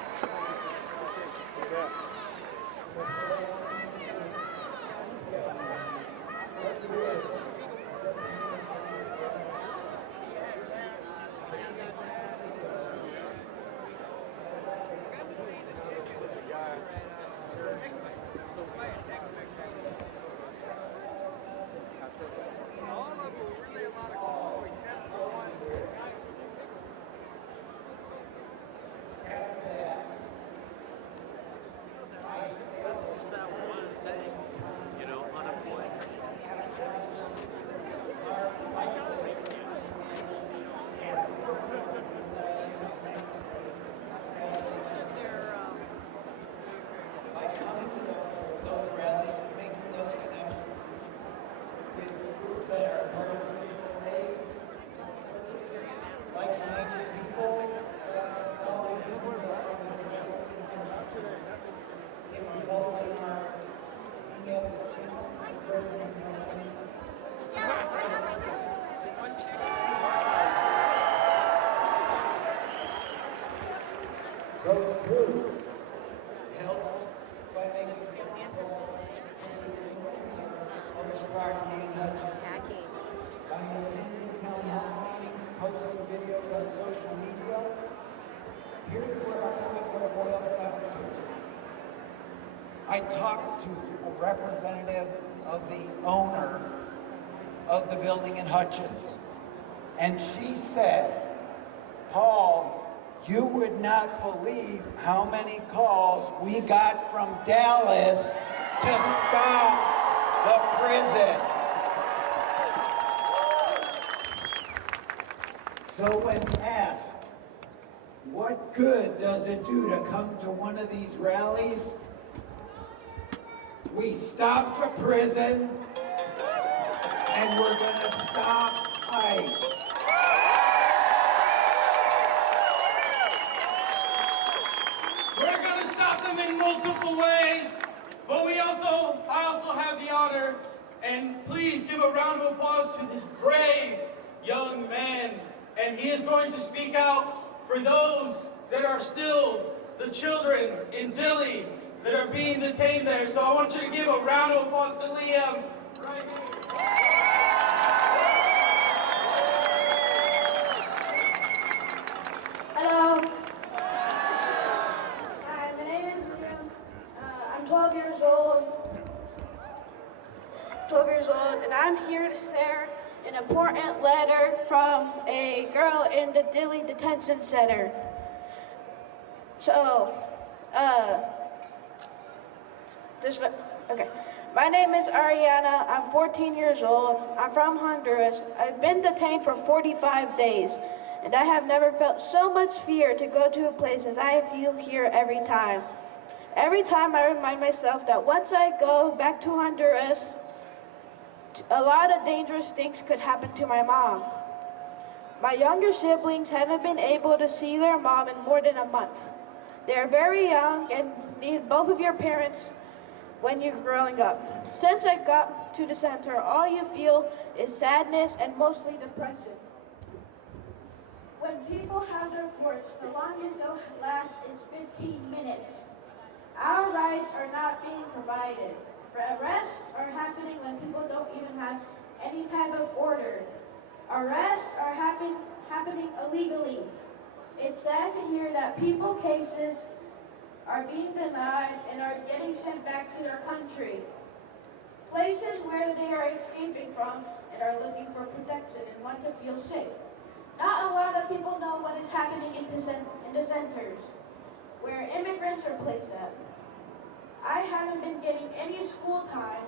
who helped by making attacking. by attending town hall meetings, posting videos on social media. Here's where I think what it boils down to. I talked to a representative of the owner of the building in Hutchins, and she said, Paul, you would not believe how many calls we got from Dallas to stop the prison. So when asked, what good does it do to come to one of these rallies? We stopped the prison, and we're going to stop ICE. We're going to stop them in multiple ways, but I also have the honor, and please give a round of applause to this brave young man. And he is going to speak out for those that are still the children in Dilley that are being detained there. So I want you to give a round of applause to Liam right here. Hello. Hi, my name is Liam. I'm 12 years old. And I'm here to share an important letter from a girl in the Dilley Detention Center. So, okay. My name is Ariana. I'm 14 years old. I'm from Honduras. I've been detained for 45 days, and I have never felt so much fear to go to a place as I feel here every time. Every time I remind myself that once I go back to Honduras, a lot of dangerous things could happen to my mom. My younger siblings haven't been able to see their mom in more than a month. They're very young and need both of your parents when you're growing up. Since I got to the center, all you feel is sadness and mostly depression. When people have their courts, the longest they'll last is 15 minutes. Our rights are not being provided. Arrests are happening when people don't even have any type of order. Arrests are happening illegally. It's sad to hear that people cases are being denied and are getting sent back to their country. Places where they are escaping from and are looking for protection and want to feel safe. Not a lot of people know what is happening in the centers where immigrants are placed at. I haven't been getting any school time.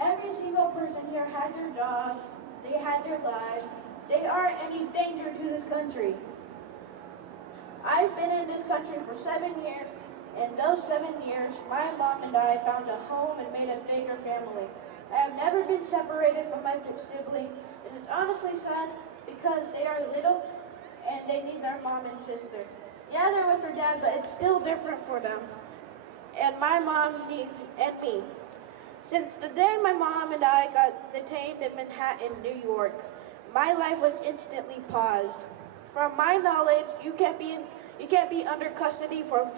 Every single person here had their jobs, they had their lives. They aren't any danger to this country. I've been in this country for 7 years, and those 7 years, my mom and I found a home and made a bigger family. I have never been separated from my siblings, and it's honestly sad because they are little and they need their mom and sister. Yeah, they're with their dad, but it's still different for them. And my mom and me. Since the day my mom and I got detained in Manhattan, New York, my life was instantly paused. From my knowledge, you can't be under custody for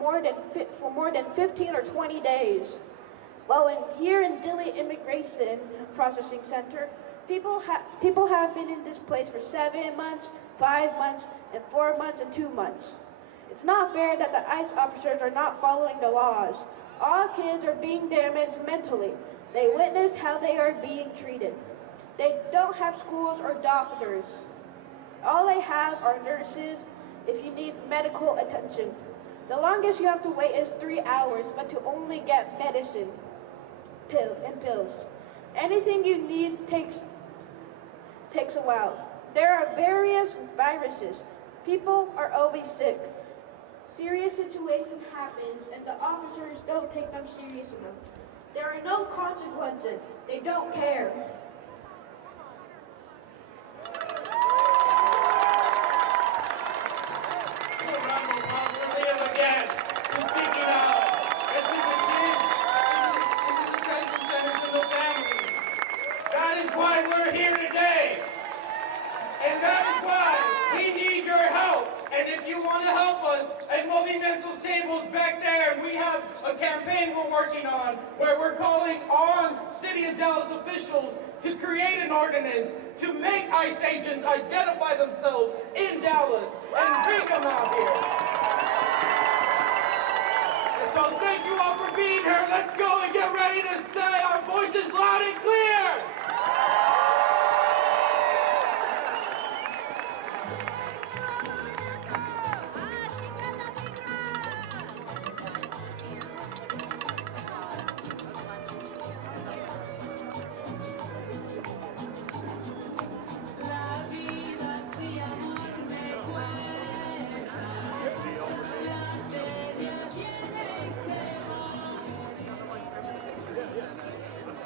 more than 15 or 20 days. Well, here in Dilley Immigration Processing Center, people have been in this place for 7 months, 5 months, and 4 months and 2 months. It's not fair that the ICE officers are not following the laws. All kids are being damaged mentally. They witness how they are being treated. They don't have schools or doctors. All they have are nurses if you need medical attention. The longest you have to wait is 3 hours, but to only get medicine, pills. Anything you need takes a while. There are various viruses. People are always sick. Serious situation happens and the officers don't take them serious enough. There are no consequences. They don't care. That is why we're here today. And that is why we need your help. And if you want to help us and a campaign we're working on where we're calling on City of Dallas officials to create an ordinance to make ICE agents identify themselves in Dallas and bring them out here. And so thank you all for being here. Let's go and get ready to say our voices loud and clear.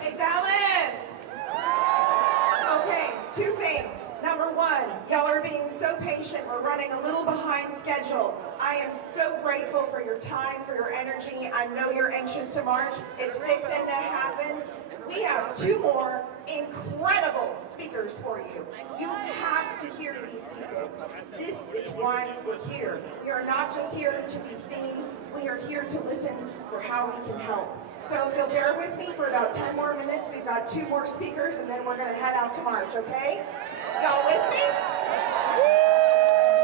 Hey, Dallas! Okay, two things. Number one, y'all are being so patient. We're running a little behind schedule. I am so grateful for your time, for your energy. I know you're anxious to march. It's fixing to happen. We have two more incredible speakers for you. You have to hear these people. This is why we're here. We are not just here to be seen. We are here to listen for how we can help. So if you'll bear with me for about 10 more minutes, we've got two more speakers, and then we're going to head out to march, okay? Y'all with me?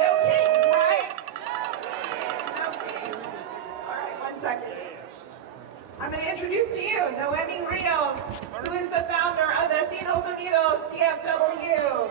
No kings, right? No kings. All right, 1 second. I'm going to introduce to you Noemi Rios, who is the founder of Vecinos Unidos, DFW.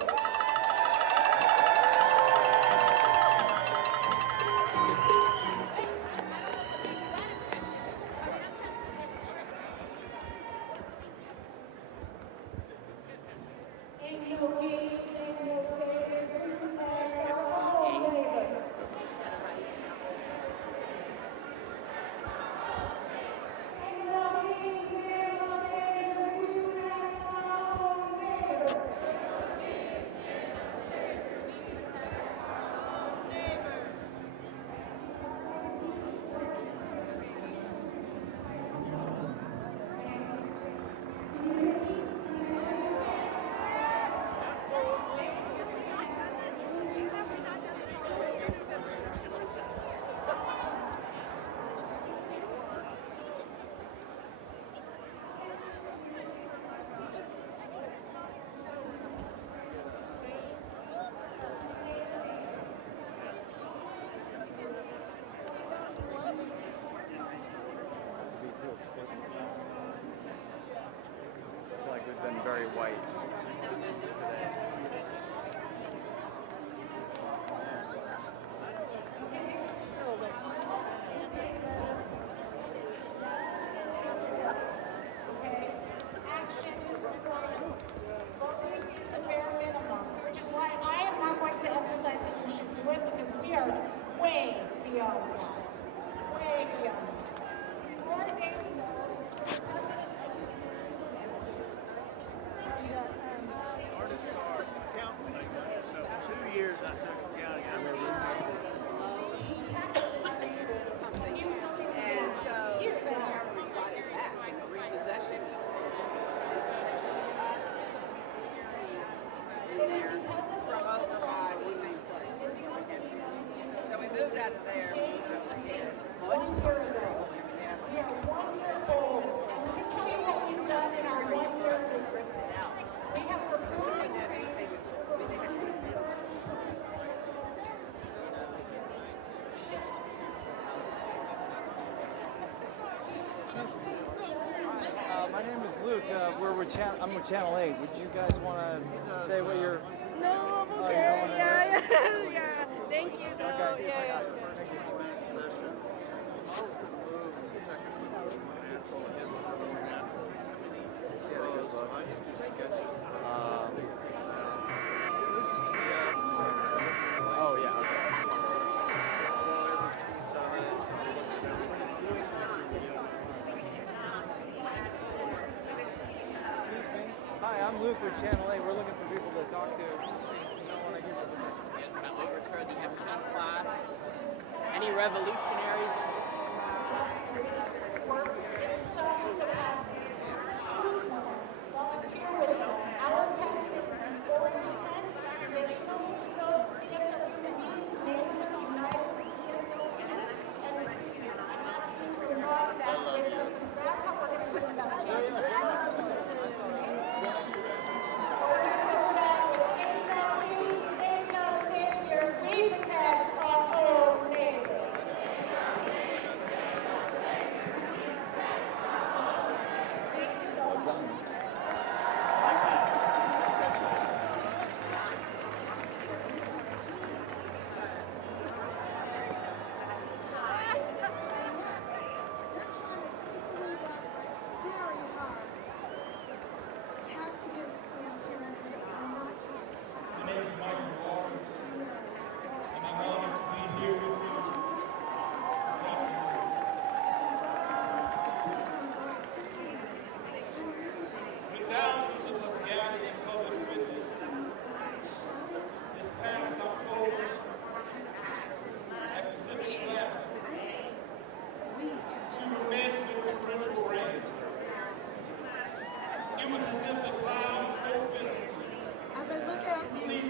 I feel like we've been very white today. Which is why I am not going to emphasize that you should do it, because we are way beyond that. Way beyond that. 4 days ago, Artists are counting like that. So for 2 years I took counting. I remember. And so whenever we got it back in the repossession, it's just us, security in there from over by one main place. So we moved out of there, moved over here, much closer to home. we are 1 year old, and let me tell you what we've done in our 1 year. We have removed My name is Luke. I'm with Channel 8. Would you guys want to say what you're... No, I'm okay. Yeah. Thank you, though. Okay. Yeah. Thank you. Oh, yeah, Hi, I'm Luke with Channel 8. We're looking for people to talk to. You don't want to hear from them. You guys want to overthrow the Epstein class? Any revolutionaries? Our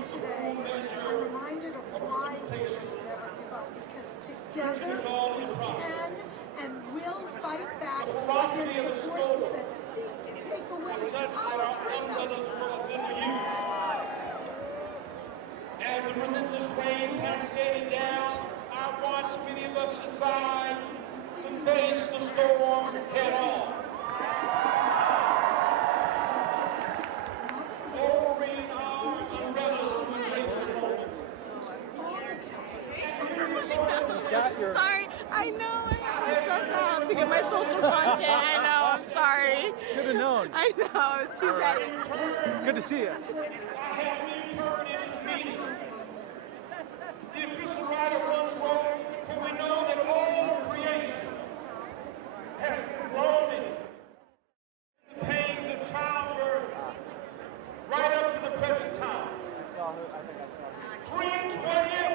today, I'm reminded of why we must never give up, because together we can and will fight back against the forces that seek to take away our freedom. As the relentless rain cascaded down, I watched many of us decide to face the storm head on. Overrated arms and rebels Sorry, I know. I was so proud to get my social content. I know. I'm sorry. Should have known. I know. It was too bad. Good to see you. The official writer once wrote, for we know that all creation has been groaning the pains of childbirth right up to the present time. Friends, what if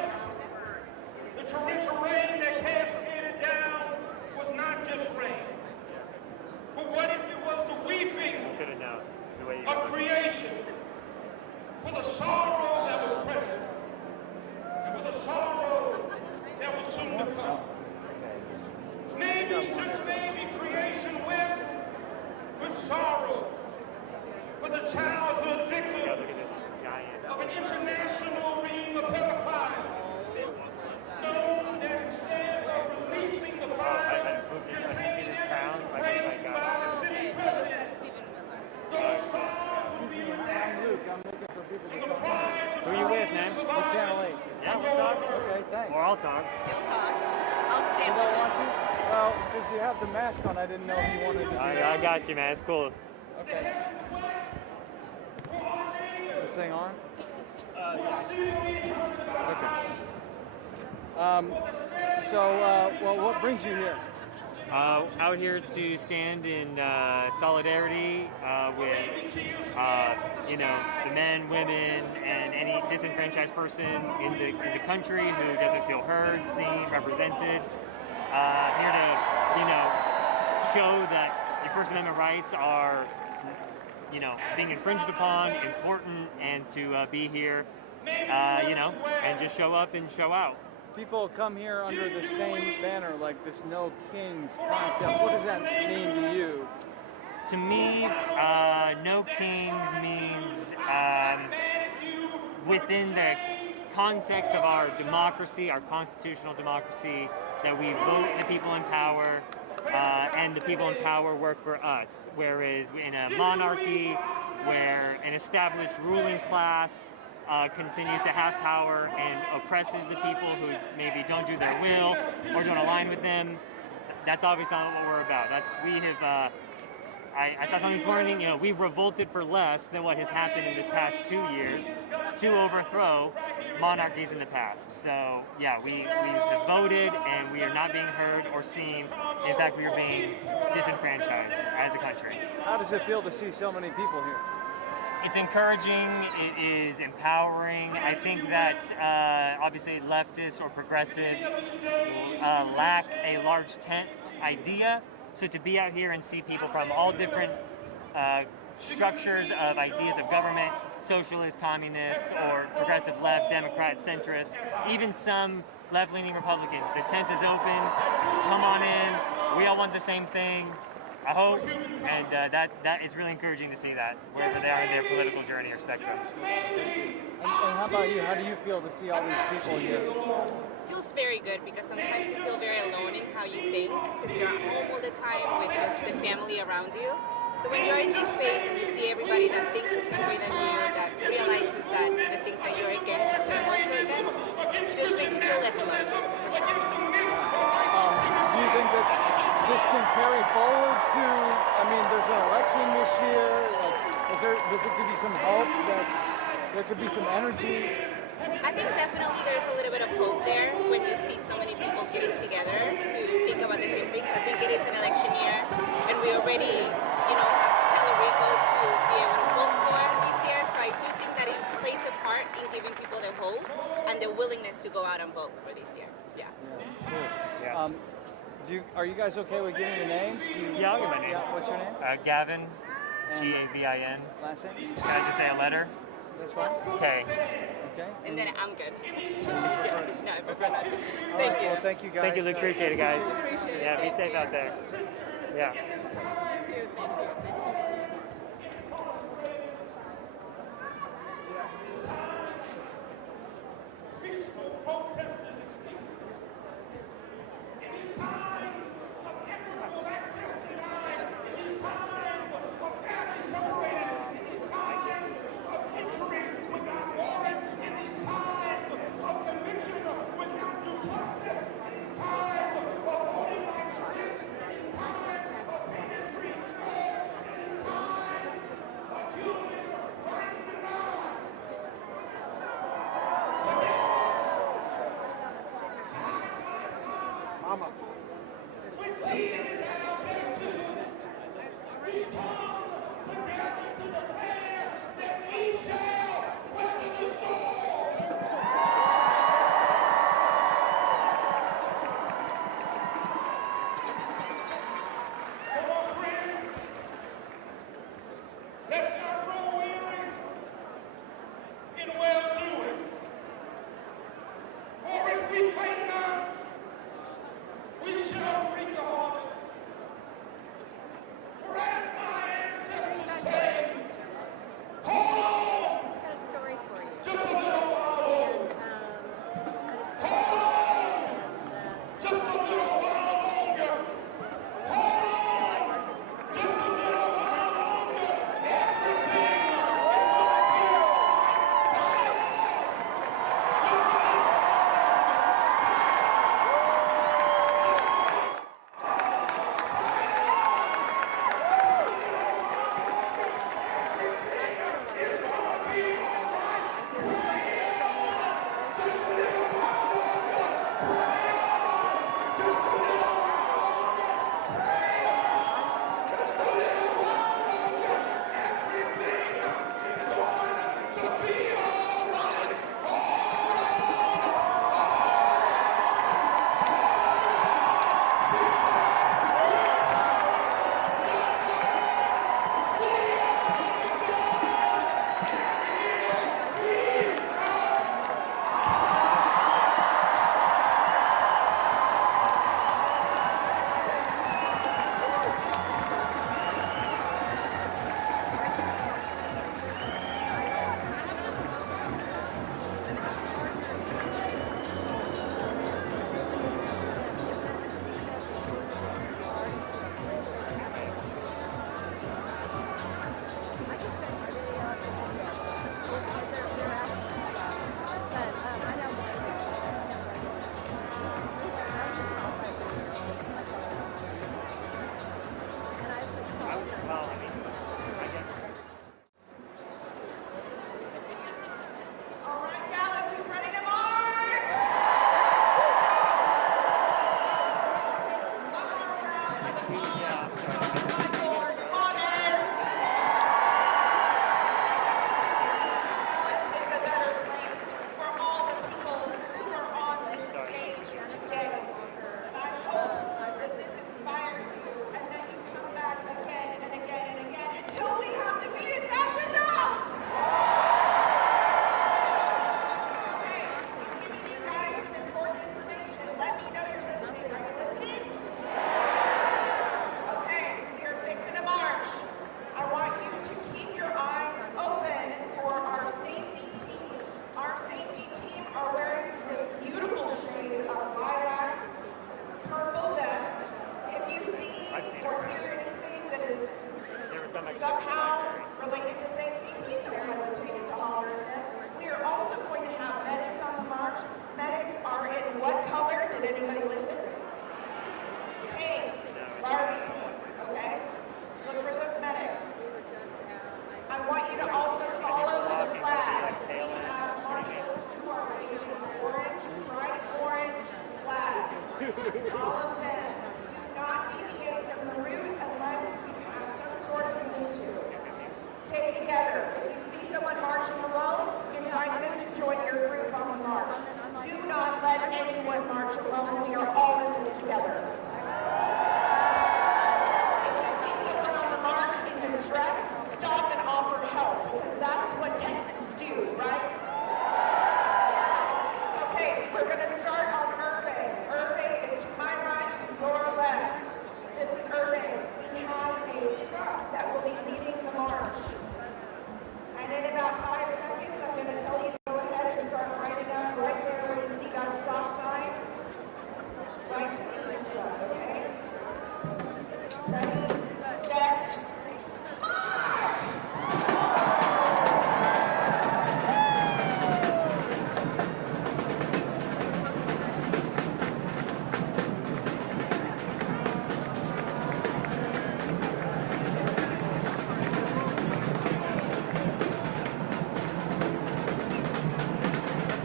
the torrential rain that cascaded down was not just rain, but what if it was the weeping of creation for the sorrow that was present and for the sorrow that was soon to come? Maybe, just maybe, creation wept with sorrow for the childhood victim of an international ring of pedophiles, known that instead of releasing the files containing evidence framed by the sitting president, those files would be redacted. Who are you with, man? With Channel 8. Yeah, we'll talk. Okay, thanks. Or I'll talk. You'll talk. I'll stand You don't with want to? Well, because you have the mask on, I didn't know if you wanted to. I got you, man. It's cool. Okay. Is this thing on? Okay. Well, what brings you here? Out here to stand in solidarity with, the men, women, and any disenfranchised person in the country who doesn't feel heard, seen, represented. Here to, show that your First Amendment rights are, being infringed upon, important, and to be here, and just show up and show out. People come here under the same banner, like this No Kings concept. What does that mean to you? To me, No Kings means within the context of our democracy, our constitutional democracy, that we vote the people in power, and the people in power work for us. Whereas in a monarchy, where an established ruling class continues to have power and oppresses the people who maybe don't do their will or don't align with them, that's obviously not what we're about. I saw something this morning, we've revolted for less than what has happened in this past 2 years to overthrow monarchies in the past. So yeah, we have voted and we are not being heard or seen. In fact, we are being disenfranchised as a country. How does it feel to see so many people here? It's encouraging, it is empowering. I think that obviously leftists or progressives lack a large tent idea. So to be out here and see people from all different structures of ideas of government, socialist, communist, or progressive left, Democrat, centrist, even some left-leaning Republicans. The tent is open, come on in, we all want the same thing, I hope, and that it's really encouraging to see that, wherever they are in their political journey or spectrum. And how about you? How do you feel to see all these people here? Feels very good because sometimes you feel very alone in how you think because you're at home all the time with just the family around you. So when you're in this space and you see everybody that thinks the same way than you, that realizes that the things that you're against, you're also against, just makes you feel less alone. Do you think that this can carry forward to, there's an election this year, does it give you some hope that there could be some energy? I think definitely there's a little bit of hope there when you see so many people getting together to think about the same things. I think it is an election year, and we already, have Tellerico to be able to vote for this year. So I do think that it plays a part in giving people the hope and the willingness to go out and vote for this year. Yeah. Cool. Yeah. Are you guys okay with giving your names? Yeah, I'll give my name. Yeah, what's your name? Gavin, Gavin. Last name? Can I just say a letter? That's fine. Okay. Okay. And then I'm good. Yeah, no, I prefer not to. Thank you. Well, thank you guys. Thank you, Luke. Appreciate it, guys. Appreciate it. Yeah, be safe out there. Yeah. Peaceful protesters extinct. It is time of equitable access denied. It is time of family separated. It is time of entering without warrant. It is time of conviction without due process. It is time of voting like slaves. It is time of pain and trees.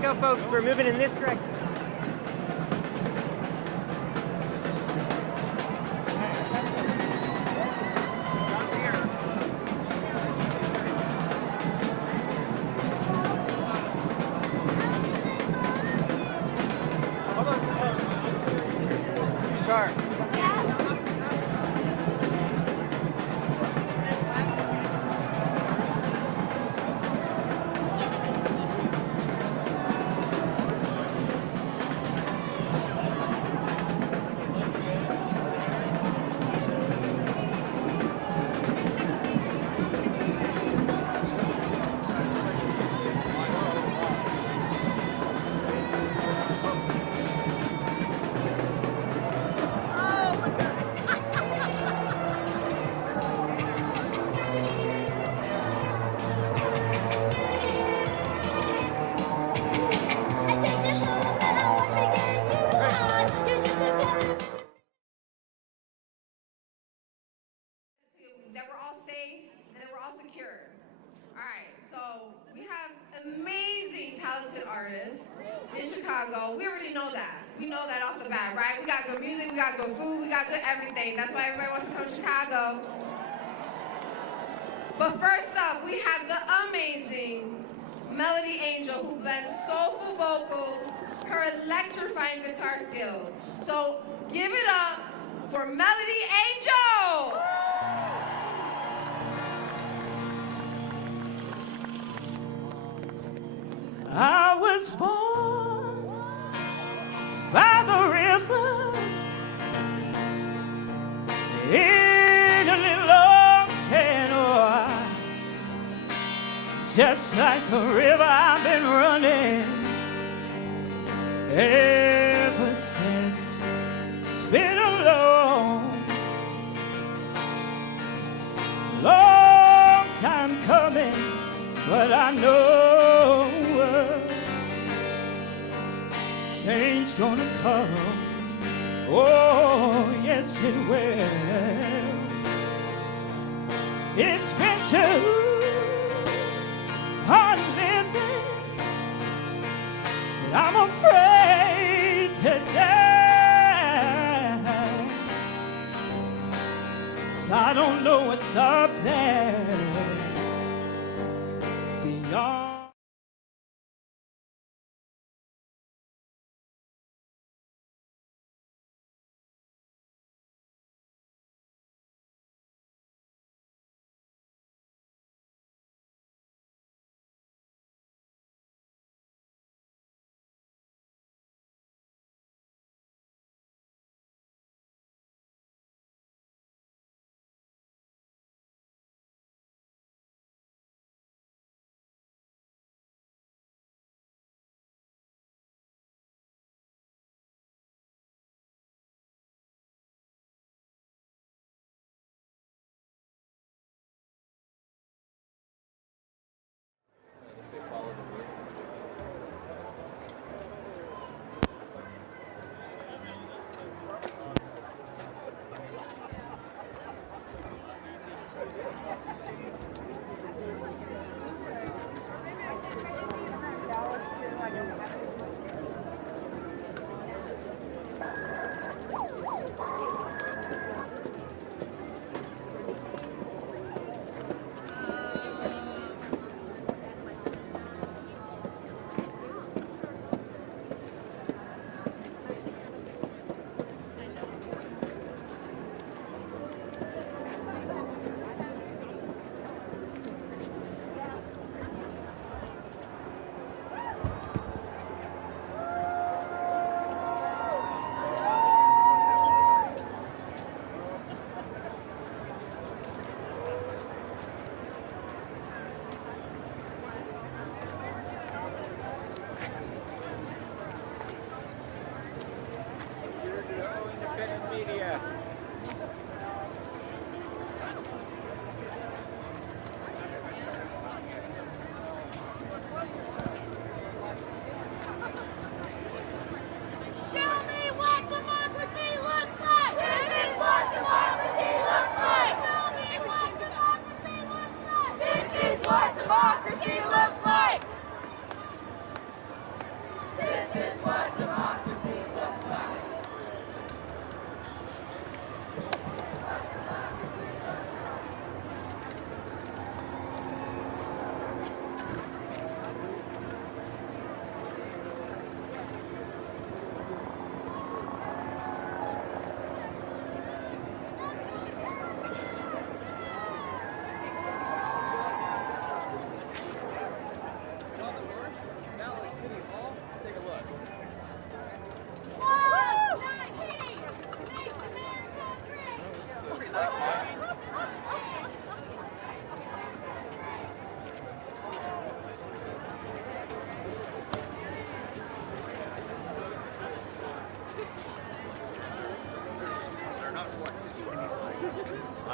go, folks. We're moving in this direction. Sharp. That we're all safe and that we're all secure. All right, so we have amazing, talented artists in Chicago. We already know that. We know that off the bat, right? We got good music, we got good food, we got good everything. That's why everybody wants to come to Chicago. But first up, we have the amazing Melody Angel, who blends soulful vocals, her electrifying guitar skills. So give it up for Melody Angel! I was born by the river in a little old canoe. Just like the river I've been running ever since. It's been a long time coming, but I know change gonna come. Oh, yes it will. It's been too hard living, but I'm afraid to die. So I don't know what's up there beyond.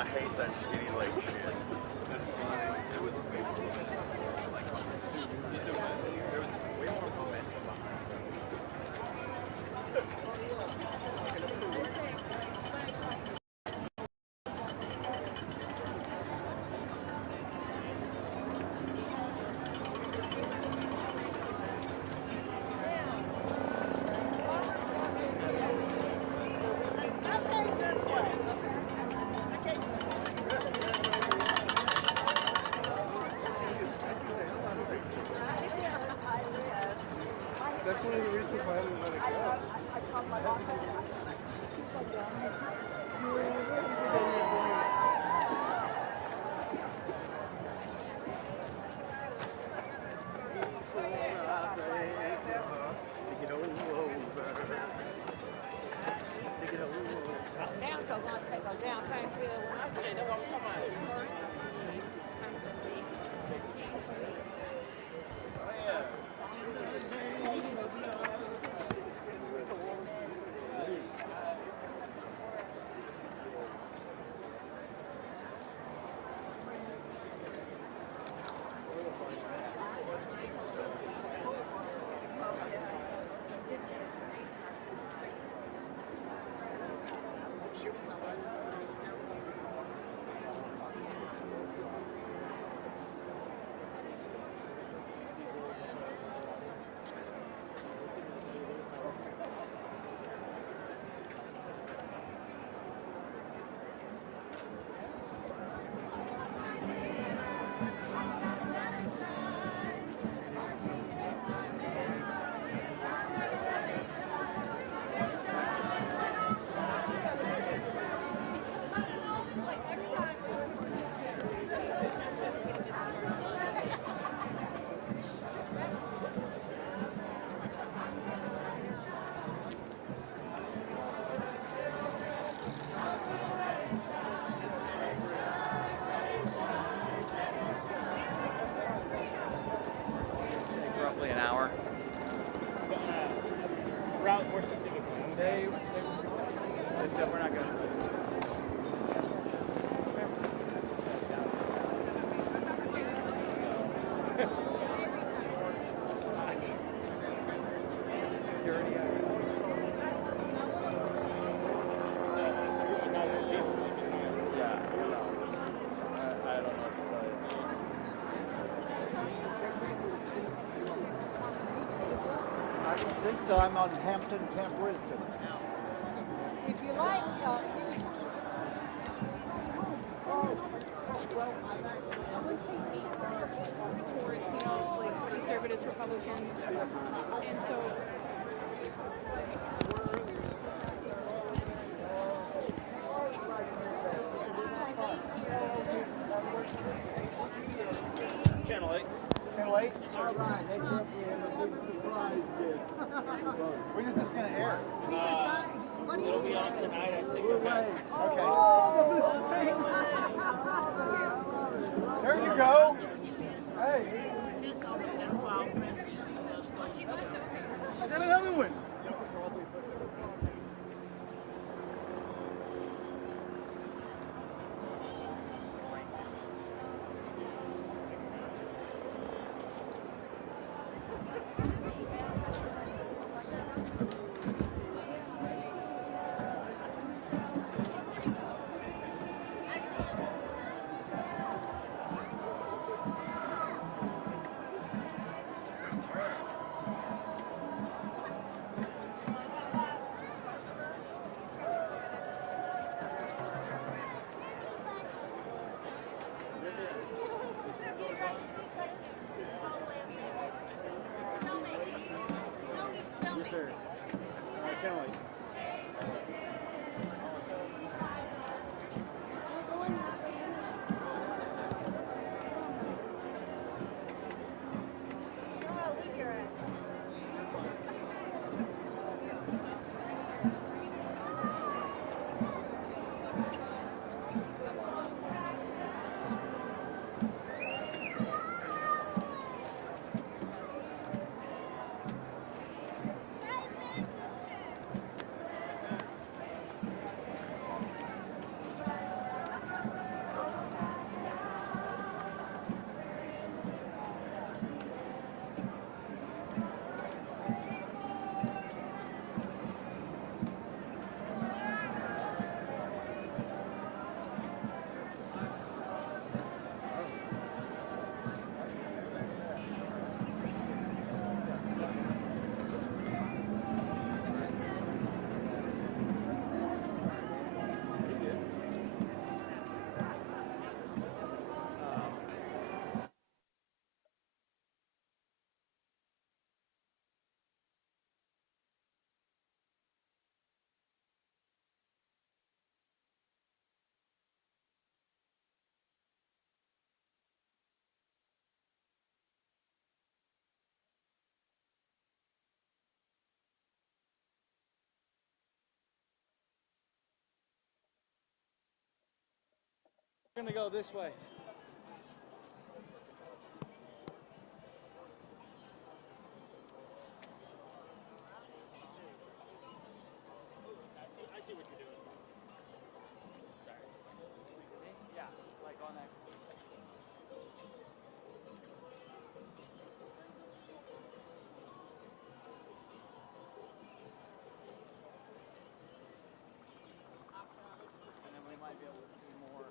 I hate that skinny leg shit. That's funny. It was way more momentum. There was way more momentum behind That's one of the reasons why I didn't let it go. Roughly an hour. Route more specifically. They said we're not going to. Security. Yeah, I don't know what to tell you. I don't think so. I'm on Hampton Camp Wisdom. If you like, towards, you know, like conservatives, Republicans, and so Channel 8. Channel 8? All right. They definitely have a big surprise gift. When is this going to air? It'll be on tonight at 6 and 10. Okay. There you go. Hey. I got another one. We're gonna go this way. I see what you're doing. Sorry. Yeah, like on that. And then we might be able to see more.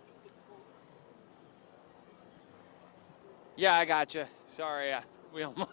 Yeah, I gotcha. Sorry, we almost.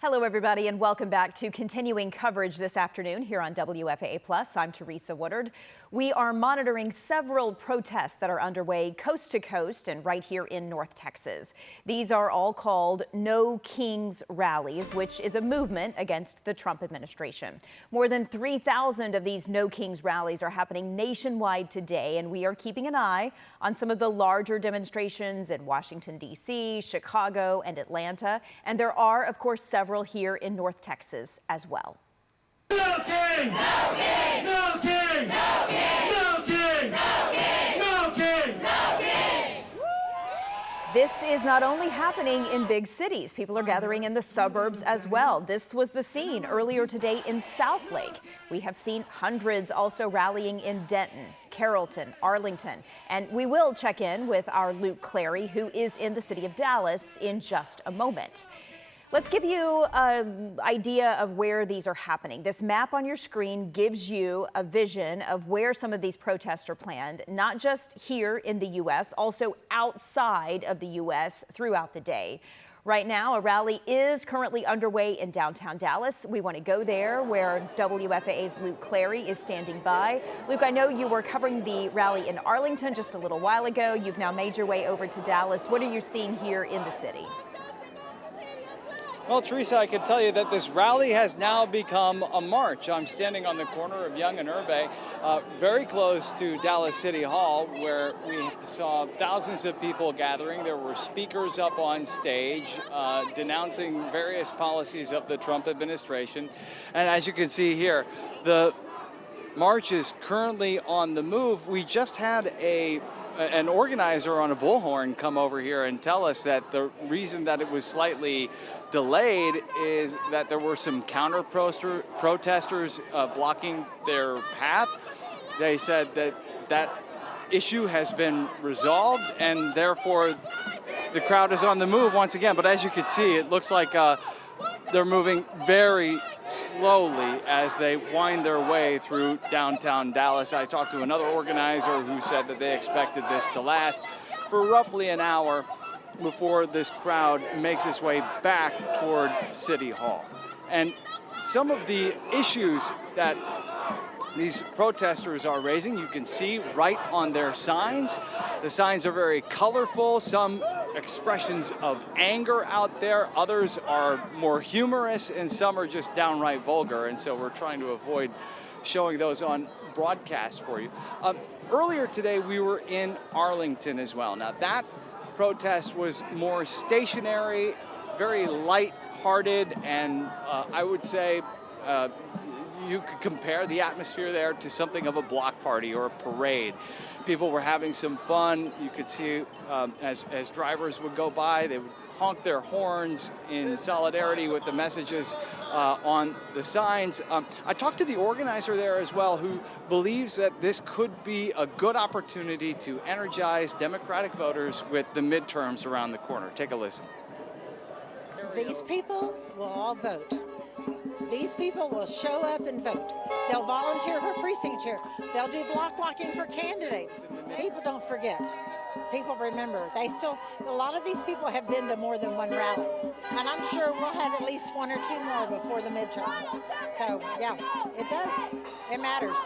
Hello, everybody, and welcome back to continuing coverage this afternoon here on WFAA+. I'm Teresa Woodard. We are monitoring several protests that are underway coast to coast and right here in North Texas. These are all called No Kings rallies, which is a movement against the Trump administration. More than 3,000 of these No Kings rallies are happening nationwide today, and we are keeping an eye on some of the larger demonstrations in Washington, D.C., Chicago, and Atlanta. And there are, of course, several here in North Texas as well. No king! No king! No king! No king! No king! No king! No king! No king! This is not only happening in big cities. People are gathering in the suburbs as well. This was the scene earlier today in Southlake. We have seen hundreds also rallying in Denton, Carrollton, Arlington. And we will check in with our Luke Clary, who is in the city of Dallas, in just a moment. Let's give you an idea of where these are happening. This map on your screen gives you a vision of where some of these protests are planned, not just here in the U.S., also outside of the U.S. throughout the day. Right now, a rally is currently underway in downtown Dallas. We want to go there where WFAA's Luke Clary is standing by. Luke, I know you were covering the rally in Arlington just a little while ago. You've now made your way over to Dallas. What are you seeing here in the city? Well, Teresa, I can tell you that this rally has now become a march. I'm standing on the corner of Young and Irving, very close to Dallas City Hall, where we saw thousands of people gathering. There were speakers up on stage denouncing various policies of the Trump administration. And as you can see here, the march is currently on the move. We just had an organizer on a bullhorn come over here and tell us that the reason that it was slightly delayed is that there were some counter protesters blocking their path. They said that that issue has been resolved and therefore the crowd is on the move once again. But as you can see, it looks like they're moving very slowly as they wind their way through downtown Dallas. I talked to another organizer who said that they expected this to last for roughly an hour before this crowd makes its way back toward City Hall. And some of the issues that these protesters are raising, you can see right on their signs. The signs are very colorful, some expressions of anger out there, others are more humorous, and some are just downright vulgar, and so we're trying to avoid showing those on broadcast for you. Earlier today, we were in Arlington as well. Now, that protest was more stationary, very light-hearted, and I would say you could compare the atmosphere there to something of a block party or a parade. People were having some fun. You could see as drivers would go by, they would honk their horns in solidarity with the messages on the signs. I talked to the organizer there as well, who believes that this could be a good opportunity to energize Democratic voters with the midterms around the corner. Take a listen. These people will all vote. These people will show up and vote. They'll volunteer for precinct chair. They'll do block walking for candidates. People don't forget. People remember. A lot of these people have been to more than one rally. And I'm sure we'll have at least one or two more before the midterms. So, yeah, it does. It matters.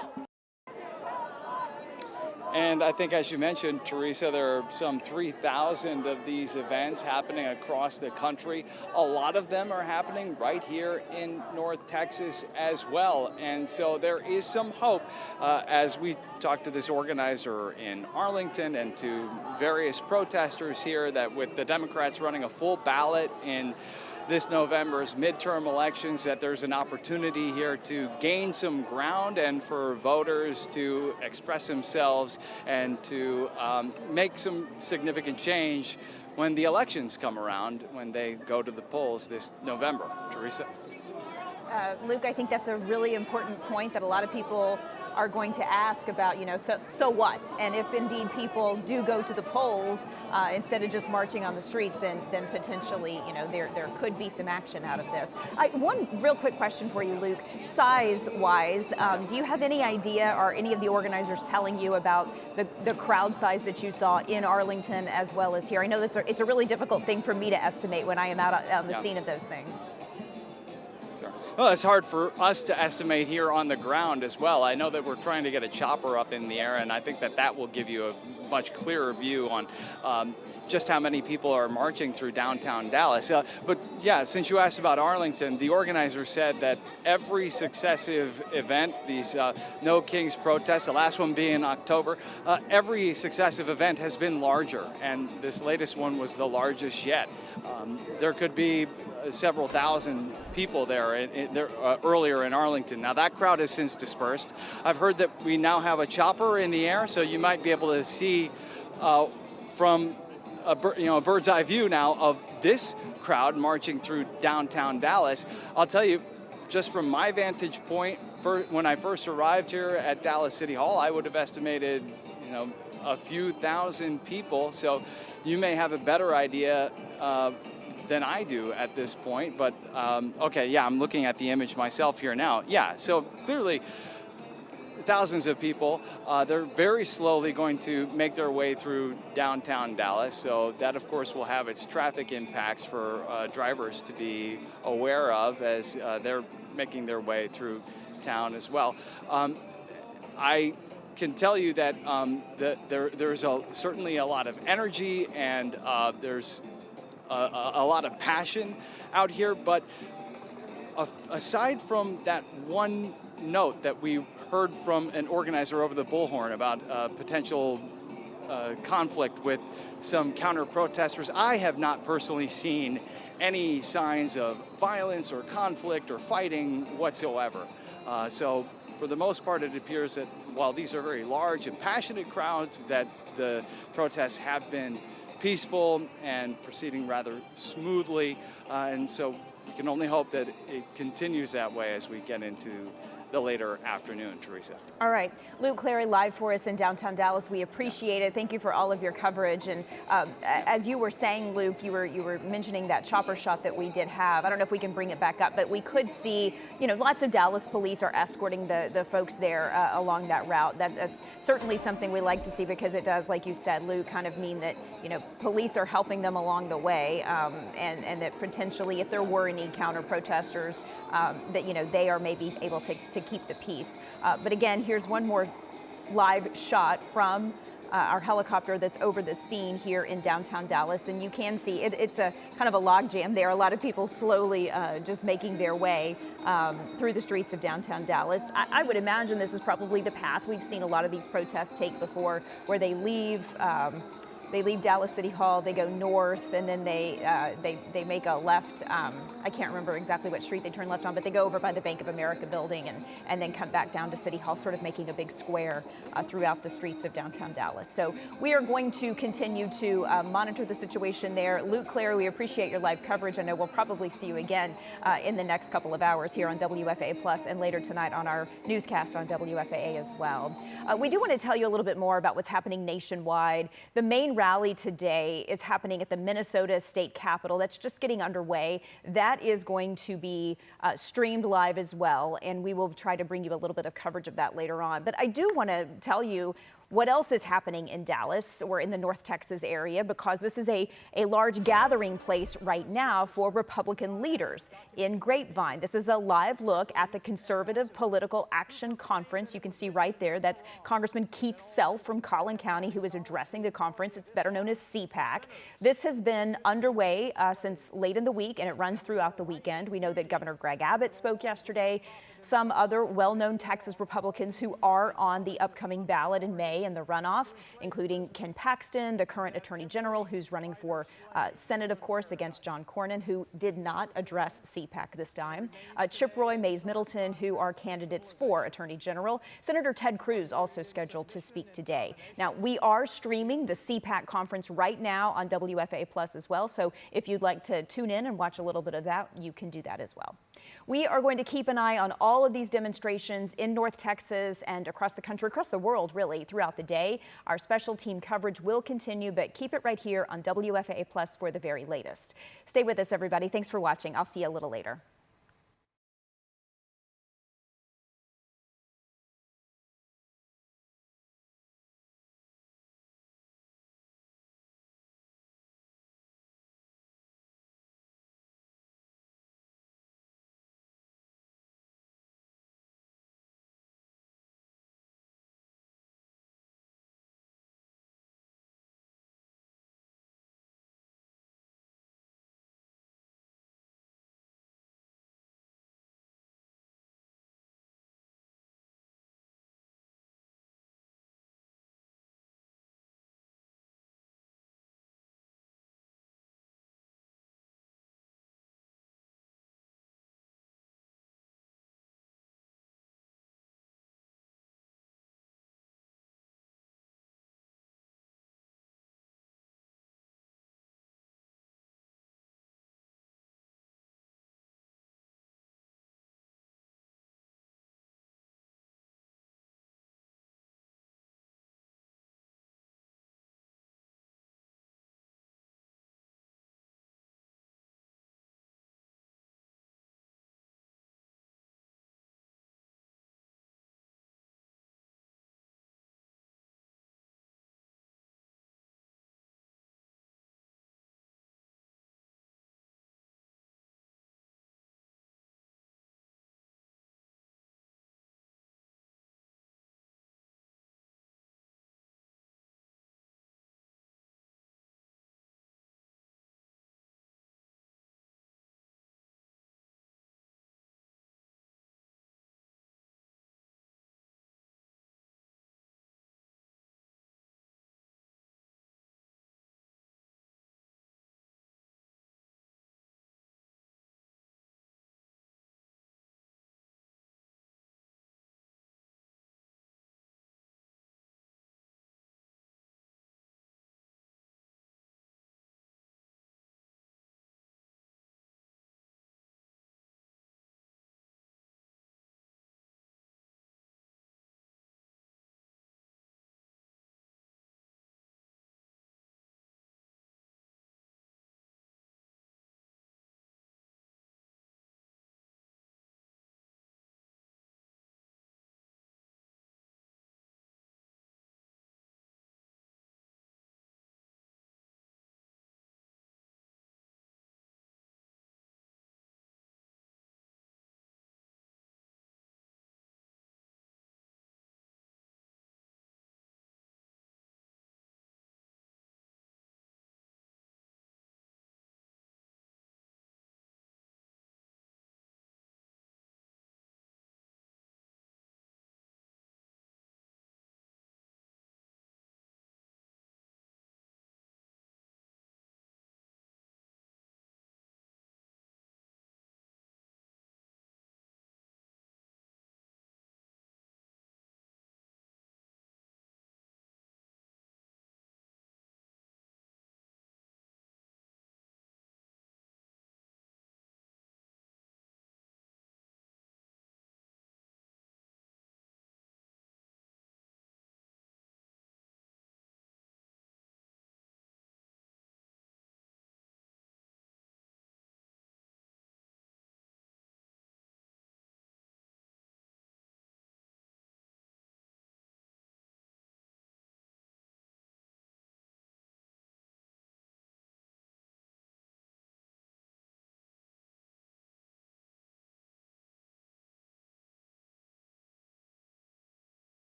And I think, as you mentioned, Teresa, there are some 3,000 of these events happening across the country. A lot of them are happening right here in North Texas as well. And so there is some hope as we talk to this organizer in Arlington and to various protesters here that with the Democrats running a full ballot in this November's midterm elections, that there's an opportunity here to gain some ground and for voters to express themselves and to make some significant change when the elections come around, when they go to the polls this November. Teresa? Luke, I think that's a really important point that a lot of people are going to ask about, so what? And if indeed people do go to the polls instead of just marching on the streets, then potentially, there could be some action out of this. One real quick question for you, Luke. Size-wise, do you have any idea, or any of the organizers telling you about the crowd size that you saw in Arlington as well as here? I know it's a really difficult thing for me to estimate when I am out on the scene of those things. Well, it's hard for us to estimate here on the ground as well. I know that we're trying to get a chopper up in the air, and I think that will give you a much clearer view on just how many people are marching through downtown Dallas. But yeah, since you asked about Arlington, the organizer said that every successive event, these No Kings protests, the last one being in October, every successive event has been larger, and this latest one was the largest yet. There could be several thousand people there earlier in Arlington. Now that crowd has since dispersed. I've heard that we now have a chopper in the air, so you might be able to see from a bird's eye view now of this crowd marching through downtown Dallas. I'll tell you, just from my vantage point, when I first arrived here at Dallas City Hall, I would have estimated, a few thousand people. So you may have a better idea than I do at this point. But okay, yeah, I'm looking at the image myself here now. Yeah, so clearly thousands of people. They're very slowly going to make their way through downtown Dallas. So that, of course, will have its traffic impacts for drivers to be aware of as they're making their way through town as well. I can tell you that, there's certainly a lot of energy and there's a lot of passion out here. But aside from that one note that we heard from an organizer over the bullhorn about potential conflict with some counter-protesters, I have not personally seen any signs of violence or conflict or fighting whatsoever. So for the most part, it appears that while these are very large and passionate crowds, that the protests have been peaceful and proceeding rather smoothly. And so we can only hope that it continues that way as we get into the later afternoon, Teresa. All right, Luke Clary live for us in downtown Dallas. We appreciate it. Thank you for all of your coverage. And as you were saying, Luke, you were mentioning that chopper shot that we did have. I don't know if we can bring it back up, but we could see, lots of Dallas police are escorting the folks there along that route. That's certainly something we like to see, because it does, like you said, Luke, kind of mean that, police are helping them along the way, and that potentially if there were any counter protesters, that, they are maybe able to keep the peace. But again, here's one more live shot from our helicopter that's over the scene here in downtown Dallas, and you can see it's a kind of a logjam there. A lot of people slowly just making their way through the streets of downtown Dallas. I would imagine this is probably the path we've seen a lot of these protests take before, where they leave Dallas City Hall, they go north, and then they make a left. I can't remember exactly what street they turn left on, but they go over by the Bank of America building and then come back down to City Hall, sort of making a big square throughout the streets of downtown Dallas. So we are going to continue to monitor the situation there. Luke Clary, we appreciate your live coverage. I know we'll probably see you again in the next couple of hours here on WFAA Plus, and later tonight on our newscast on WFAA as well. We do want to tell you a little bit more about what's happening nationwide. The main rally today is happening at the Minnesota State Capitol. That's just getting underway. That is going to be streamed live as well, and we will try to bring you a little bit of coverage of that later on. But I do want to tell you what else is happening in Dallas or in the North Texas area, because this is a large gathering place right now for Republican leaders in Grapevine. This is a live look at the Conservative Political Action Conference. You can see right there, that's Congressman Keith Self from Collin County, who is addressing the conference. It's better known as CPAC. This has been underway since late in the week, and it runs throughout the weekend. We know that Governor Greg Abbott spoke yesterday. Some other well-known Texas Republicans who are on the upcoming ballot in May in the runoff, including Ken Paxton, the current Attorney General, who's running for Senate, of course, against John Cornyn, who did not address CPAC this time. Chip Roy, Mays Middleton, who are candidates for Attorney General. Senator Ted Cruz also scheduled to speak today. Now, we are streaming the CPAC conference right now on WFAA Plus as well, so if you'd like to tune in and watch a little bit of that, you can do that as well. We are going to keep an eye on all of these demonstrations in North Texas and across the country, across the world, really, throughout the day. Our special team coverage will continue, but keep it right here on WFAA Plus for the very latest. Stay with us, everybody. Thanks for watching. I'll see you a little later.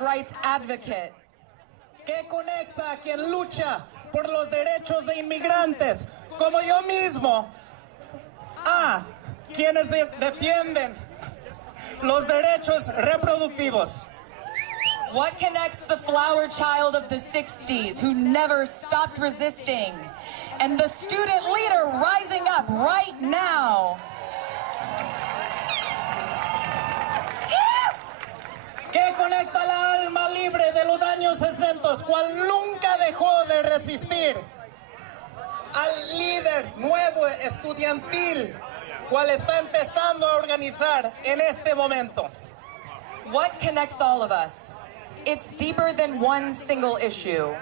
rights advocate. ¿Qué conecta a quien lucha por los derechos de inmigrantes, como yo mismo, a quienes defienden los derechos reproductivos? What connects the flower child of the 60s who never stopped resisting and the student leader rising up right now? ¿Qué conecta la alma libre de los años 60, cual nunca dejó de resistir, al líder nuevo estudiantil, cual está empezando a organizar en este momento? What connects all of us? It's deeper than one single issue.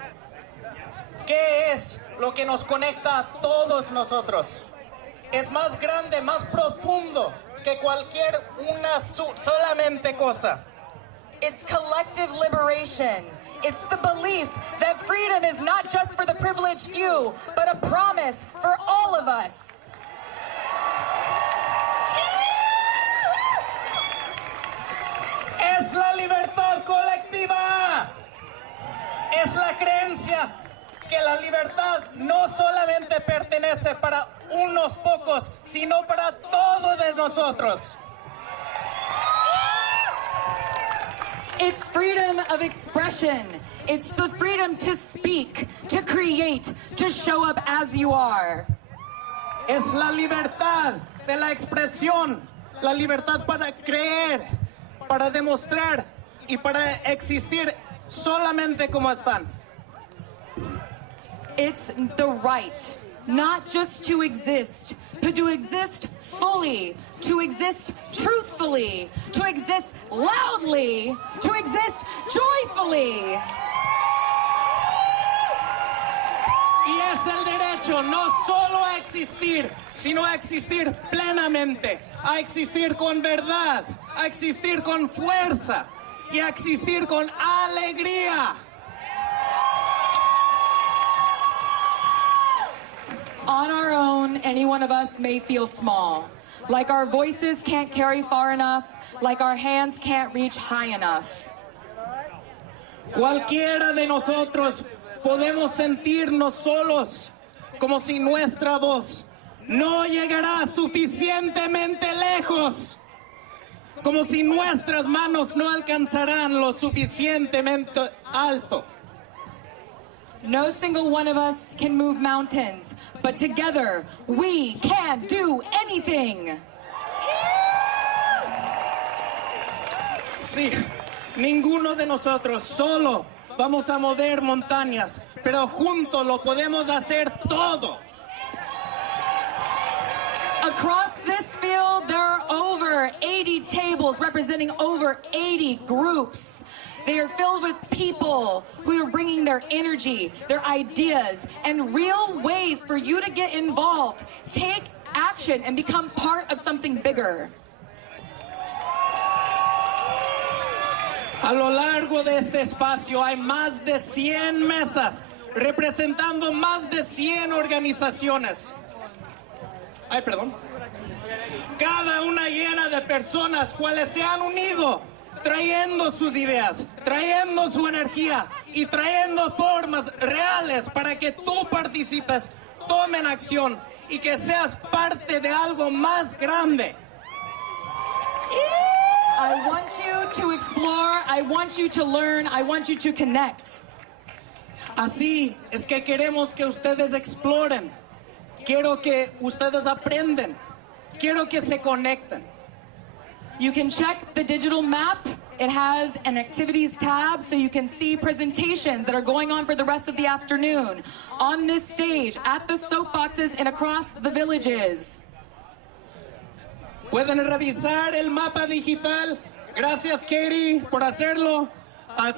¿Qué es lo que nos conecta a todos nosotros? Es más grande, más profundo que cualquier una solamente cosa. It's collective liberation. It's the belief that freedom is not just for the privileged few, but a promise for all of us. Es la libertad colectiva. Es la creencia que la libertad no solamente pertenece para unos pocos, sino para todos de nosotros. It's freedom of expression. It's the freedom to speak, to create, to show up as you are. Es la libertad de la expresión, la libertad para creer, para demostrar y para existir solamente como están. It's the right, not just to exist, but to exist fully, to exist truthfully, to exist loudly, to exist joyfully. Y es el derecho no solo a existir, sino a existir plenamente, a existir con verdad, a existir con fuerza y a existir con alegría. On our own, any one of us may feel small, like our voices can't carry far enough, like our hands can't reach high enough. Cualquiera de nosotros podemos sentirnos solos, como si nuestra voz no llegará suficientemente lejos, como si nuestras manos no alcanzarán lo suficientemente alto. No single one of us can move mountains, but together we can do anything. Sí, ninguno de nosotros solo vamos a mover montañas, pero juntos lo podemos hacer todo. Across this field, there are over 80 tables representing over 80 groups. They are filled with people who are bringing their energy, their ideas, and real ways for you to get involved, take action, and become part of something bigger. A lo largo de este espacio hay más de 100 mesas representando más de 100 organizaciones. Ay, perdón. Cada una llena de personas cuales se han unido, trayendo sus ideas, trayendo su energía y trayendo formas reales para que tú participes, tomen acción y que seas parte de algo más grande. I want you to explore, I want you to learn, I want you to connect. Así es que queremos que ustedes exploren, quiero que ustedes aprenden, quiero que se conecten. You can check the digital map. It has an activities tab so you can see presentations that are going on for the rest of the afternoon on this stage, at the soapboxes, and across the villages. Pueden revisar el mapa digital. Gracias, Katie, por hacerlo.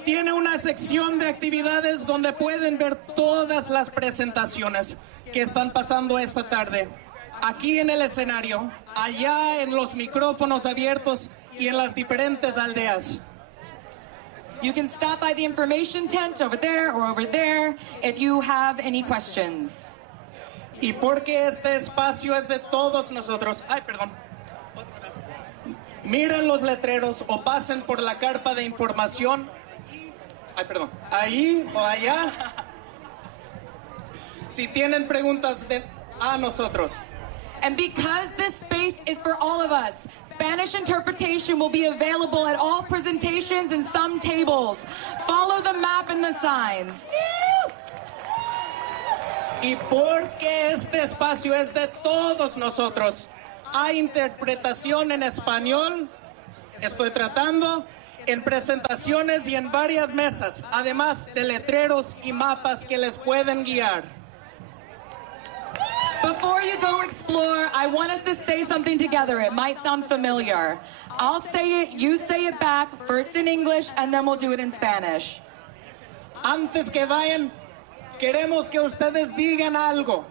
Tiene una sección de actividades donde pueden ver todas las presentaciones que están pasando esta tarde. Aquí en el escenario, allá en los micrófonos abiertos y en las diferentes aldeas. You can stop by the information tent over there or over there if you have any questions. Y porque este espacio es de todos nosotros. Ay, perdón. Miren los letreros o pasen por la carpa de información ahí o allá. Si tienen preguntas a nosotros. And because this space is for all of us, Spanish interpretation will be available at all presentations and some tables. Follow the map and the signs. Y porque este espacio es de todos nosotros, hay interpretación en español, estoy tratando, en presentaciones y en varias mesas, además de letreros y mapas que les pueden guiar. Before you go explore, I want us to say something together. It might sound familiar. I'll say it, you say it back, first in English, and then we'll do it in Spanish. Antes que vayan, queremos que ustedes digan algo.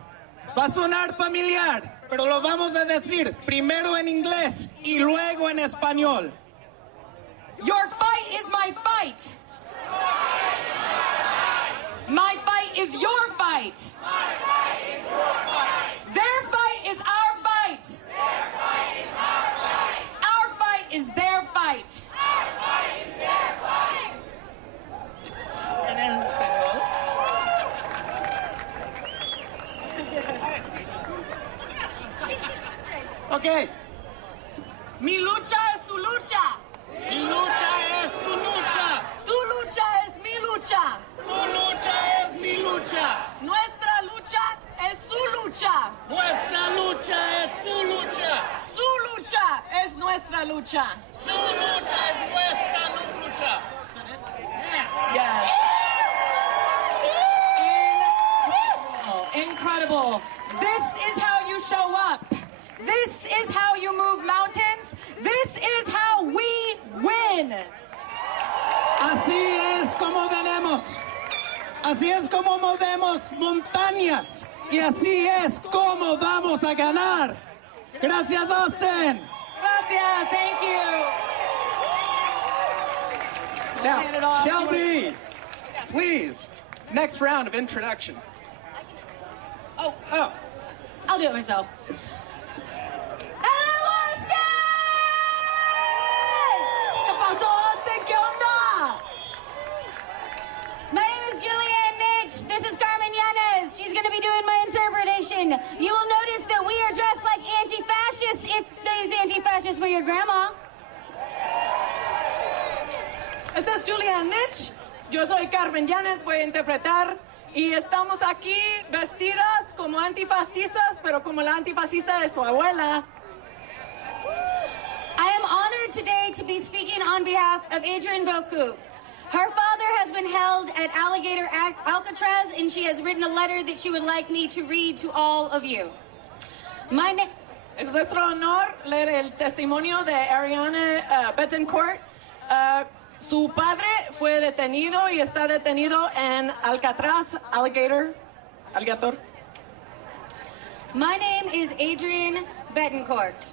Va a sonar familiar, pero lo vamos a decir primero en inglés y luego en español. Your fight is my fight. My fight is your fight. My fight is your fight. Their fight is our fight. Their fight is our fight. Our fight is their fight. Our fight is their fight. And then in español. Ok. Mi lucha es su lucha. Mi lucha es tu lucha. Tu lucha es mi lucha. Tu lucha es mi lucha. Nuestra lucha es su lucha. Nuestra lucha es su lucha. Su lucha es nuestra lucha. Su lucha es nuestra lucha. Yes. Incredible. This is how you show up. This is how you move mountains. This is how we win. Así es como venemos. Así es como movemos montañas. Y así es como vamos a ganar. Gracias, Austin. Gracias. Thank you. Now, Shelby, please, next round of introduction. Oh. I'll do it myself. ¿Qué pasó, Austin? ¿Qué onda? My name is Julianne Nitch. This is Carmen Yanez. She's going to be doing my interpretation. You will notice that we are dressed like anti-fascists if these anti-fascists were your grandma. Esta es Julianne Nitch. Yo soy Carmen Yanez. Voy a interpretar. Y estamos aquí vestidas como antifascistas, pero como la antifascista de su abuela. I am honored today to be speaking on behalf of Adrienne Boku. Her father has been held at Alligator Alcatraz, and she has written a letter that she would like me to read to all of you. Es nuestro honor leer el testimonio de Ariane Bettencourt. Su padre fue detenido y está detenido en Alcatraz, Alligator. My name is Adrienne Bettencourt.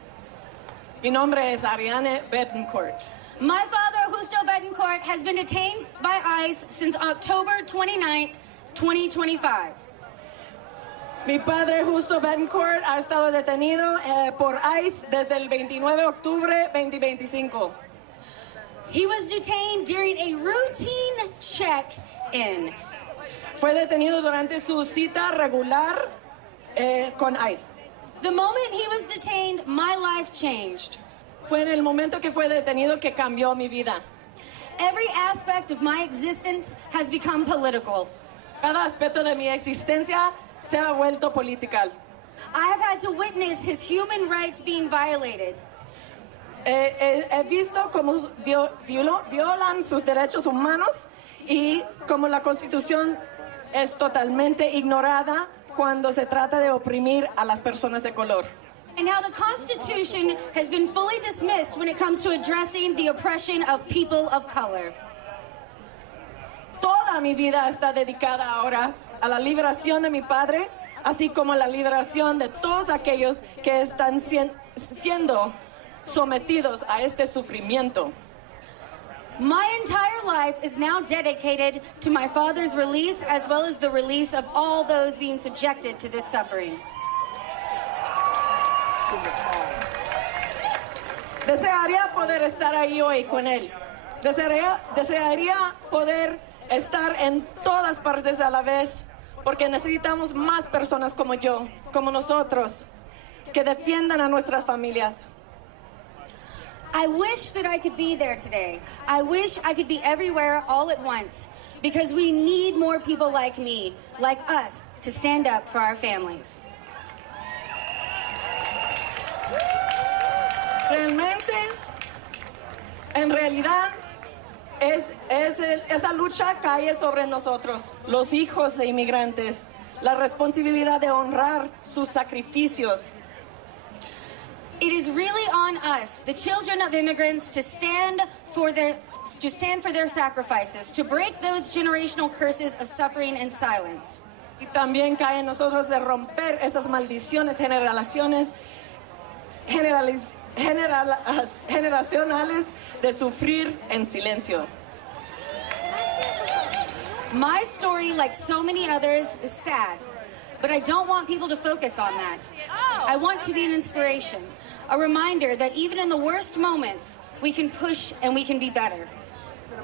Mi nombre es Ariane Bettencourt. My father, Justo Bettencourt, has been detained by ICE since October 29th, 2025. Mi padre, Justo Bettencourt, ha estado detenido por ICE desde el 29 de octubre 2025. He was detained during a routine check-in. Fue detenido durante su cita regular con ICE. The moment he was detained, my life changed. Fue en el momento que fue detenido que cambió mi vida. Every aspect of my existence has become political. Cada aspecto de mi existencia se ha vuelto política. I have had to witness his human rights being violated. He visto cómo violan sus derechos humanos y cómo la Constitución es totalmente ignorada cuando se trata de oprimir a las personas de color. And how the Constitution has been fully dismissed when it comes to addressing the oppression of people of color. Toda mi vida está dedicada ahora a la liberación de mi padre, así como la liberación de todos aquellos que están siendo sometidos a este sufrimiento. My entire life is now dedicated to my father's release, as well as the release of all those being subjected to this suffering. Desearía poder estar ahí hoy con él. Desearía poder estar en todas partes a la vez, porque necesitamos más personas como yo, como nosotros, que defiendan a nuestras familias. I wish that I could be there today. I wish I could be everywhere all at once, because we need more people like me, like us, to stand up for our families. Realmente, en realidad, esa lucha cae sobre nosotros, los hijos de inmigrantes, la responsabilidad de honrar sus sacrificios. It is really on us, the children of immigrants, to stand for their sacrifices, to break those generational curses of suffering and silence. Y también cae en nosotros de romper esas maldiciones generacionales de sufrir en silencio. My story, like so many others, is sad, but I don't want people to focus on that. I want to be an inspiration, a reminder that even in the worst moments, we can push and we can be better.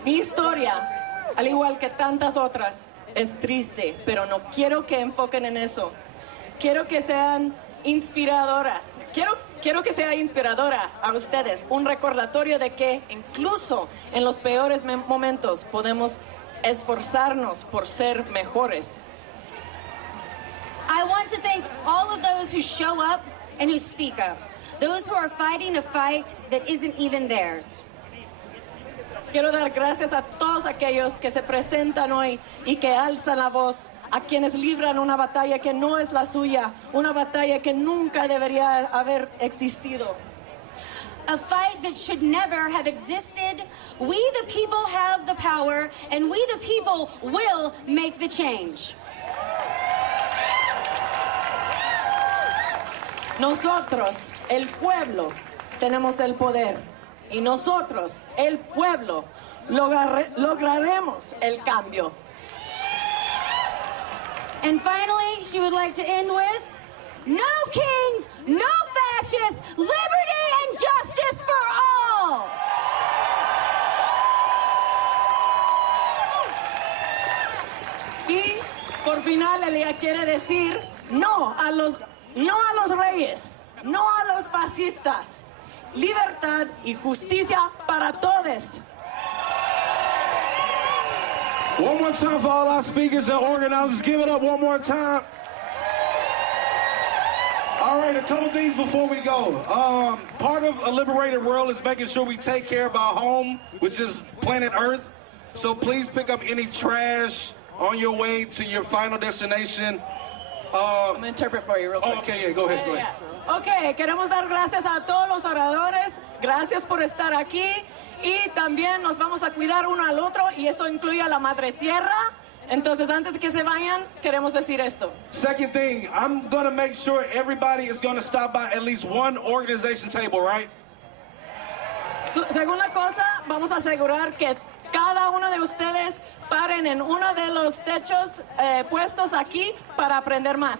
Mi historia, al igual que tantas otras, es triste, pero no quiero que enfoquen en eso. Quiero que sean inspiradoras. Quiero que sea inspiradora a ustedes, un recordatorio de que incluso en los peores momentos podemos esforzarnos por ser mejores. I want to thank all of those who show up and who speak up, those who are fighting a fight that isn't even theirs. Quiero dar gracias a todos aquellos que se presentan hoy y que alzan la voz, a quienes libran una batalla que no es la suya, una batalla que nunca debería haber existido. A fight that should never have existed. We the people have the power, and we the people will make the change. Nosotros, el pueblo, tenemos el poder. Y nosotros, el pueblo, lograremos el cambio. And finally, she would like to end with, no kings, no fascists, liberty and justice for all. Y por final ella quiere decir no a los reyes, no a los fascistas, libertad y justicia para todos. One more time for all our speakers and organizers. Give it up one more time. All right, a couple things before we go. Part of a liberated world is making sure we take care of our home, which is planet Earth. So please pick up any trash on your way to your final destination. I'm going to interpret for you real quick. Oh, okay, yeah, go ahead. Ok, queremos dar gracias a todos los oradores. Gracias por estar aquí. Y también nos vamos a cuidar uno al otro, y eso incluye a la Madre Tierra. Entonces, antes de que se vayan, queremos decir esto. Second thing, I'm going to make sure everybody is going to stop by at least one organization table, right? Segunda cosa, vamos a asegurar que cada uno de ustedes paren en uno de los techos puestos aquí para aprender más.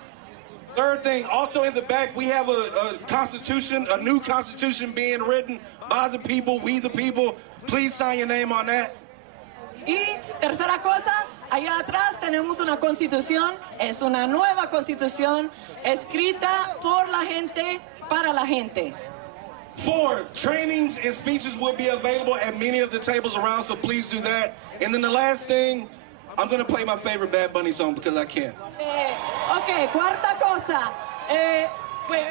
Third thing, also in the back, we have a constitution, a new constitution being written by the people, we the people. Please sign your name on that. Y tercera cosa, allá atrás tenemos una constitución, es una nueva constitución escrita por la gente, para la gente. 4, trainings and speeches will be available at many of the tables around, so please do that. And then the last thing, I'm going to play my favorite Bad Bunny song because I can. Ok, cuarta cosa. Wait.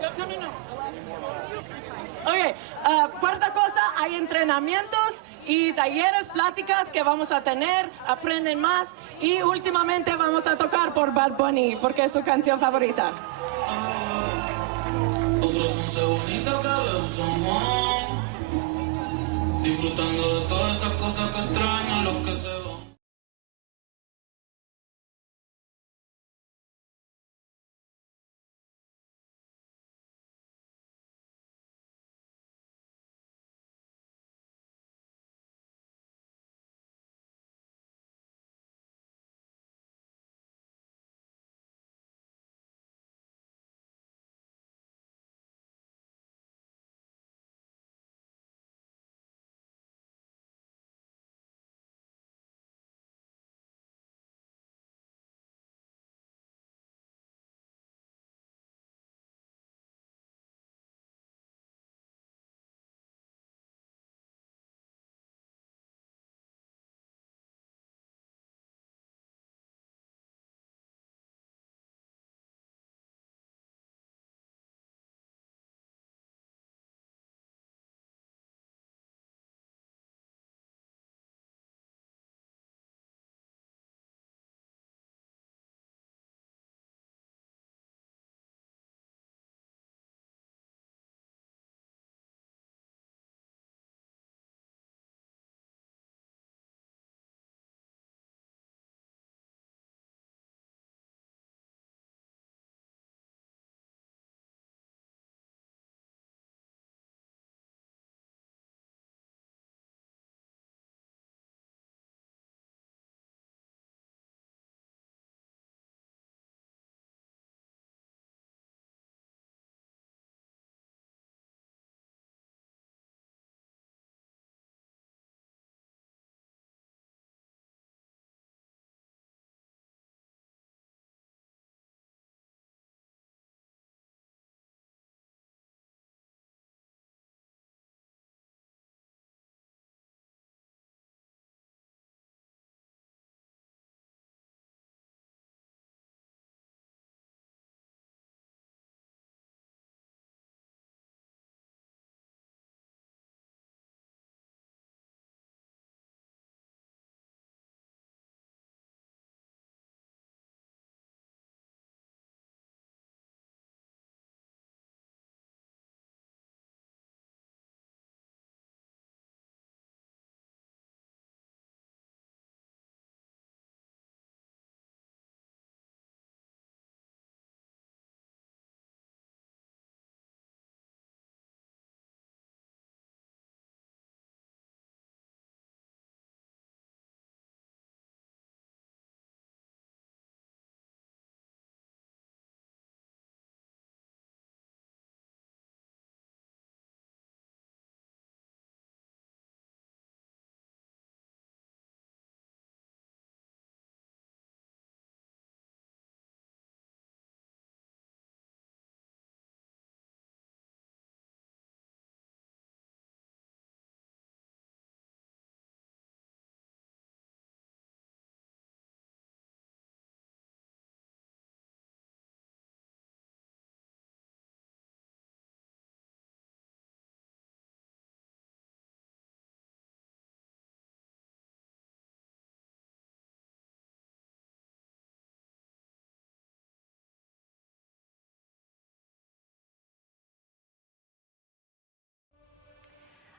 No. Ok, cuarta cosa, hay entrenamientos y talleres, pláticas que vamos a tener, aprenden más, y últimamente vamos a tocar por Bad Bunny porque es su canción favorita. Disfrutando de todas esas cosas que extraño, lo que se van.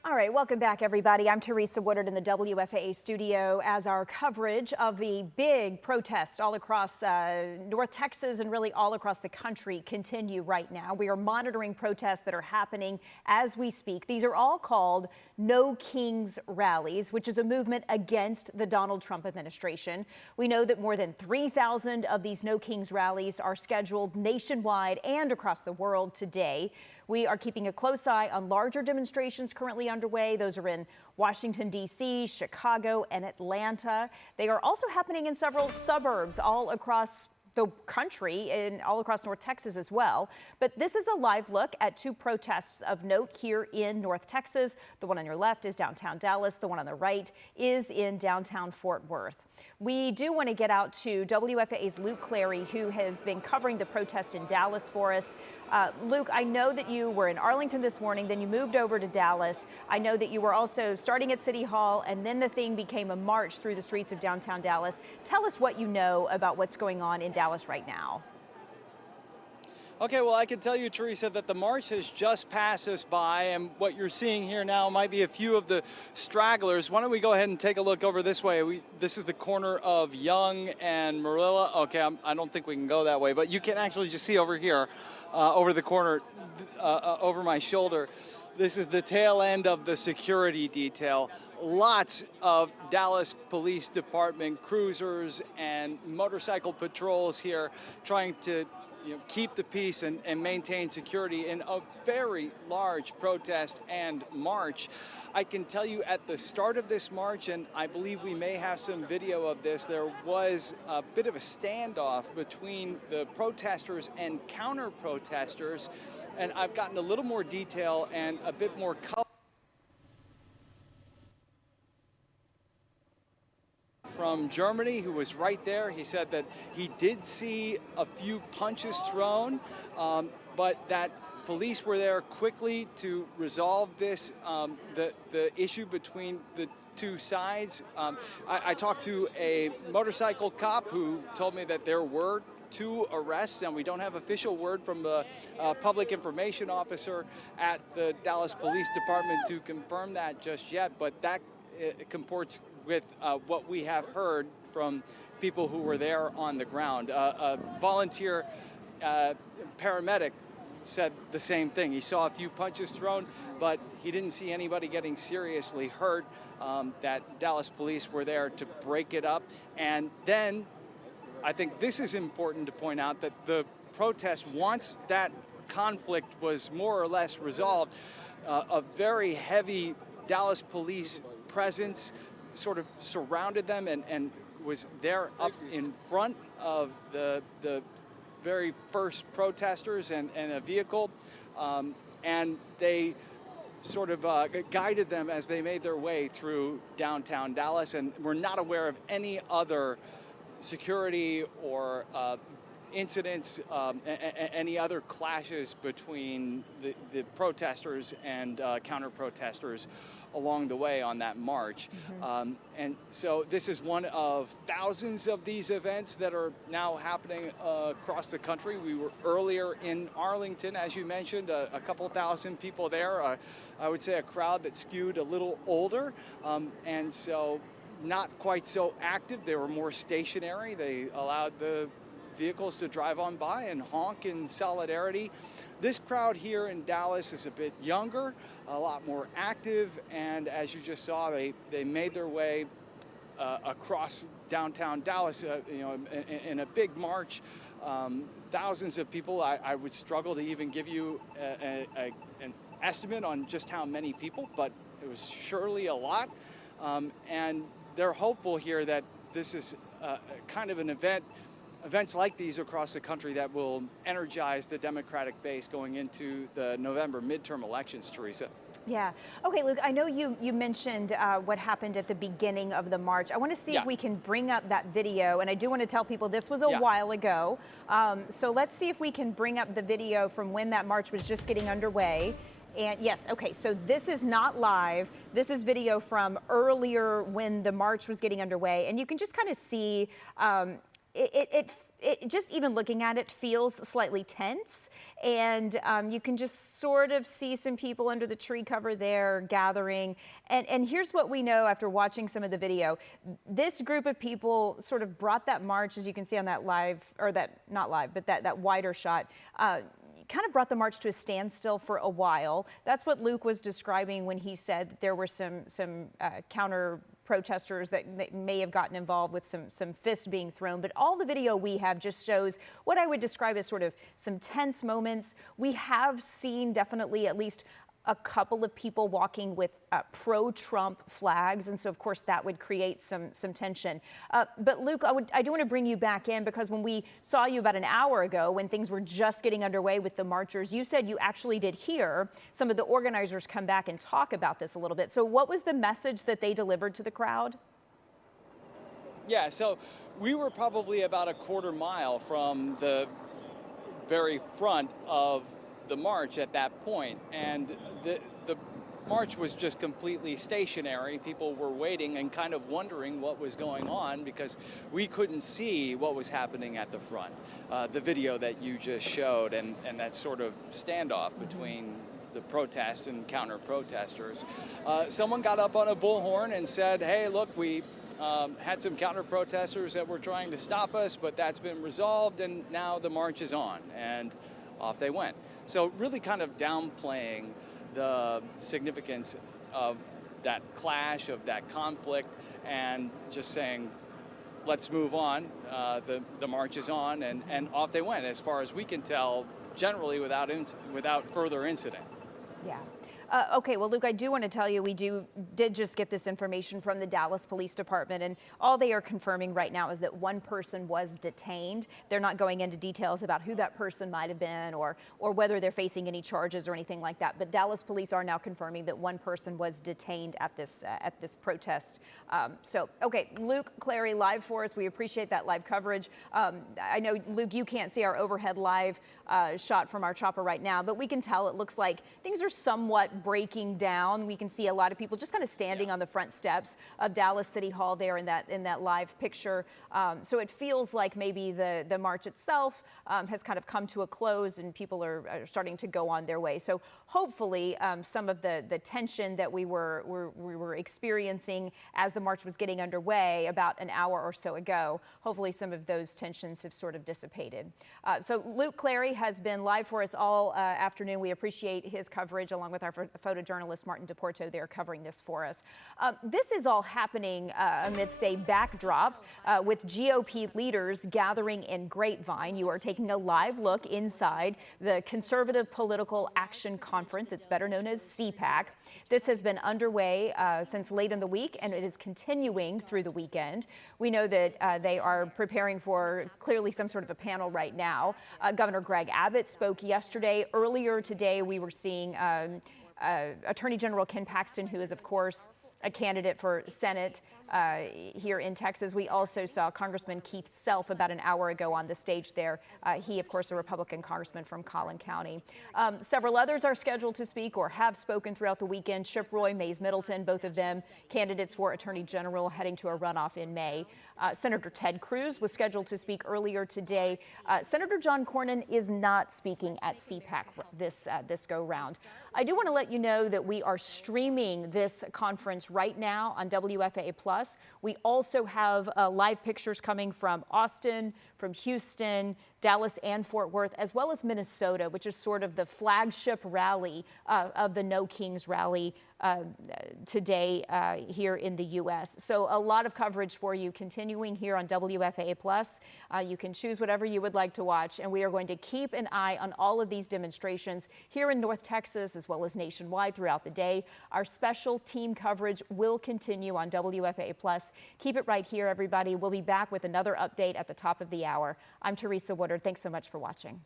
All right, welcome back, everybody. I'm Teresa Woodard in the WFAA studio as our coverage of the big protests all across North Texas and really all across the country continue right now. We are monitoring protests that are happening as we speak. These are all called No Kings rallies, which is a movement against the Donald Trump administration. We know that more than 3,000 of these No Kings rallies are scheduled nationwide and across the world today. We are keeping a close eye on larger demonstrations currently underway. Those are in Washington, D.C., Chicago, and Atlanta. They are also happening in several suburbs all across the country and all across North Texas as well. But this is a live look at two protests of note here in North Texas. The one on your left is downtown Dallas. The one on the right is in downtown Fort Worth. We do want to get out to WFAA's Luke Clary, who has been covering the protest in Dallas for us. Luke, I know that you were in Arlington this morning, then you moved over to Dallas. I know that you were also starting at City Hall, and then the thing became a march through the streets of downtown Dallas. Tell us what you know about what's going on in Dallas right now. Okay, well, I can tell you, Teresa, that the march has just passed us by, and what you're seeing here now might be a few of the stragglers. Why don't we go ahead and take a look over this way? This is the corner of Young and Marilla. Okay, I don't think we can go that way, but you can actually just see over here, over the corner, over my shoulder. This is the tail end of the security detail. Lots of Dallas Police Department cruisers and motorcycle patrols here trying to keep the peace and maintain security in a very large protest and march. I can tell you at the start of this march, and I believe we may have some video of this, there was a bit of a standoff between the protesters and counter-protesters, and I've gotten a little more detail and a bit more color from Germany, who was right there. He said that he did see a few punches thrown, but that police were there quickly to resolve this, the issue between the two sides. I talked to a motorcycle cop who told me that there were 2 arrests, and we don't have official word from the public information officer at the Dallas Police Department to confirm that just yet, but that comports with what we have heard from people who were there on the ground. A volunteer paramedic said the same thing. He saw a few punches thrown, but he didn't see anybody getting seriously hurt. That Dallas police were there to break it up. And then I think this is important to point out that the protest, once that conflict was more or less resolved, a very heavy Dallas police presence sort of surrounded them and was there up in front of the very first protesters and a vehicle, and they sort of guided them as they made their way through downtown Dallas, and we're not aware of any other security or incidents, any other clashes between the protesters and counter-protesters along the way on that march. And so this is one of thousands of these events that are now happening across the country. We were earlier in Arlington, as you mentioned, a couple thousand people there. I would say a crowd that skewed a little older, and so not quite so active. They were more stationary. They allowed the vehicles to drive on by and honk in solidarity. This crowd here in Dallas is a bit younger, a lot more active, and as you just saw, they made their way across downtown Dallas, in a big march. Thousands of people. I would struggle to even give you an estimate on just how many people, but it was surely a lot. And they're hopeful here that this is kind of an events like these across the country that will energize the Democratic base going into the November midterm elections, Teresa. Yeah. Okay, Luke, I know you mentioned what happened at the beginning of the march. I want to see if we can bring up that video, and I do want to tell people this was a while ago. So let's see if we can bring up the video from when that march was just getting underway. And yes, okay, so this is not live. This is video from earlier when the march was getting underway, and you can just kind of see it just even looking at it feels slightly tense, and you can just sort of see some people under the tree cover there gathering. And here's what we know after watching some of the video. This group of people sort of brought that march, as you can see on that live, or that, not live, but that wider shot, kind of brought the march to a standstill for a while. That's what Luke was describing when he said that there were some counter protesters that may have gotten involved with some fists being thrown. But all the video we have just shows what I would describe as sort of some tense moments. We have seen definitely at least a couple of people walking with pro-Trump flags, and so of course that would create some tension. But Luke, I do want to bring you back in, because when we saw you about an hour ago, when things were just getting underway with the marchers, you said you actually did hear some of the organizers come back and talk about this a little bit. So what was the message that they delivered to the crowd? Yeah, so we were probably about a quarter mile from the very front of the march at that point, and the march was just completely stationary. People were waiting and kind of wondering what was going on, because we couldn't see what was happening at the front. The video that you just showed, and that sort of standoff between the protest and counter protesters. Someone got up on a bullhorn and said, hey, look, we had some counter protesters that were trying to stop us, but that's been resolved, and now the march is on. And off they went. So really kind of downplaying the significance of that clash, of that conflict, and just saying, let's move on. The march is on, and off they went, as far as we can tell, generally without further incident. Yeah. Okay, well, Luke, I do want to tell you, we did just get this information from the Dallas Police Department, and all they are confirming right now is that one person was detained. They're not going into details about who that person might have been, or whether they're facing any charges or anything like that. But Dallas Police are now confirming that one person was detained at this protest. So, okay, Luke Clary live for us. We appreciate that live coverage. I know, Luke, you can't see our overhead live shot from our chopper right now, but we can tell it looks like things are somewhat breaking down. We can see a lot of people just kind of standing on the front steps of Dallas City Hall there in that live picture. So it feels like maybe the march itself has kind of come to a close, and people are starting to go on their way. So hopefully some of the tension that we were experiencing as the march was getting underway about an hour or so ago, hopefully some of those tensions have sort of dissipated. So Luke Clary has been live for us all afternoon. We appreciate his coverage, along with our photojournalist Martin DePorto there covering this for us. This is all happening amidst a backdrop with GOP leaders gathering in Grapevine. You are taking a live look inside the Conservative Political Action Conference. It's better known as CPAC. This has been underway since late in the week, and it is continuing through the weekend. We know that they are preparing for clearly some sort of a panel right now. Governor Greg Abbott spoke yesterday. Earlier today, we were seeing Attorney General Ken Paxton, who is, of course, a candidate for Senate here in Texas. We also saw Congressman Keith Self about an hour ago on the stage there. He, of course, a Republican congressman from Collin County. Several others are scheduled to speak or have spoken throughout the weekend. Chip Roy, Mays Middleton, both of them candidates for Attorney General heading to a runoff in May. Senator Ted Cruz was scheduled to speak earlier today. Senator John Cornyn is not speaking at CPAC this go round. I do want to let you know that we are streaming this conference right now on WFAA Plus. We also have live pictures coming from Austin, from Houston, Dallas, and Fort Worth, as well as Minnesota, which is sort of the flagship rally of the No Kings rally today here in the U.S. So a lot of coverage for you continuing here on WFAA Plus. You can choose whatever you would like to watch, and we are going to keep an eye on all of these demonstrations here in North Texas as well as nationwide throughout the day. Our special team coverage will continue on WFAA Plus. Keep it right here, everybody. We'll be back with another update at the top of the hour. I'm Teresa Woodard. Thanks so much for watching.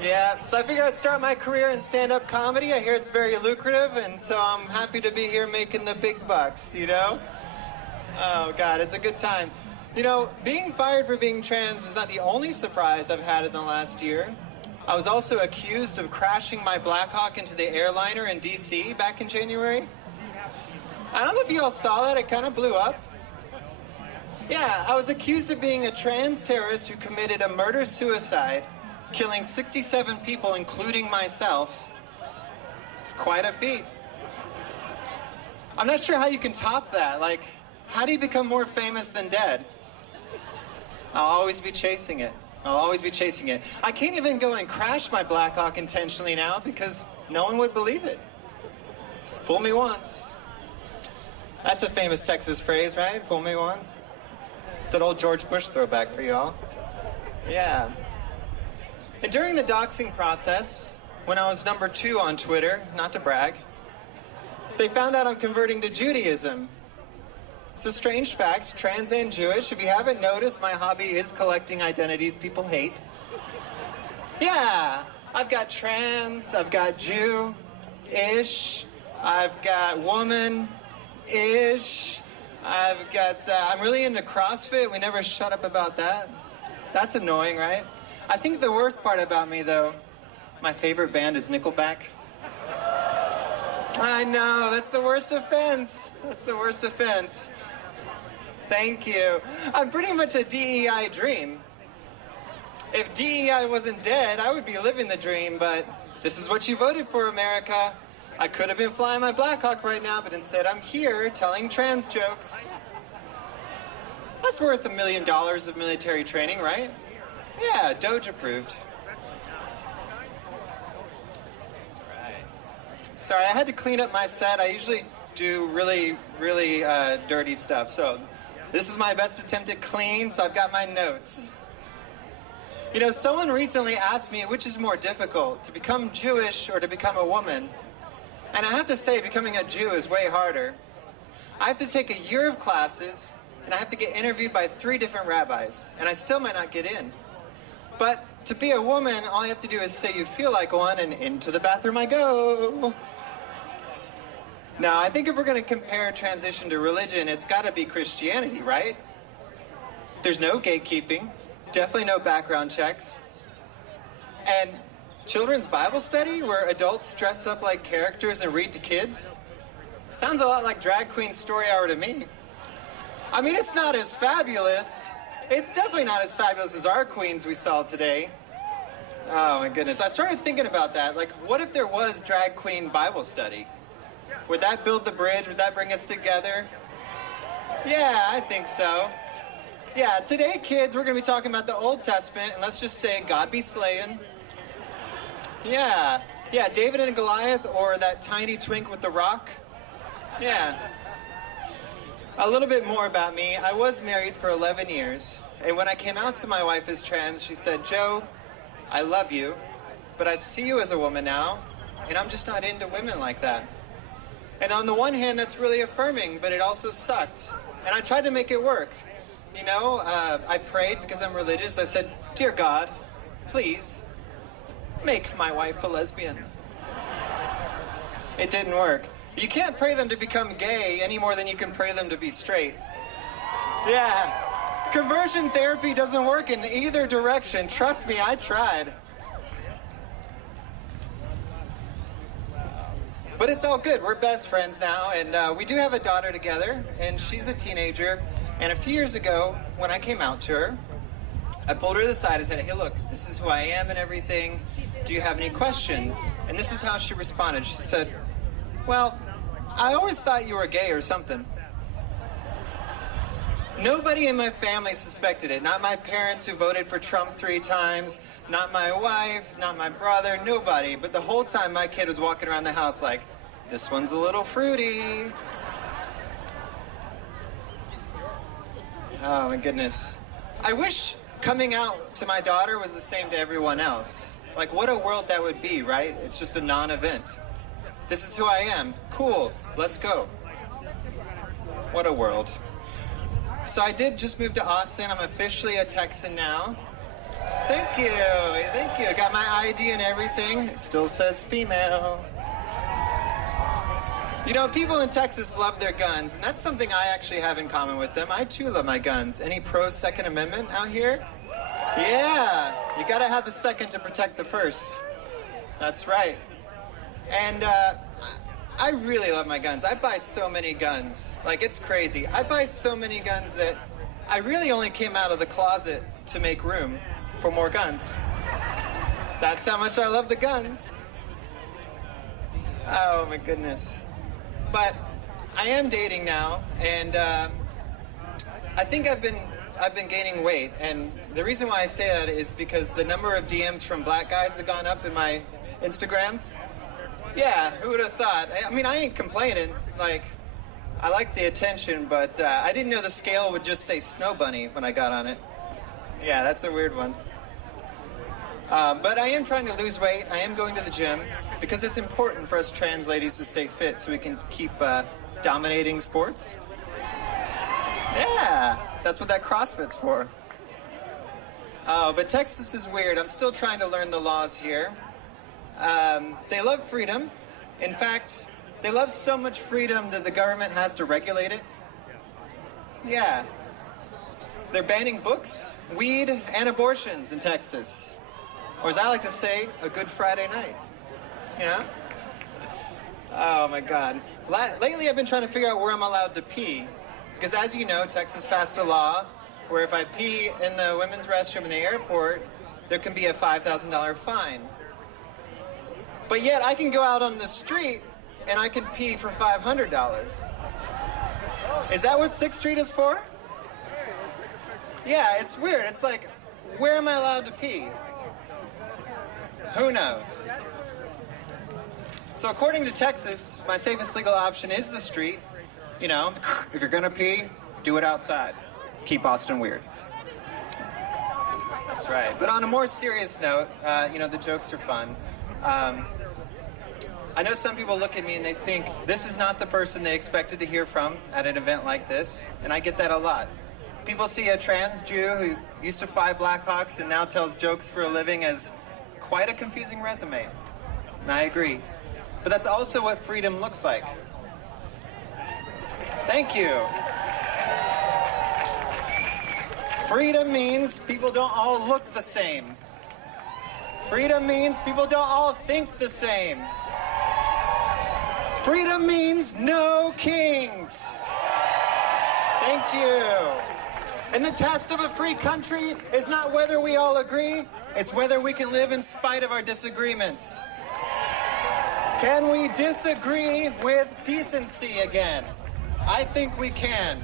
Yeah, so I figured I'd start my career in stand-up comedy. I hear it's very lucrative, and so I'm happy to be here making the big bucks, you know? Oh, God, it's a good time. You know, being fired for being trans is not the only surprise I've had in the last year. I was also accused of crashing my Blackhawk into the airliner in D.C. back in January. I don't know if you all saw that. It kind of blew up. Yeah, I was accused of being a trans terrorist who committed a murder-suicide, killing 67 people, including myself. Quite a feat. I'm not sure how you can top that. Like, how do you become more famous than dead? I'll always be chasing it. I'll always be chasing it. I can't even go and crash my Blackhawk intentionally now because no one would believe it. Fool me once. That's a famous Texas phrase, right? Fool me once. It's an old George Bush throwback for y'all. Yeah. And during the doxing process, when I was number 2 on Twitter, not to brag, they found out I'm converting to Judaism. It's a strange fact, trans and Jewish. If you haven't noticed, my hobby is collecting identities people hate. Yeah, I've got trans, I've got Jew-ish, I've got woman-ish, I've got, I'm really into CrossFit. We never shut up about that. That's annoying, right? I think the worst part about me, though, my favorite band is Nickelback. I know, that's the worst offense. That's the worst offense. Thank you. I'm pretty much a DEI dream. If DEI wasn't dead, I would be living the dream, but this is what you voted for, America. I could have been flying my Blackhawk right now, but instead I'm here telling trans jokes. That's worth $1 million of military training, right? Yeah, Doge approved. Right. Sorry, I had to clean up my set. I usually do really dirty stuff, so this is my best attempt at clean, so I've got my notes. You know, someone recently asked me which is more difficult, to become Jewish or to become a woman. And I have to say, becoming a Jew is way harder. I have to take a year of classes, and I have to get interviewed by 3 different rabbis, and I still might not get in. But to be a woman, all you have to do is say you feel like one, and into the bathroom I go. Now, I think if we're going to compare transition to religion, it's got to be Christianity, right? There's no gatekeeping, definitely no background checks. And children's Bible study, where adults dress up like characters and read to kids? Sounds a lot like Drag Queen Story Hour to me. I mean, it's not as fabulous. It's definitely not as fabulous as our queens we saw today. Oh my goodness, I started thinking about that. Like, what if there was Drag Queen Bible study? Would that build the bridge? Would that bring us together? Yeah, I think so. Yeah, today, kids, we're going to be talking about the Old Testament, and let's just say, God be slaying. Yeah, David and Goliath, or that tiny twink with the rock. Yeah. A little bit more about me. I was married for 11 years, and when I came out to my wife as trans, she said, Joe, I love you, but I see you as a woman now, and I'm just not into women like that. And on the one hand, that's really affirming, but it also sucked. And I tried to make it work. You know, I prayed because I'm religious. I said, Dear God, please make my wife a lesbian. It didn't work. You can't pray them to become gay any more than you can pray them to be straight. Yeah. Conversion therapy doesn't work in either direction. Trust me, I tried. But it's all good. We're best friends now, and we do have a daughter together, and she's a teenager. And a few years ago, when I came out to her, I pulled her to the side and said, hey, look, this is who I am and everything. Do you have any questions? And this is how she responded. She said, well, I always thought you were gay or something. Nobody in my family suspected it. Not my parents who voted for Trump 3 times, not my wife, not my brother, nobody. But the whole time my kid was walking around the house like, this one's a little fruity. Oh my goodness. I wish coming out to my daughter was the same to everyone else. Like, what a world that would be, right? It's just a non-event. This is who I am. Cool, let's go. What a world. So I did just move to Austin. I'm officially a Texan now. Thank you, thank you. Got my ID and everything. It still says female. You know, people in Texas love their guns, and that's something I actually have in common with them. I too love my guns. Any pro Second Amendment out here? Yeah, you gotta have the second to protect the first. That's right. And I really love my guns. I buy so many guns. Like, it's crazy. I buy so many guns that I really only came out of the closet to make room for more guns. That's how much I love the guns. Oh my goodness. But I am dating now, and I think I've been gaining weight, and the reason why I say that is because the number of DMs from black guys has gone up in my Instagram. Yeah, who would have thought? I mean, I ain't complaining. Like, I like the attention, but I didn't know the scale would just say snow bunny when I got on it. Yeah, that's a weird one. But I am trying to lose weight. I am going to the gym because it's important for us trans ladies to stay fit so we can keep dominating sports. Yeah, that's what that CrossFit's for. Oh, but Texas is weird. I'm still trying to learn the laws here. They love freedom. In fact, they love so much freedom that the government has to regulate it. Yeah. They're banning books, weed, and abortions in Texas. Or as I like to say, a good Friday night. You know? Oh my God. Lately I've been trying to figure out where I'm allowed to pee. Because as you know, Texas passed a law where if I pee in the women's restroom in the airport, there can be a $5,000 fine. But yet I can go out on the street and I can pee for $500. Is that what 6th Street is for? Yeah, it's weird. It's like, where am I allowed to pee? Who knows? So according to Texas, my safest legal option is the street. You know, if you're gonna pee, do it outside. Keep Austin weird. That's right. But on a more serious note, you know, the jokes are fun. I know some people look at me and they think this is not the person they expected to hear from at an event like this, and I get that a lot. People see a trans Jew who used to fly Blackhawks and now tells jokes for a living as quite a confusing resume, and I agree. But that's also what freedom looks like. Thank you. Freedom means people don't all look the same. Freedom means people don't all think the same. Freedom means no kings. Thank you. And the test of a free country is not whether we all agree, it's whether we can live in spite of our disagreements. Can we disagree with decency again? I think we can.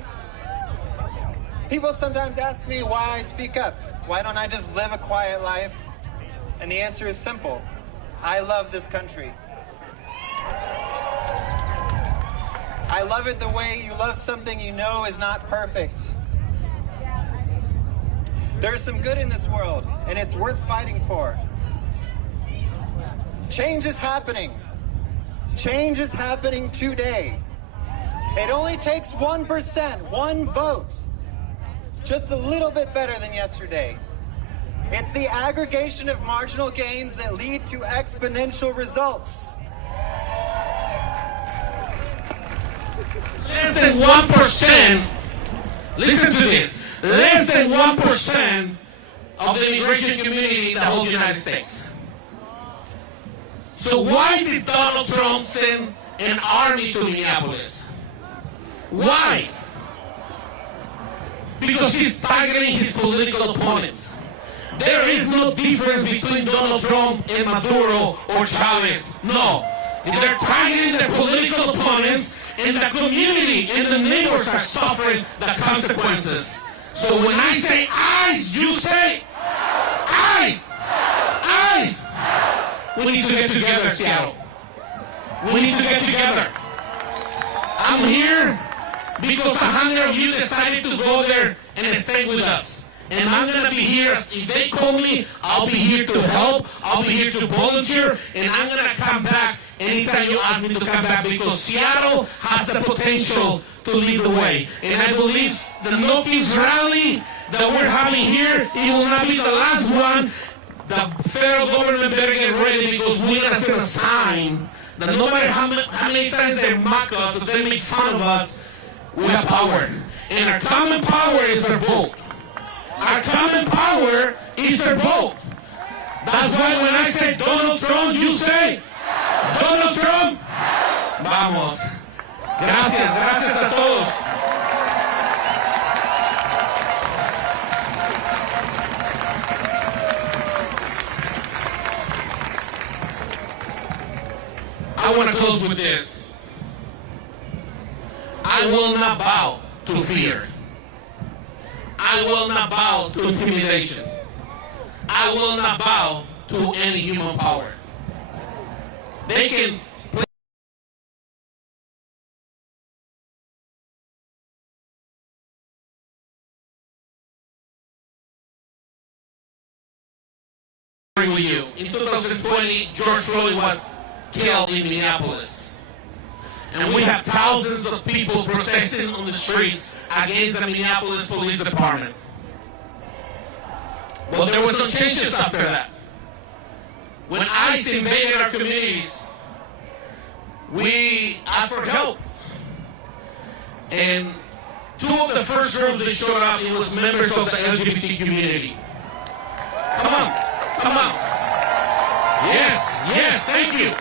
People sometimes ask me why I speak up. Why don't I just live a quiet life? And the answer is simple. I love this country. I love it the way you love something you know is not perfect. There's some good in this world, and it's worth fighting for. Change is happening. Change is happening today. It only takes 1%, one vote. Just a little bit better than yesterday. It's the aggregation of marginal gains that lead to exponential results. Less than 1%, listen to this, less than 1% of the immigration community in the whole United States. So why did Donald Trump send an army to Minneapolis? Why? Because he's targeting his political opponents. There is no difference between Donald Trump and Maduro or Chavez. No. They're targeting their political opponents, and the community and the neighbors are suffering the consequences. So when I say eyes, you say eyes. Eyes. We need to get together, Seattle. We need to get together. I'm here because 100 of you decided to go there and stay with us. And I'm going to be here. If they call me, I'll be here to help. I'll be here to volunteer. And I'm going to come back anytime you ask me to come back, because Seattle has the potential to lead the way. And I believe the No Kings rally that we're having here, it will not be the last one. The federal government better get ready, because we're going to send a sign that no matter how many times they mock us or they make fun of us, we have power. And our common power is our vote. Our common power is our vote. That's why when I say Donald Trump, you say Donald Trump. Vamos. Gracias a todos. I want to close with this. I will not bow to fear. I will not bow to intimidation. I will not bow to any human power. They can with you. In 2020, George Floyd was killed in Minneapolis. And we have thousands of people protesting on the streets against the Minneapolis Police Department. But there were some changes after that. When ICE invaded our communities, we asked for help. And two of the first groups that showed up, it was members of the LGBT community. Come on. Come on. Yes, thank you.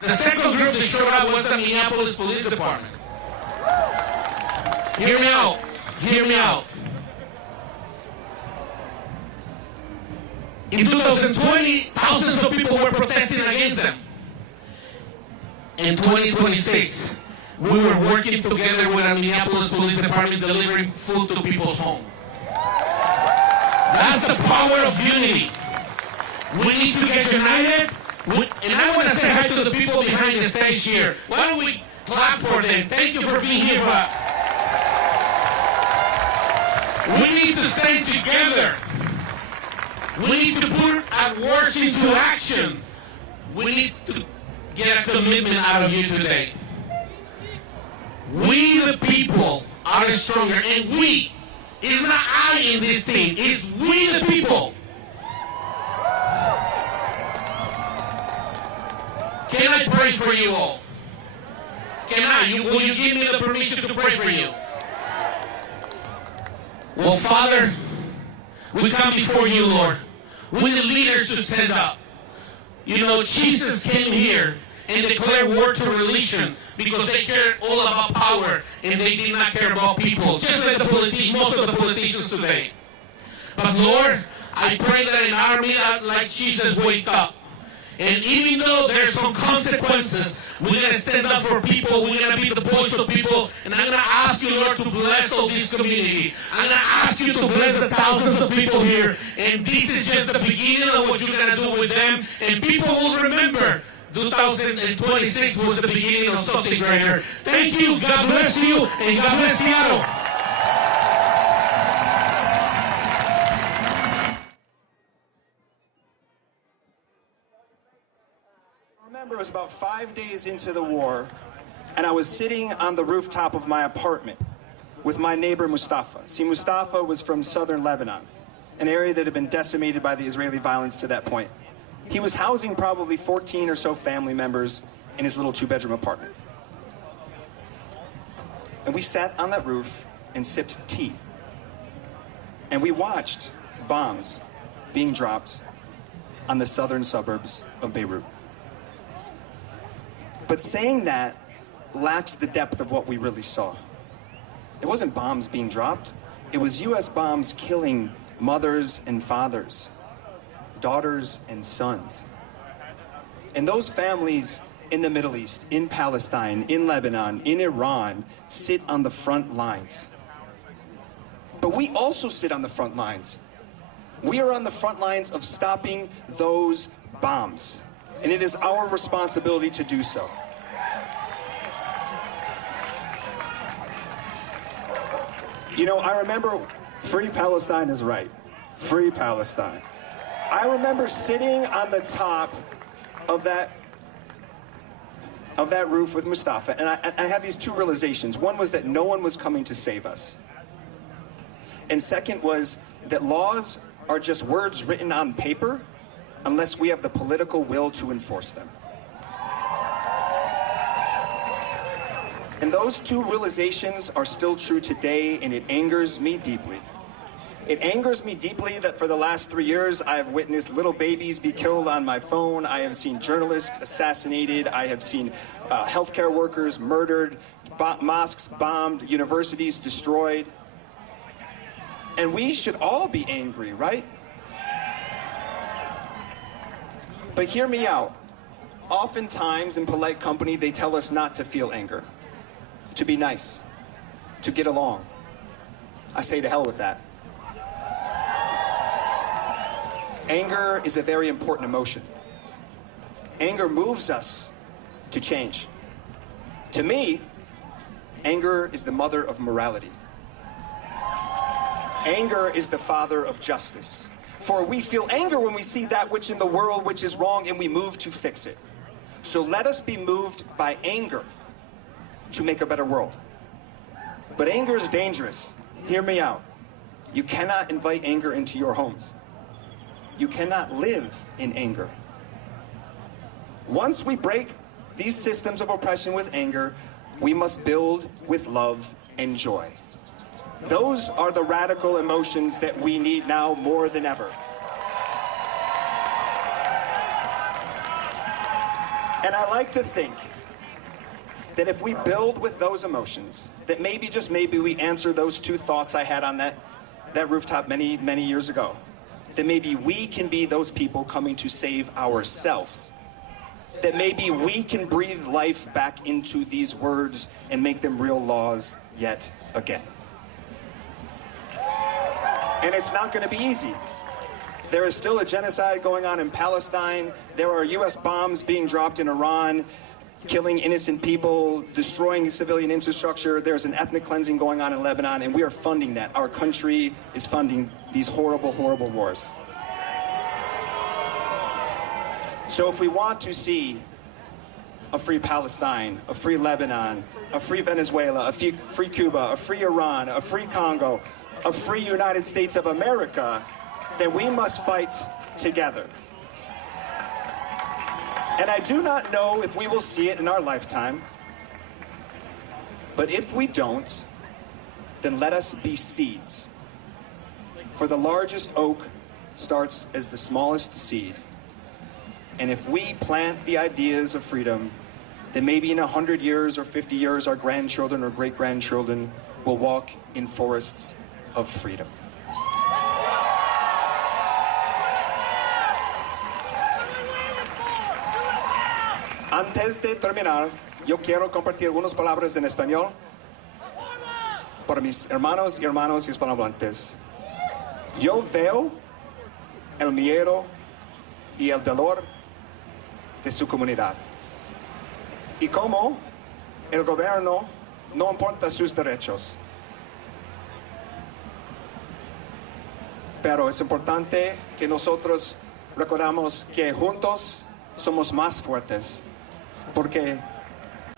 The second group that showed up was the Minneapolis Police Department. Hear me out. In 2020, thousands of people were protesting against them. In 2026, we were working together with the Minneapolis Police Department delivering food to people's homes. That's the power of unity. We need to get united. And I want to say hi to the people behind the stage here. Why don't we clap for them? Thank you for being here. But we need to stand together. We need to put our words into action. We need to get a commitment out of you today. We the people are stronger, and we, it's not I in this thing, it's we the people. Can I pray for you all? Can I? Will you give me the permission to pray for you? Well, Father, we come before you, Lord. We the leaders to stand up. You know, Jesus came here and declared war to religion because they cared all about power and they did not care about people, just like most of the politicians today. But Lord, I pray that an army like Jesus wake up. And even though there's some consequences, we're going to stand up for people. We're going to be the voice of people. And I'm going to ask you, Lord, to bless all this community. I'm going to ask you to bless the thousands of people here. And this is just the beginning of what you're going to do with them. And people will remember 2026 was the beginning of something greater. Thank you. God bless you. And God bless Seattle. I remember it was about 5 days into the war, and I was sitting on the rooftop of my apartment with my neighbor Mustafa. See, Mustafa was from southern Lebanon, an area that had been decimated by the Israeli violence to that point. He was housing probably 14 or so family members in his little two-bedroom apartment. And we sat on that roof and sipped tea. And we watched bombs being dropped on the southern suburbs of Beirut. But saying that lacks the depth of what we really saw. It wasn't bombs being dropped. It was U.S. bombs killing mothers and fathers, daughters and sons. And those families in the Middle East, in Palestine, in Lebanon, in Iran, sit on the front lines. But we also sit on the front lines. We are on the front lines of stopping those bombs. And it is our responsibility to do so. You know, I remember Free Palestine is right. Free Palestine. I remember sitting on the top of that roof with Mustafa, and I had these two realizations. One was that no one was coming to save us. And second was that laws are just words written on paper unless we have the political will to enforce them. And those two realizations are still true today, and it angers me deeply. It angers me deeply that for the last 3 years, I have witnessed little babies be killed on my phone. I have seen journalists assassinated. I have seen healthcare workers murdered, mosques bombed, universities destroyed. And we should all be angry, right? But hear me out. Oftentimes in polite company, they tell us not to feel anger, to be nice, to get along. I say to hell with that. Anger is a very important emotion. Anger moves us to change. To me, anger is the mother of morality. Anger is the father of justice. For we feel anger when we see that which in the world which is wrong, and we move to fix it. So let us be moved by anger to make a better world. But anger is dangerous. Hear me out. You cannot invite anger into your homes. You cannot live in anger. Once we break these systems of oppression with anger, we must build with love and joy. Those are the radical emotions that we need now more than ever. And I like to think that if we build with those emotions, that maybe, just maybe, we answer those two thoughts I had on that rooftop many, many years ago. That maybe we can be those people coming to save ourselves. That maybe we can breathe life back into these words and make them real laws yet again. And it's not going to be easy. There is still a genocide going on in Palestine. There are U.S. bombs being dropped in Iran, killing innocent people, destroying civilian infrastructure. There's an ethnic cleansing going on in Lebanon, and we are funding that. Our country is funding these horrible, horrible wars. So if we want to see a free Palestine, a free Lebanon, a free Venezuela, a free Cuba, a free Iran, a free Congo, a free United States of America, then we must fight together. And I do not know if we will see it in our lifetime, but if we don't, then let us be seeds. For the largest oak starts as the smallest seed. And if we plant the ideas of freedom, then maybe in 100 years or 50 years, our grandchildren or great-grandchildren will walk in forests of freedom. Antes de terminar, yo quiero compartir unas palabras en español para mis hermanos y hermanas hispanohablantes. Yo veo el miedo y el dolor de su comunidad. Y cómo el gobierno no importa sus derechos. Pero es importante que nosotros recordamos que juntos somos más fuertes. Porque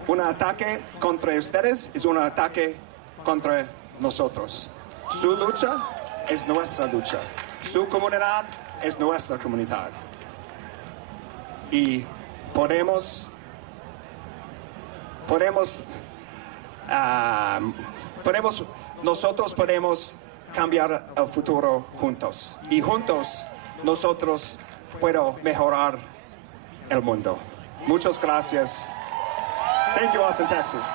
un ataque contra ustedes es un ataque contra nosotros. Su lucha es nuestra lucha. Su comunidad es nuestra comunidad. Y nosotros podemos cambiar el futuro juntos. Y juntos nosotros podemos mejorar el mundo. Muchas gracias. Thank you, Austin, Texas.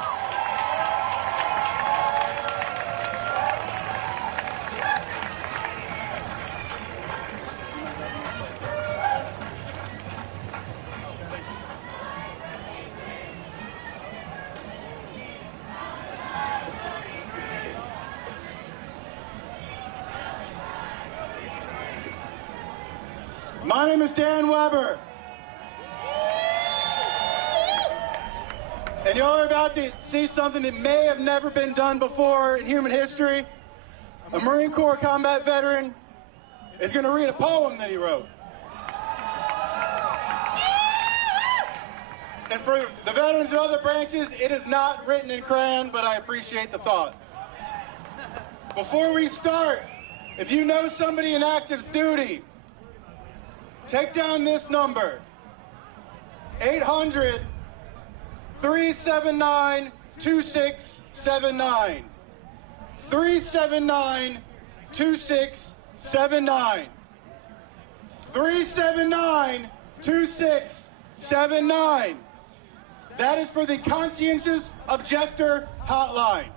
My name is Dan Weber. And y'all are about to see something that may have never been done before in human history. A Marine Corps combat veteran is going to read a poem that he wrote. And for the veterans of other branches, it is not written in crayon, but I appreciate the thought. Before we start, if you know somebody in active duty, take down this number, 800-379-2679. 379-2679. 379-2679. That is for the Conscientious Objector Hotline.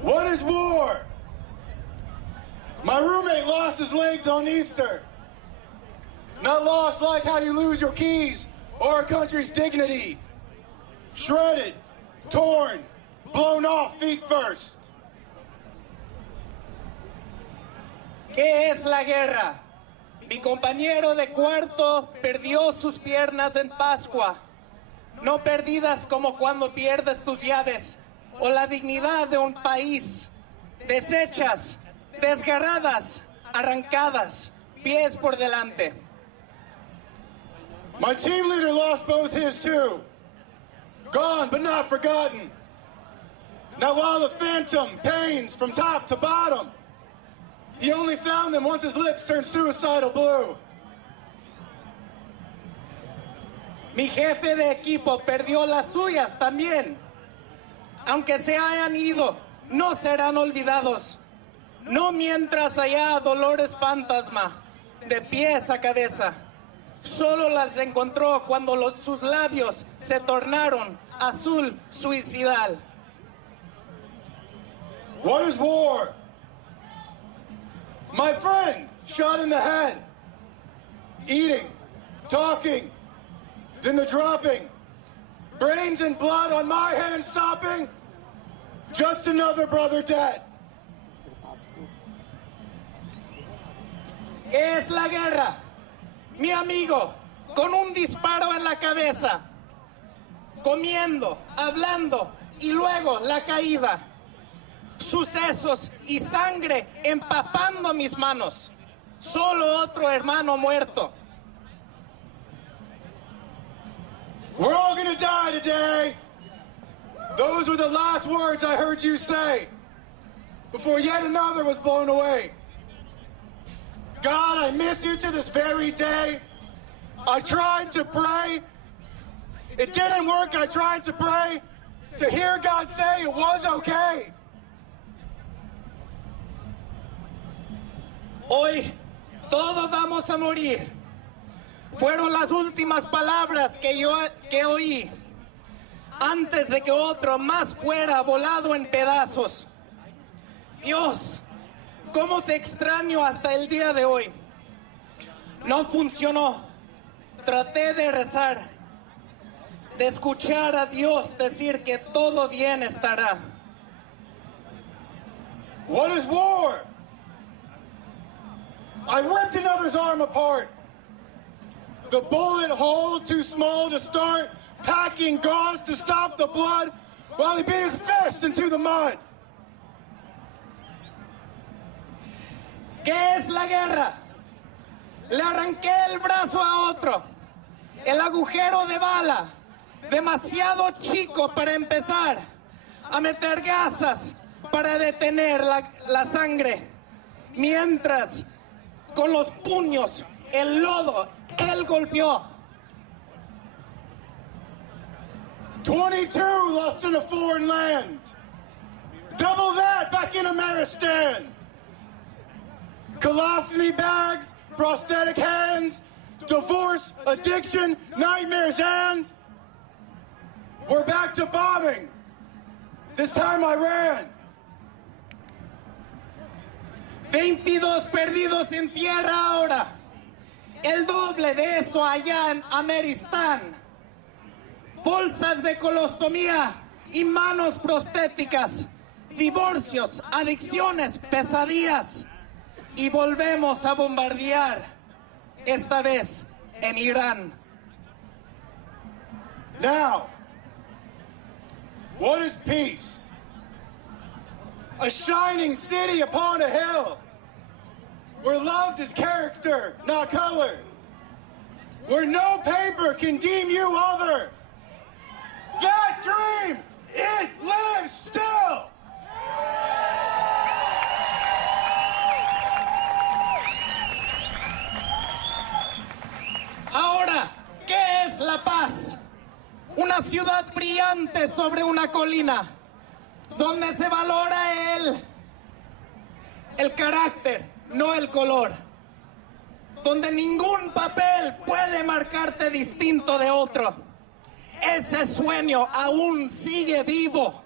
What is war? My roommate lost his legs on Easter. Not lost like how you lose your keys or a country's dignity. Shredded, torn, blown off feet first. ¿Qué es la guerra? Mi compañero de cuarto perdió sus piernas en Pascua, no perdidas como cuando pierdes tus llaves o la dignidad de un país, deshechas, desgarradas, arrancadas, pies por delante. My team leader lost both his too. Gone but not forgotten. Now while the phantom pains from top to bottom, he only found them once his lips turned suicidal blue. Mi jefe de equipo perdió las suyas también. Aunque se hayan ido, no serán olvidados. No mientras haya dolores fantasma, de pies a cabeza. Solo las encontró cuando sus labios se tornaron azul suicidal. What is war? My friend, shot in the head. Eating, talking, then the dropping. Brains and blood on my hands sopping. Just another brother dead. ¿Qué es la guerra? Mi amigo, con un disparo en la cabeza. Comiendo, hablando y luego la caída. Sucesos y sangre empapando mis manos. Solo otro hermano muerto. We're all gonna die today. Those were the last words I heard you say before yet another was blown away. God, I miss you to this very day. I tried to pray. It didn't work. I tried to pray to hear God say it was okay. Hoy todos vamos a morir. Fueron las últimas palabras que oí antes de que otro más fuera volado en pedazos. Dios, ¿cómo te extraño hasta el día de hoy? No funcionó. Traté de rezar, de escuchar a Dios decir que todo bien estará. What is war? I ripped another's arm apart. The bullet hole too small to start, packing gauze to stop the blood while he beat his fists into the mud. ¿Qué es la guerra? Le arranqué el brazo a otro. El agujero de bala, demasiado chico para empezar a meter gasas para detener la sangre. Mientras, con los puños, el lodo, él golpeó. 22 lost in a foreign land. Double that back in Ameristan. Colostomy bags, prosthetic hands, divorce, addiction, nightmares, and we're back to bombing. This time I ran. 22 perdidos en tierra ahora. El doble de eso allá en Ameristán. Bolsas de colostomía y manos prostéticas. Divorcios, adicciones, pesadillas. Y volvemos a bombardear. Esta vez en Irán. Now, what is peace? A shining city upon a hill, where loved is character, not color, where no paper can deem you other. That dream, it lives still. Ahora, ¿qué es la paz? Una ciudad brillante sobre una colina, donde se valora el carácter, no el color. Donde ningún papel puede marcarte distinto de otro. Ese sueño aún sigue vivo.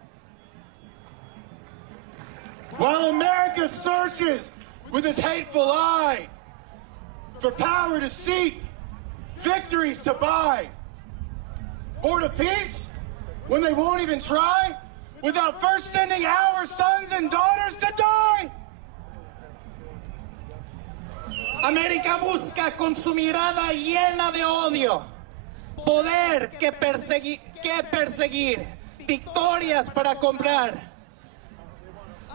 While America searches with its hateful eye, for power to seek, victories to buy. Board of peace, when they won't even try, without first sending our sons and daughters to die. América busca con su mirada llena de odio poder que perseguir, victorias para comprar.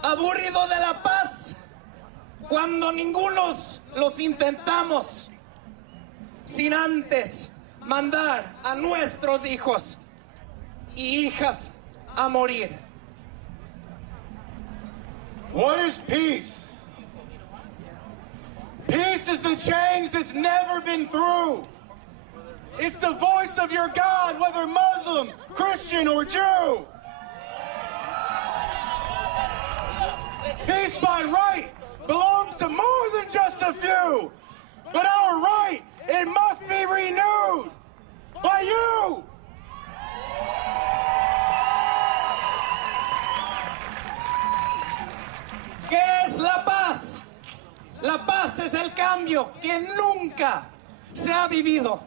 Aburrido de la paz cuando ningunos los intentamos, sin antes mandar a nuestros hijos y hijas a morir. What is peace? Peace is the change that's never been through. It's the voice of your God, whether Muslim, Christian, or Jew. Peace by right belongs to more than just a few. But our right, it must be renewed by you. ¿Qué es la paz? La paz es el cambio que nunca se ha vivido.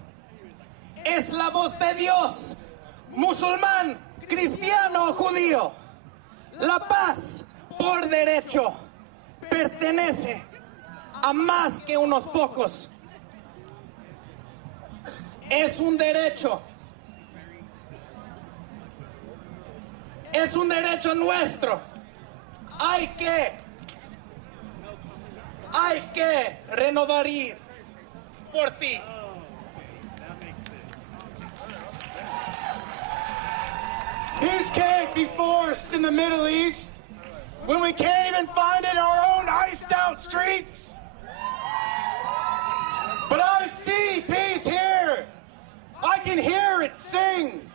Es la voz de Dios, musulmán, cristiano o judío. La paz, por derecho, pertenece a más que unos pocos. Es un derecho. Es un derecho nuestro. Hay que renovar por ti. Peace can't be forced in the Middle East when we can't even find it in our own iced out streets. But I see peace here. I can hear it sing.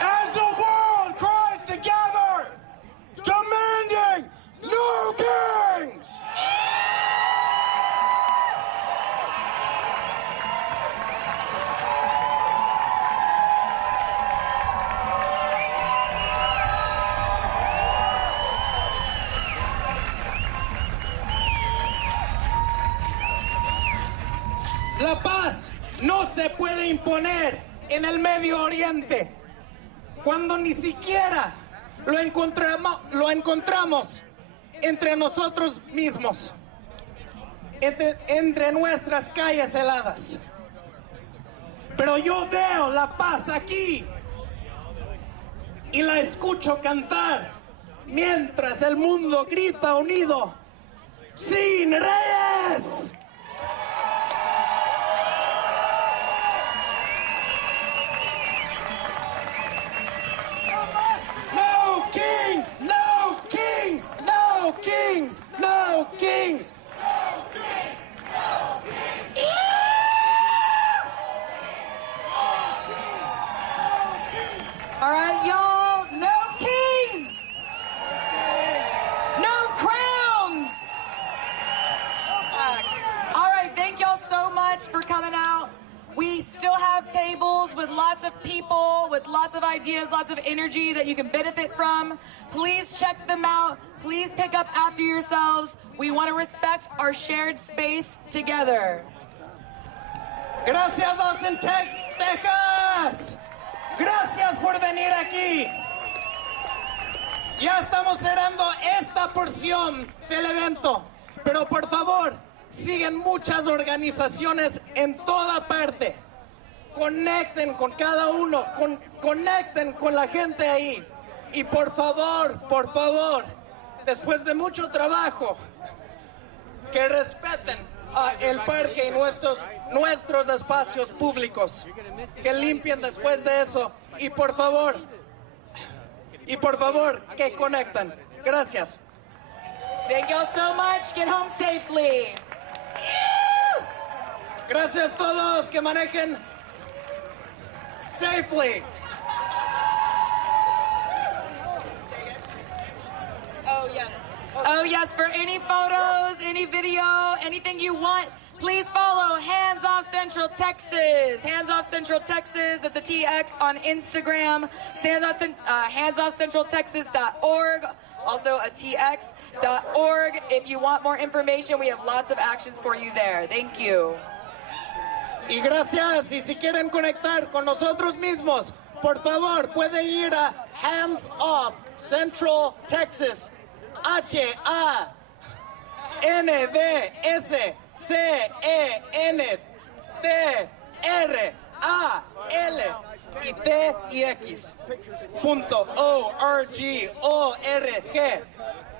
As the world cries together, demanding no kings! La paz no se puede imponer en el Medio Oriente cuando ni siquiera lo encontramos entre nosotros mismos, entre nuestras calles heladas. Pero yo veo la paz aquí y la escucho cantar mientras el mundo grita unido: ¡sin reyes! No kings! No kings! No kings! No kings! All right, y'all, no kings, no crowns. All right, thank y'all so much for coming out. We still have tables with lots of people, with lots of ideas, lots of energy that you can benefit from. Please check them out. Please pick up after yourselves. We want to respect our shared space together. Gracias, Austin, Texas. Gracias por venir aquí. Ya estamos cerrando esta porción del evento, pero por favor, siguen muchas organizaciones en toda parte. Conecten con cada uno, conecten con la gente ahí. Y por favor, después de mucho trabajo, que respeten el parque y nuestros espacios públicos, que limpien después de eso y por favor que conecten. Gracias. Thank y'all so much. Get home safely. Gracias a todos, que manejen safely. Oh yes, for any photos, any video, anything you want, please follow Hands Off Central Texas. Hands Off Central Texas, that's a TX on Instagram. HandsOffCentralTexas.org. Also a tx.org. If you want more information, we have lots of actions for you there. Thank you. Y gracias, y si quieren conectar con nosotros mismos, por favor, pueden ir a Hands Off Central Texas, HANDSCENTRALTXorg.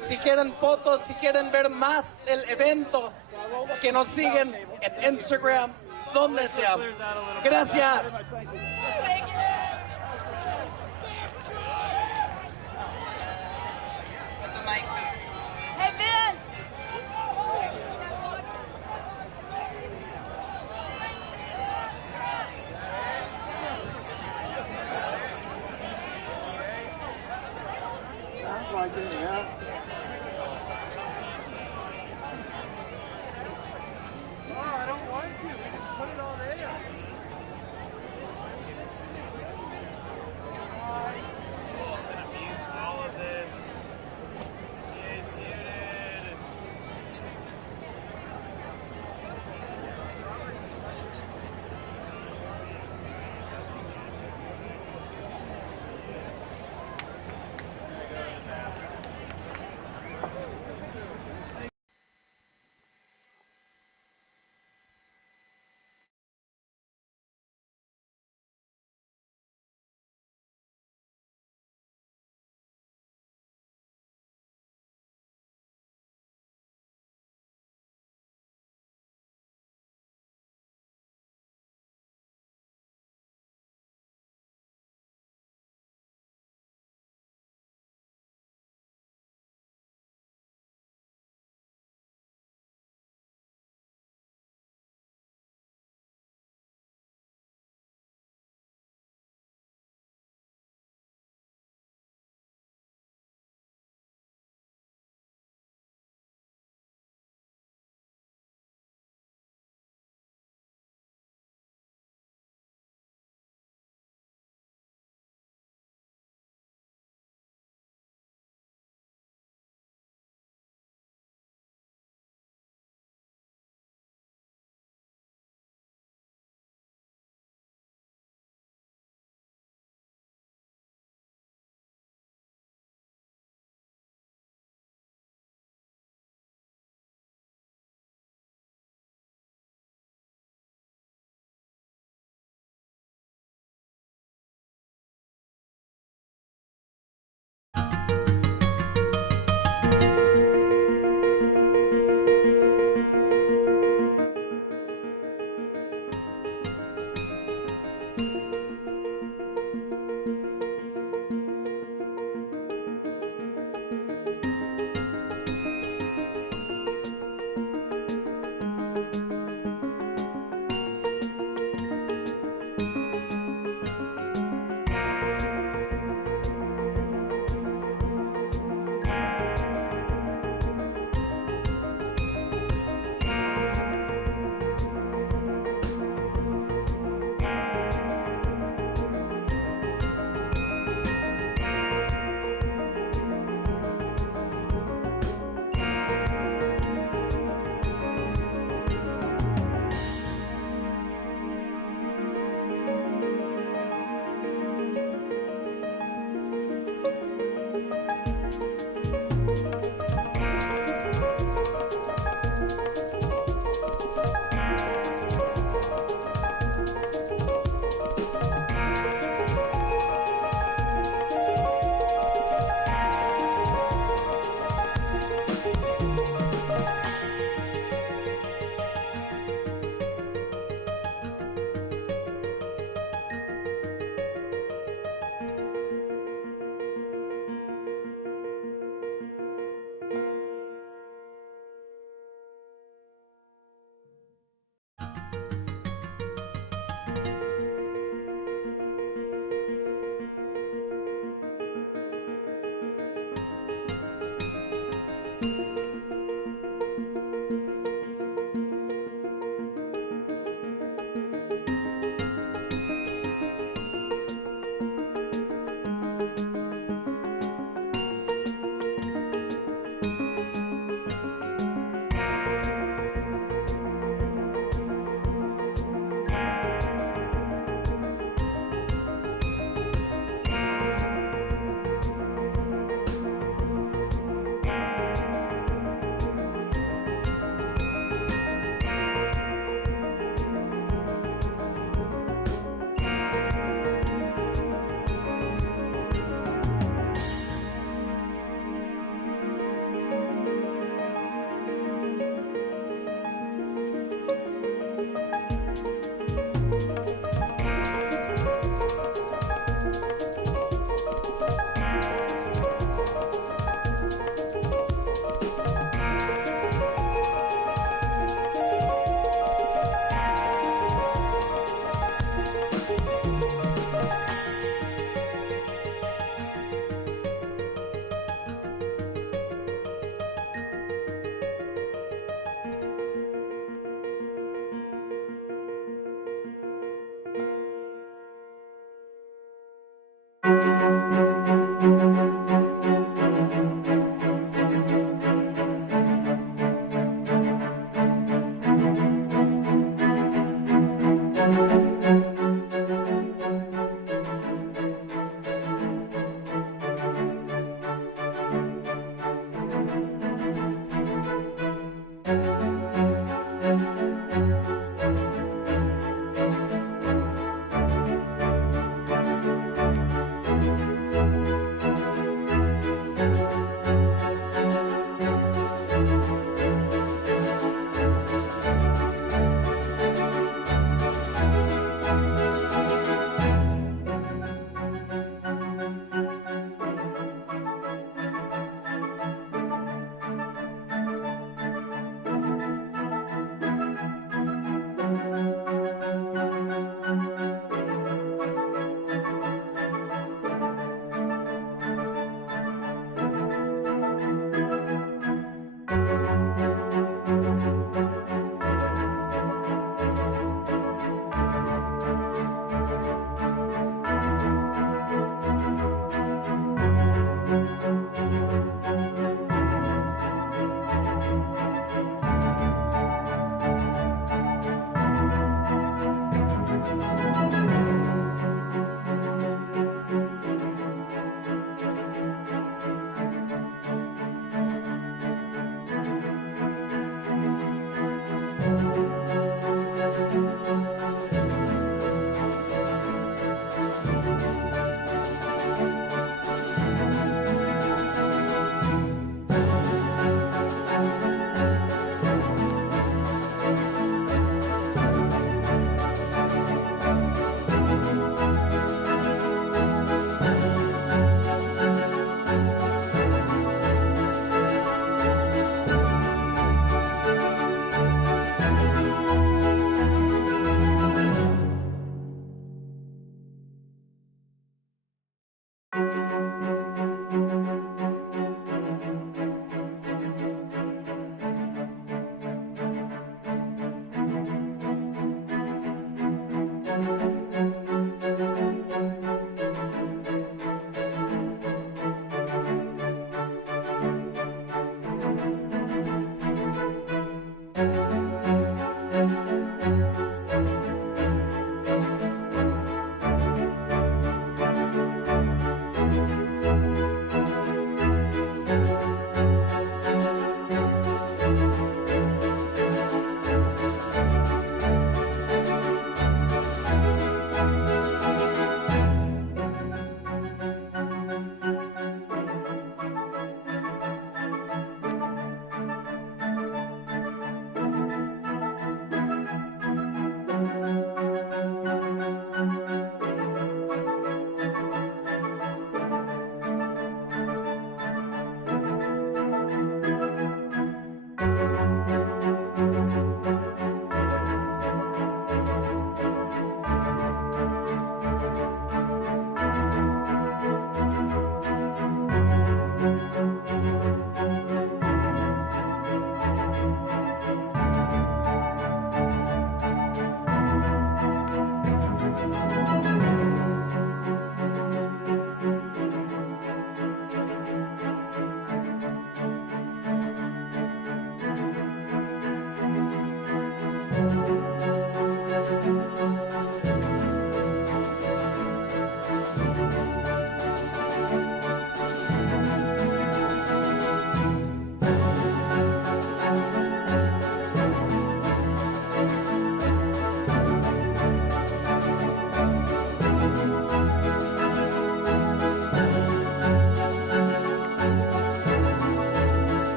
Si quieren fotos, si quieren ver más del evento, que nos siguen en Instagram, donde sea. Gracias. Hey, Vince! Sounds like it, yeah. Oh, I don't want to. We just put it all there. All of this. EA's muted.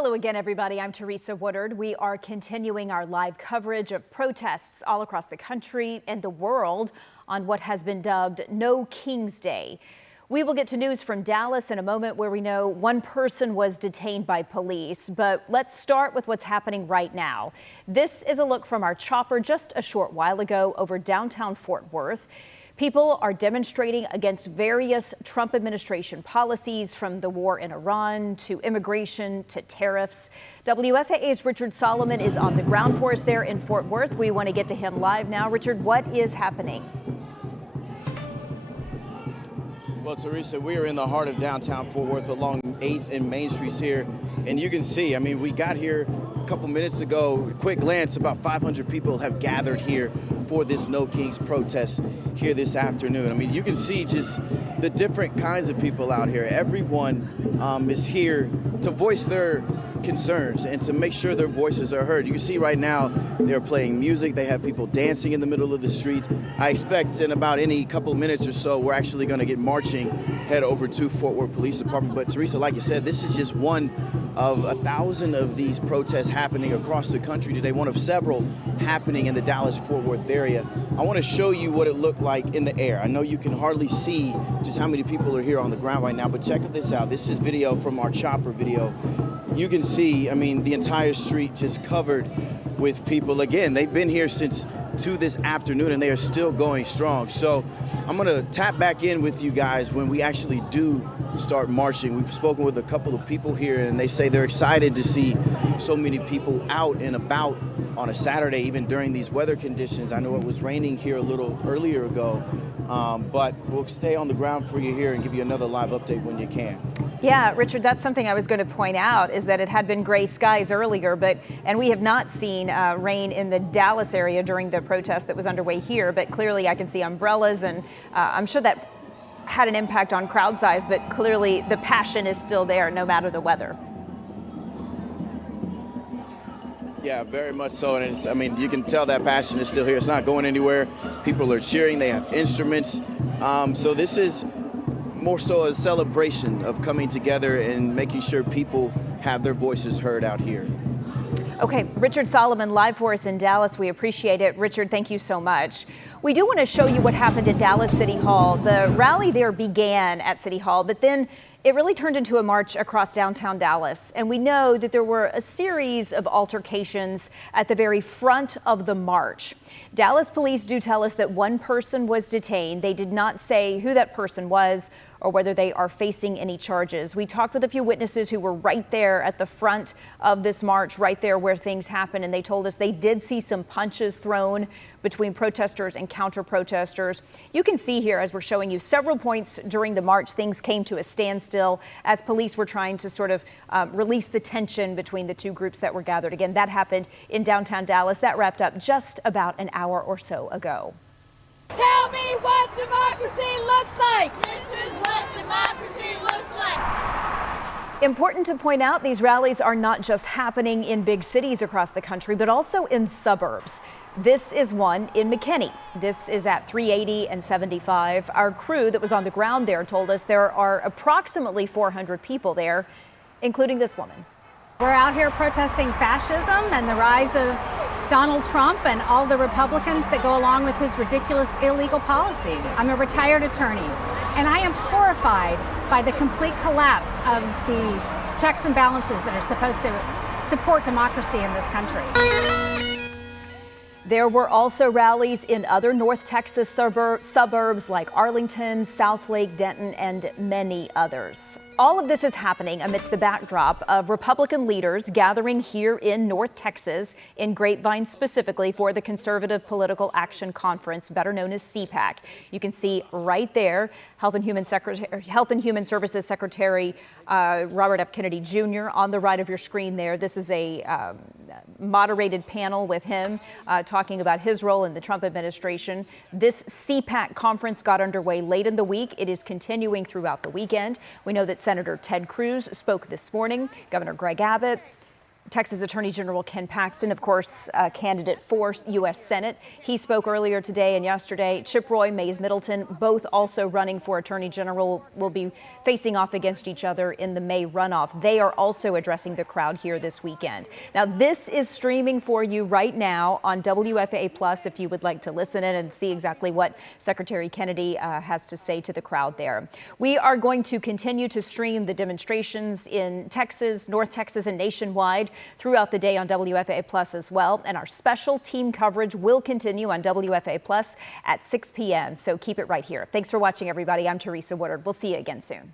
Hello again, everybody. I'm Teresa Woodard. We are continuing our live coverage of protests all across the country and the world on what has been dubbed No King's Day. We will get to news from Dallas in a moment where we know one person was detained by police, but let's start with what's happening right now. This is a look from our chopper just a short while ago over downtown Fort Worth. People are demonstrating against various Trump administration policies, from the war in Iran to immigration to tariffs. WFAA's Richard Solomon is on the ground for us there in Fort Worth. We want to get to him live now. Richard, what is happening? Well, Teresa, we are in the heart of downtown Fort Worth along 8th and Main Streets here. And you can see, I mean, we got here a couple minutes ago. Quick glance, about 500 people have gathered here for this No Kings protest here this afternoon. I mean, you can see just the different kinds of people out here. Everyone is here to voice their concerns and to make sure their voices are heard. You can see right now they're playing music. They have people dancing in the middle of the street. I expect in about any couple of minutes or so, we're actually going to get marching, head over to Fort Worth Police Department. But Teresa, like you said, this is just one of 1,000 of these protests happening across the country today, one of several happening in the Dallas-Fort Worth area. I want to show you what it looked like in the air. I know you can hardly see just how many people are here on the ground right now, but check this out. This is video from our chopper video. You can see, I mean, the entire street just covered with people. Again, they've been here since 2 this afternoon, and they are still going strong. So I'm going to tap back in with you guys when we actually do start marching. We've spoken with a couple of people here, and they say they're excited to see so many people out and about on a Saturday, even during these weather conditions. I know it was raining here a little earlier ago, but we'll stay on the ground for you here and give you another live update when you can. Yeah, Richard, that's something I was going to point out, is that it had been gray skies earlier, and we have not seen rain in the Dallas area during the protest that was underway here, but clearly I can see umbrellas, and I'm sure that had an impact on crowd size, but clearly the passion is still there no matter the weather. Yeah, very much so. And I mean, you can tell that passion is still here. It's not going anywhere. People are cheering. They have instruments. So this is more so a celebration of coming together and making sure people have their voices heard out here. Okay, Richard Solomon live for us in Dallas. We appreciate it. Richard, thank you so much. We do want to show you what happened at Dallas City Hall. The rally there began at City Hall, but then it really turned into a march across downtown Dallas. And we know that there were a series of altercations at the very front of the march. Dallas police do tell us that one person was detained. They did not say who that person was or whether they are facing any charges. We talked with a few witnesses who were right there at the front of this march, right there where things happened, and they told us they did see some punches thrown between protesters and counter-protesters. You can see here, as we're showing you, several points during the march, things came to a standstill as police were trying to sort of release the tension between the two groups that were gathered. Again, that happened in downtown Dallas. That wrapped up just about an hour or so ago. Tell me what democracy looks like. This is what democracy looks like. Important to point out, these rallies are not just happening in big cities across the country, but also in suburbs. This is one in McKinney. This is at 380 and 75. Our crew that was on the ground there told us there are approximately 400 people there, including this woman. We're out here protesting fascism and the rise of Donald Trump and all the Republicans that go along with his ridiculous illegal policies. I'm a retired attorney, and I am horrified by the complete collapse of the checks and balances that are supposed to support democracy in this country. There were also rallies in other North Texas suburbs like Arlington, Southlake, Denton, and many others. All of this is happening amidst the backdrop of Republican leaders gathering here in North Texas, in Grapevine specifically, for the Conservative Political Action Conference, better known as CPAC. You can see right there, Health and Human Services Secretary Robert F. Kennedy Jr. on the right of your screen there. This is a moderated panel with him talking about his role in the Trump administration. This CPAC conference got underway late in the week. It is continuing throughout the weekend. We know that Senator Ted Cruz spoke this morning, Governor Greg Abbott, Texas Attorney General Ken Paxton, of course, candidate for U.S. Senate. He spoke earlier today and yesterday. Chip Roy, Mays Middleton, both also running for Attorney General, will be facing off against each other in the May runoff. They are also addressing the crowd here this weekend. Now, this is streaming for you right now on WFAA Plus if you would like to listen in and see exactly what Secretary Kennedy has to say to the crowd there. We are going to continue to stream the demonstrations in Texas, North Texas, and nationwide throughout the day on WFAA Plus as well. And our special team coverage will continue on WFAA Plus at 6 p.m. So keep it right here. Thanks for watching, everybody. I'm Teresa Woodard. We'll see you again soon.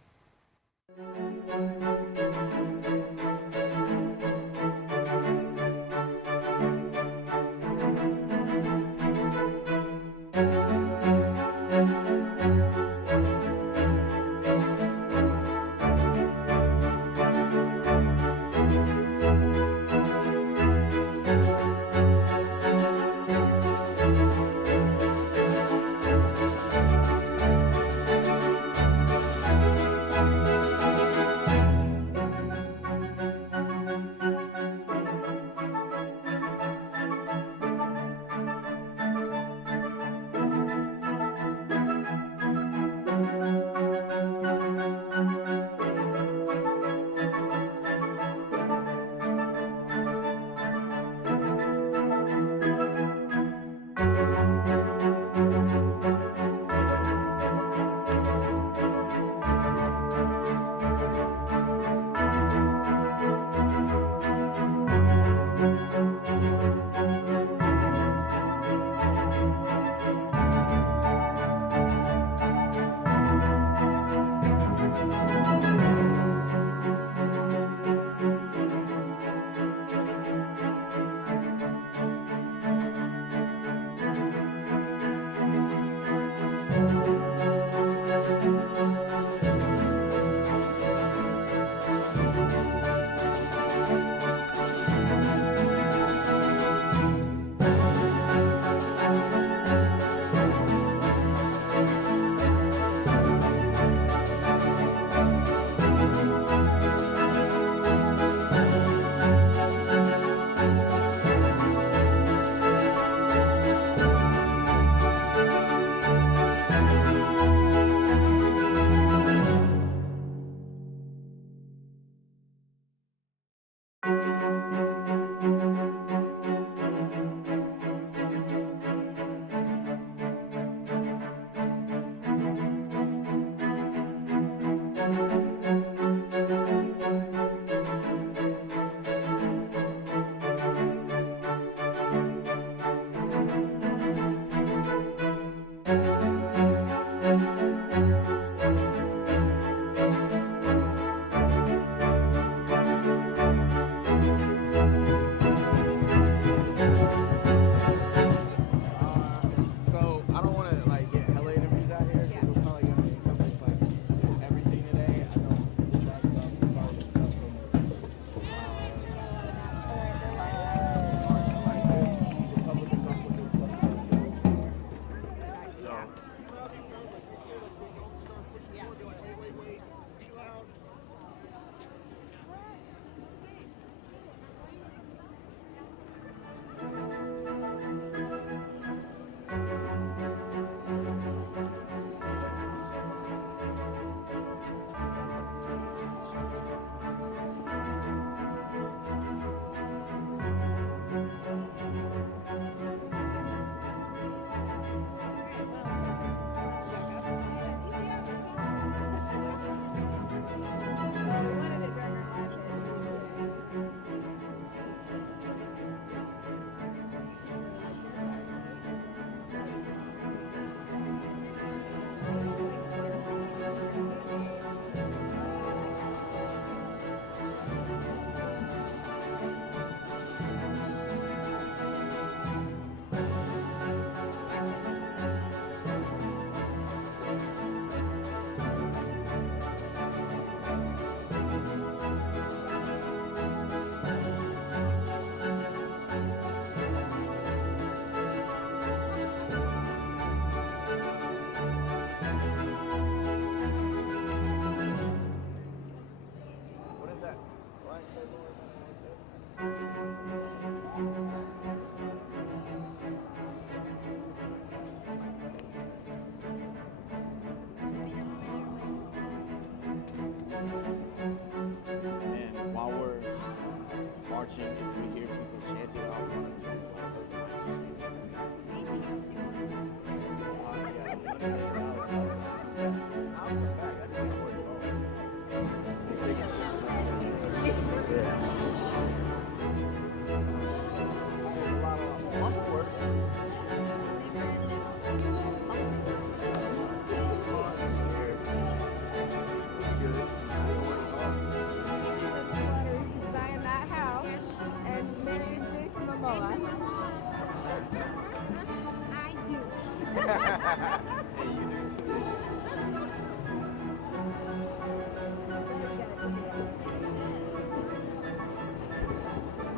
if we hear people chanting, I'll want to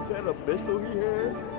Is that a pistol he has?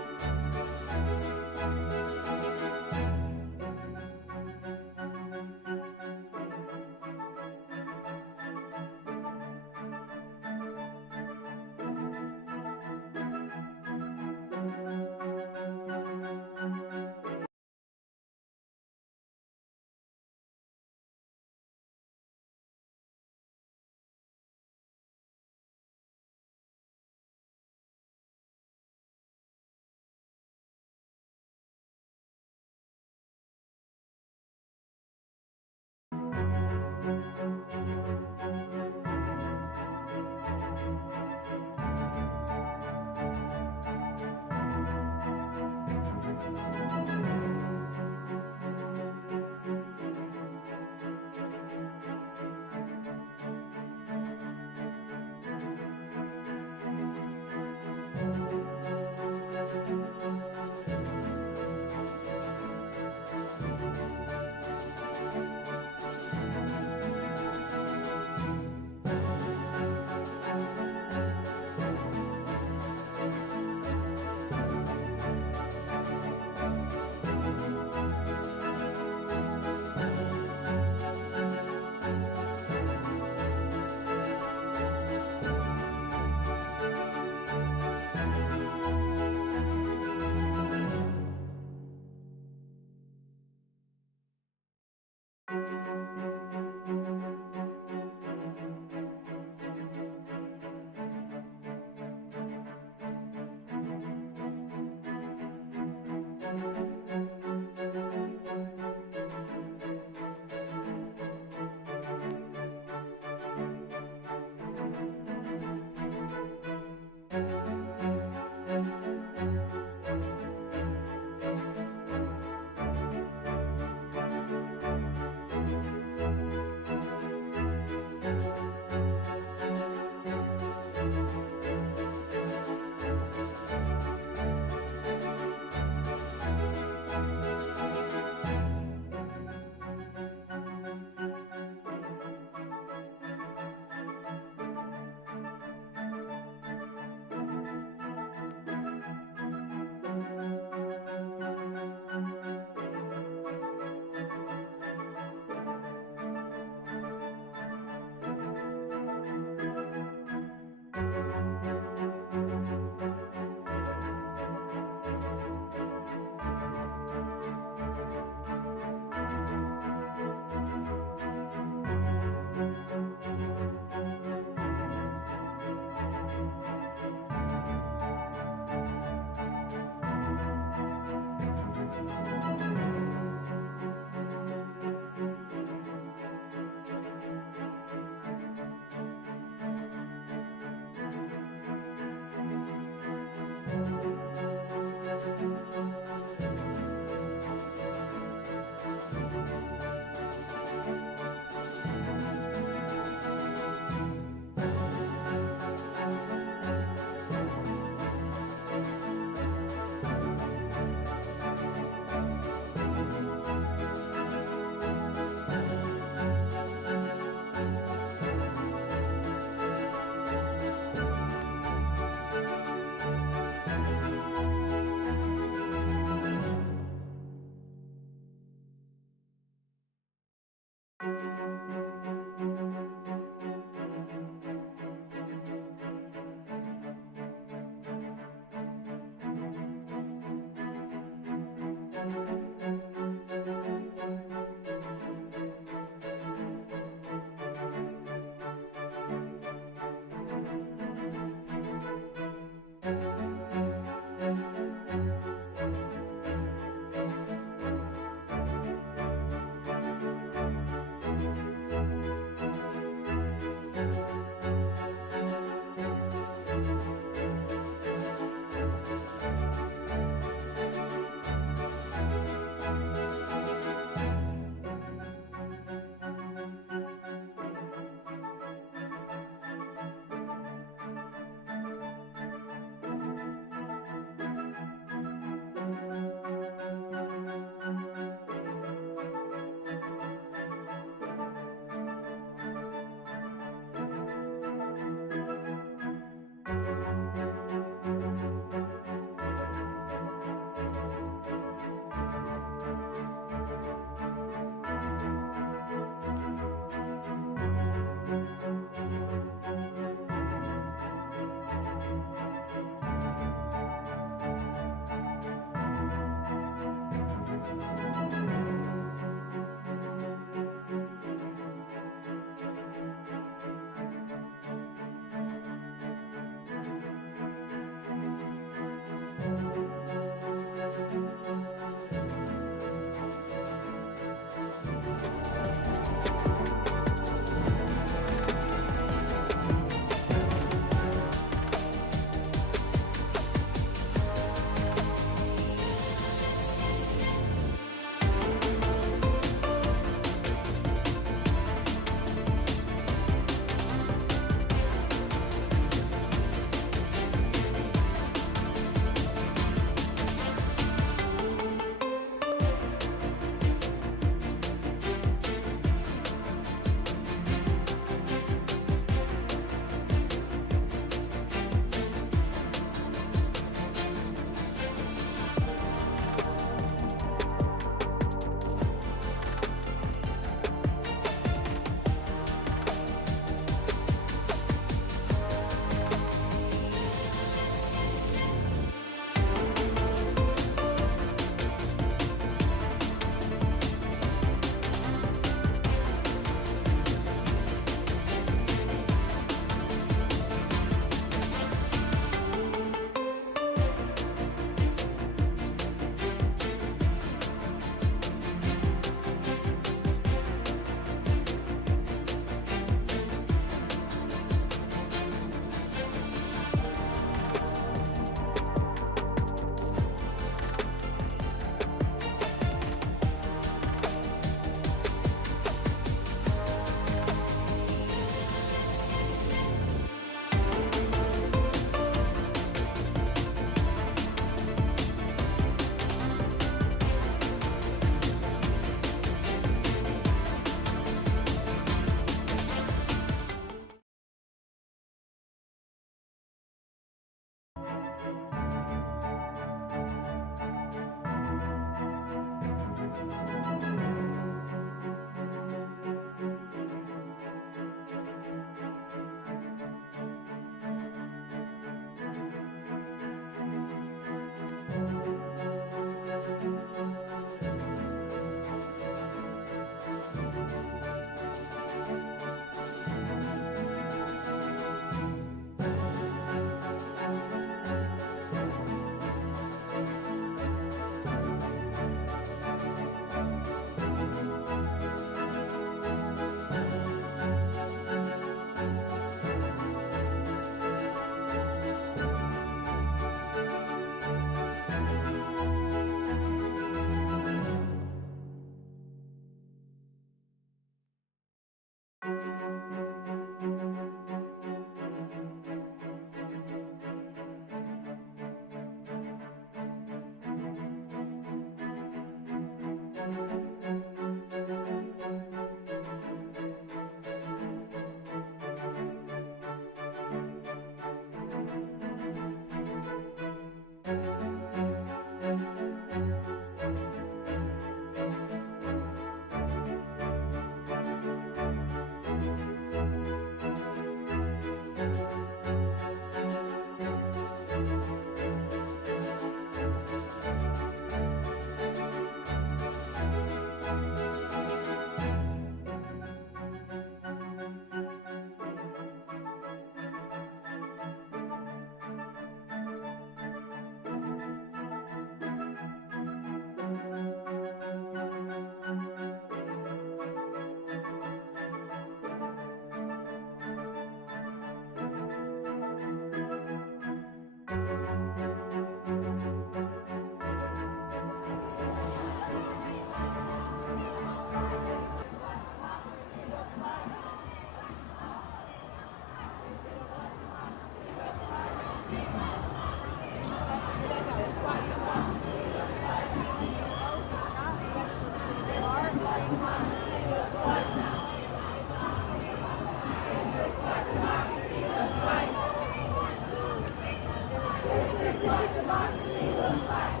This is what democracy looks like.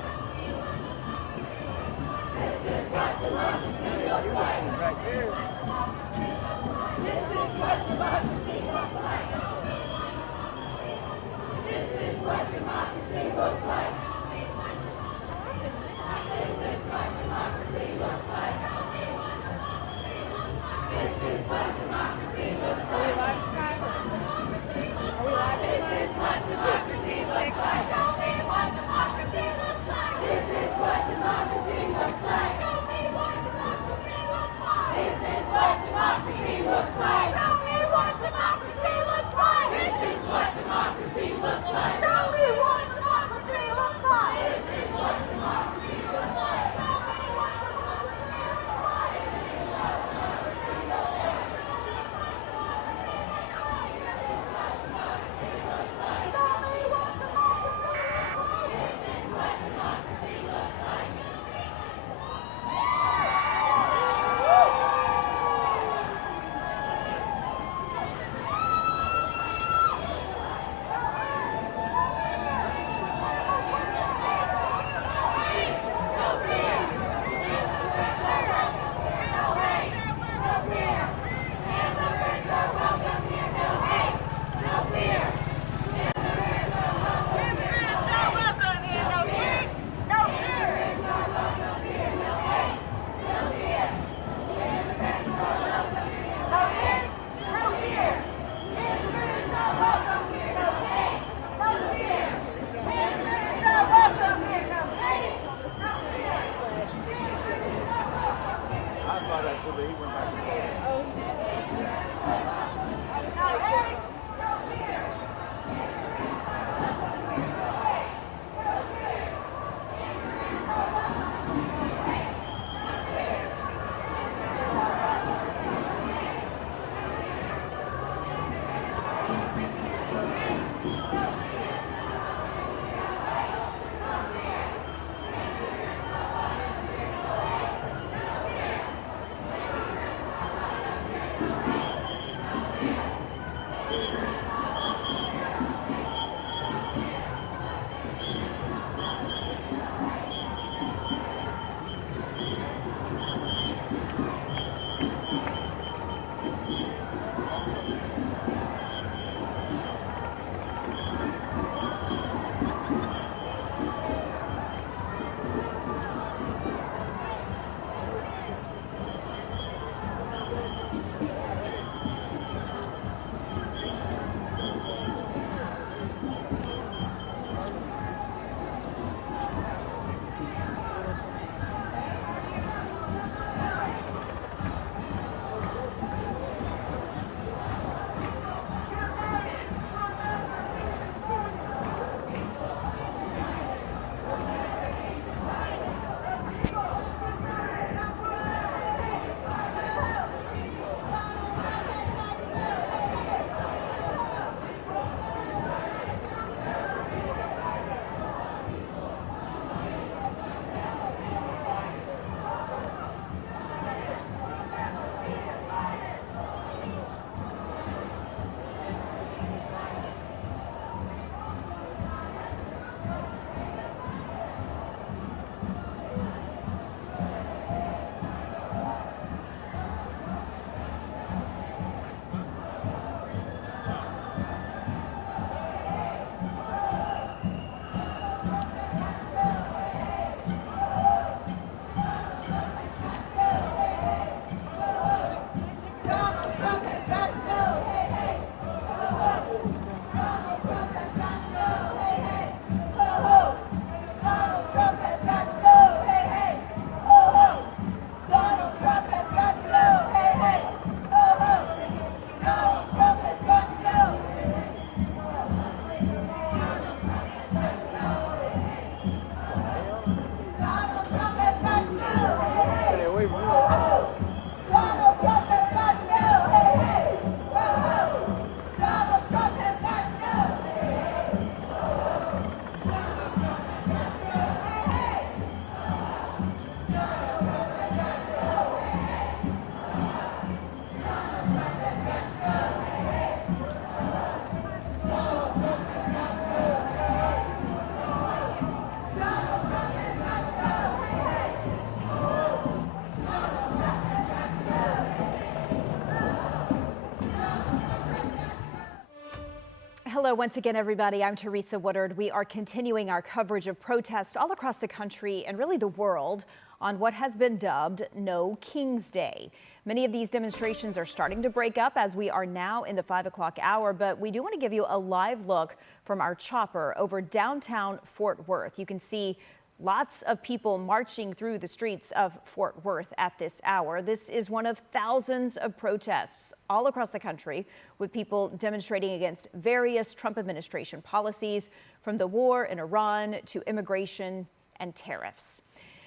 Hello once again, everybody. I'm Teresa Woodard. We are continuing our coverage of protests all across the country and really the world on what has been dubbed No King's Day. Many of these demonstrations are starting to break up as we are now in the 5 o'clock hour, but we do want to give you a live look from our chopper over downtown Fort Worth. You can see lots of people marching through the streets of Fort Worth at this hour. This is one of thousands of protests all across the country with people demonstrating against various Trump administration policies, from the war in Iran to immigration and tariffs.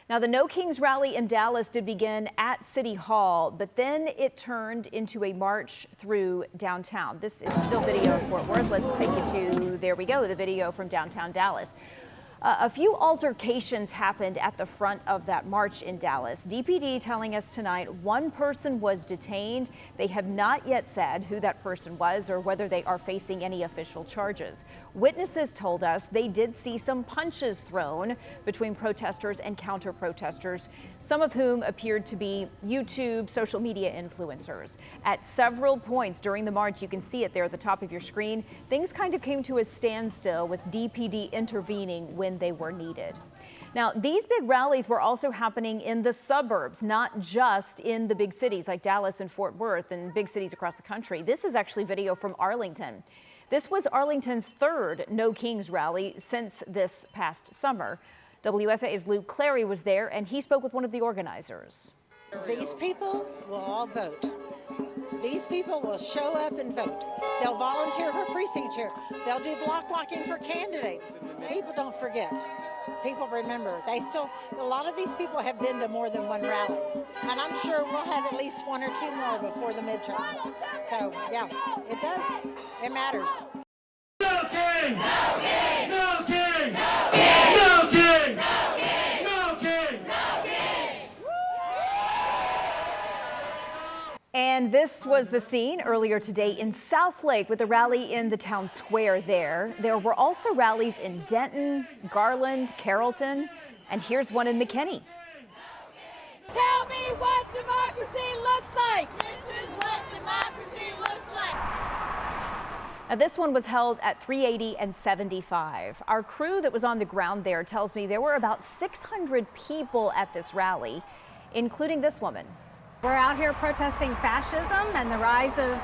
Now, the No Kings rally in Dallas did begin at City Hall, but then it turned into a march through downtown. This is still video of Fort Worth. Let's take you to, there we go, the video from downtown Dallas. A few altercations happened at the front of that march in Dallas. DPD telling us tonight one person was detained. They have not yet said who that person was or whether they are facing any official charges. Witnesses told us they did see some punches thrown between protesters and counter-protesters, some of whom appeared to be YouTube social media influencers. At several points during the march, you can see it there at the top of your screen, things kind of came to a standstill with DPD intervening when they were needed. Now, these big rallies were also happening in the suburbs, not just in the big cities like Dallas and Fort Worth and big cities across the country. This is actually video from Arlington. This was Arlington's third No Kings rally since this past summer. WFA's Luke Clary was there, and he spoke with one of the organizers. These people will all vote. These people will show up and vote. They'll volunteer for precinct chair. They'll do block walking for candidates. People don't forget. People remember. A lot of these people have been to more than one rally. And I'm sure we'll have at least one or two more before the midterms. So, yeah, it does. It matters. No king! No king! No king! No king! No king! No king! No king! No king! And this was the scene earlier today in Southlake with a rally in the town square there. There were also rallies in Denton, Garland, Carrollton, and here's one in McKinney. Tell me what democracy looks like. This is what democracy looks like. Now, this one was held at 380 and 75. Our crew that was on the ground there tells me there were about 600 people at this rally, including this woman. We're out here protesting fascism and the rise of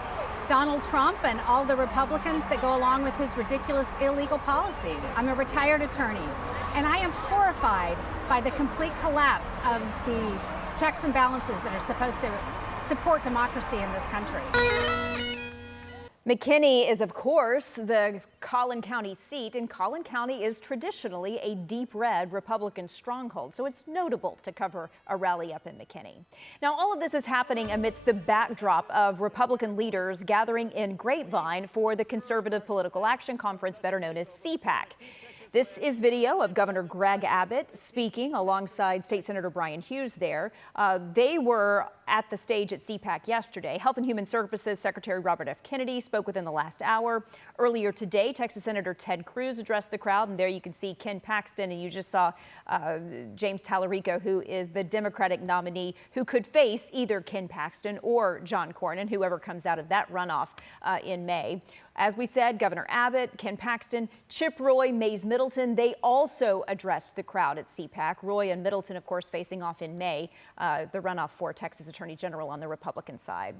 Donald Trump and all the Republicans that go along with his ridiculous illegal policy. I'm a retired attorney, and I am horrified by the complete collapse of the checks and balances that are supposed to support democracy in this country. McKinney is, of course, the Collin County seat, and Collin County is traditionally a deep red Republican stronghold, so it's notable to cover a rally up in McKinney. Now, all of this is happening amidst the backdrop of Republican leaders gathering in Grapevine for the Conservative Political Action Conference, better known as CPAC. This is video of Governor Greg Abbott speaking alongside State Senator Brian Hughes there. They were at the stage at CPAC yesterday. Health and Human Services Secretary Robert F. Kennedy spoke within the last hour. Earlier today, Texas Senator Ted Cruz addressed the crowd, and there you can see Ken Paxton, and you just saw James Tallarico, who is the Democratic nominee who could face either Ken Paxton or John Cornyn, whoever comes out of that runoff in May. As we said, Governor Abbott, Ken Paxton, Chip Roy, Mays Middleton, they also addressed the crowd at CPAC. Roy and Middleton, of course, facing off in May, the runoff for Texas Attorney General on the Republican side.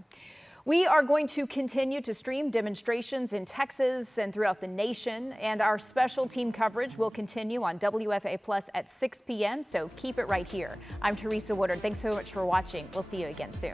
We are going to continue to stream demonstrations in Texas and throughout the nation, and our special team coverage will continue on WFA Plus at 6 p.m., so keep it right here. I'm Teresa Woodard. Thanks so much for watching. We'll see you again soon.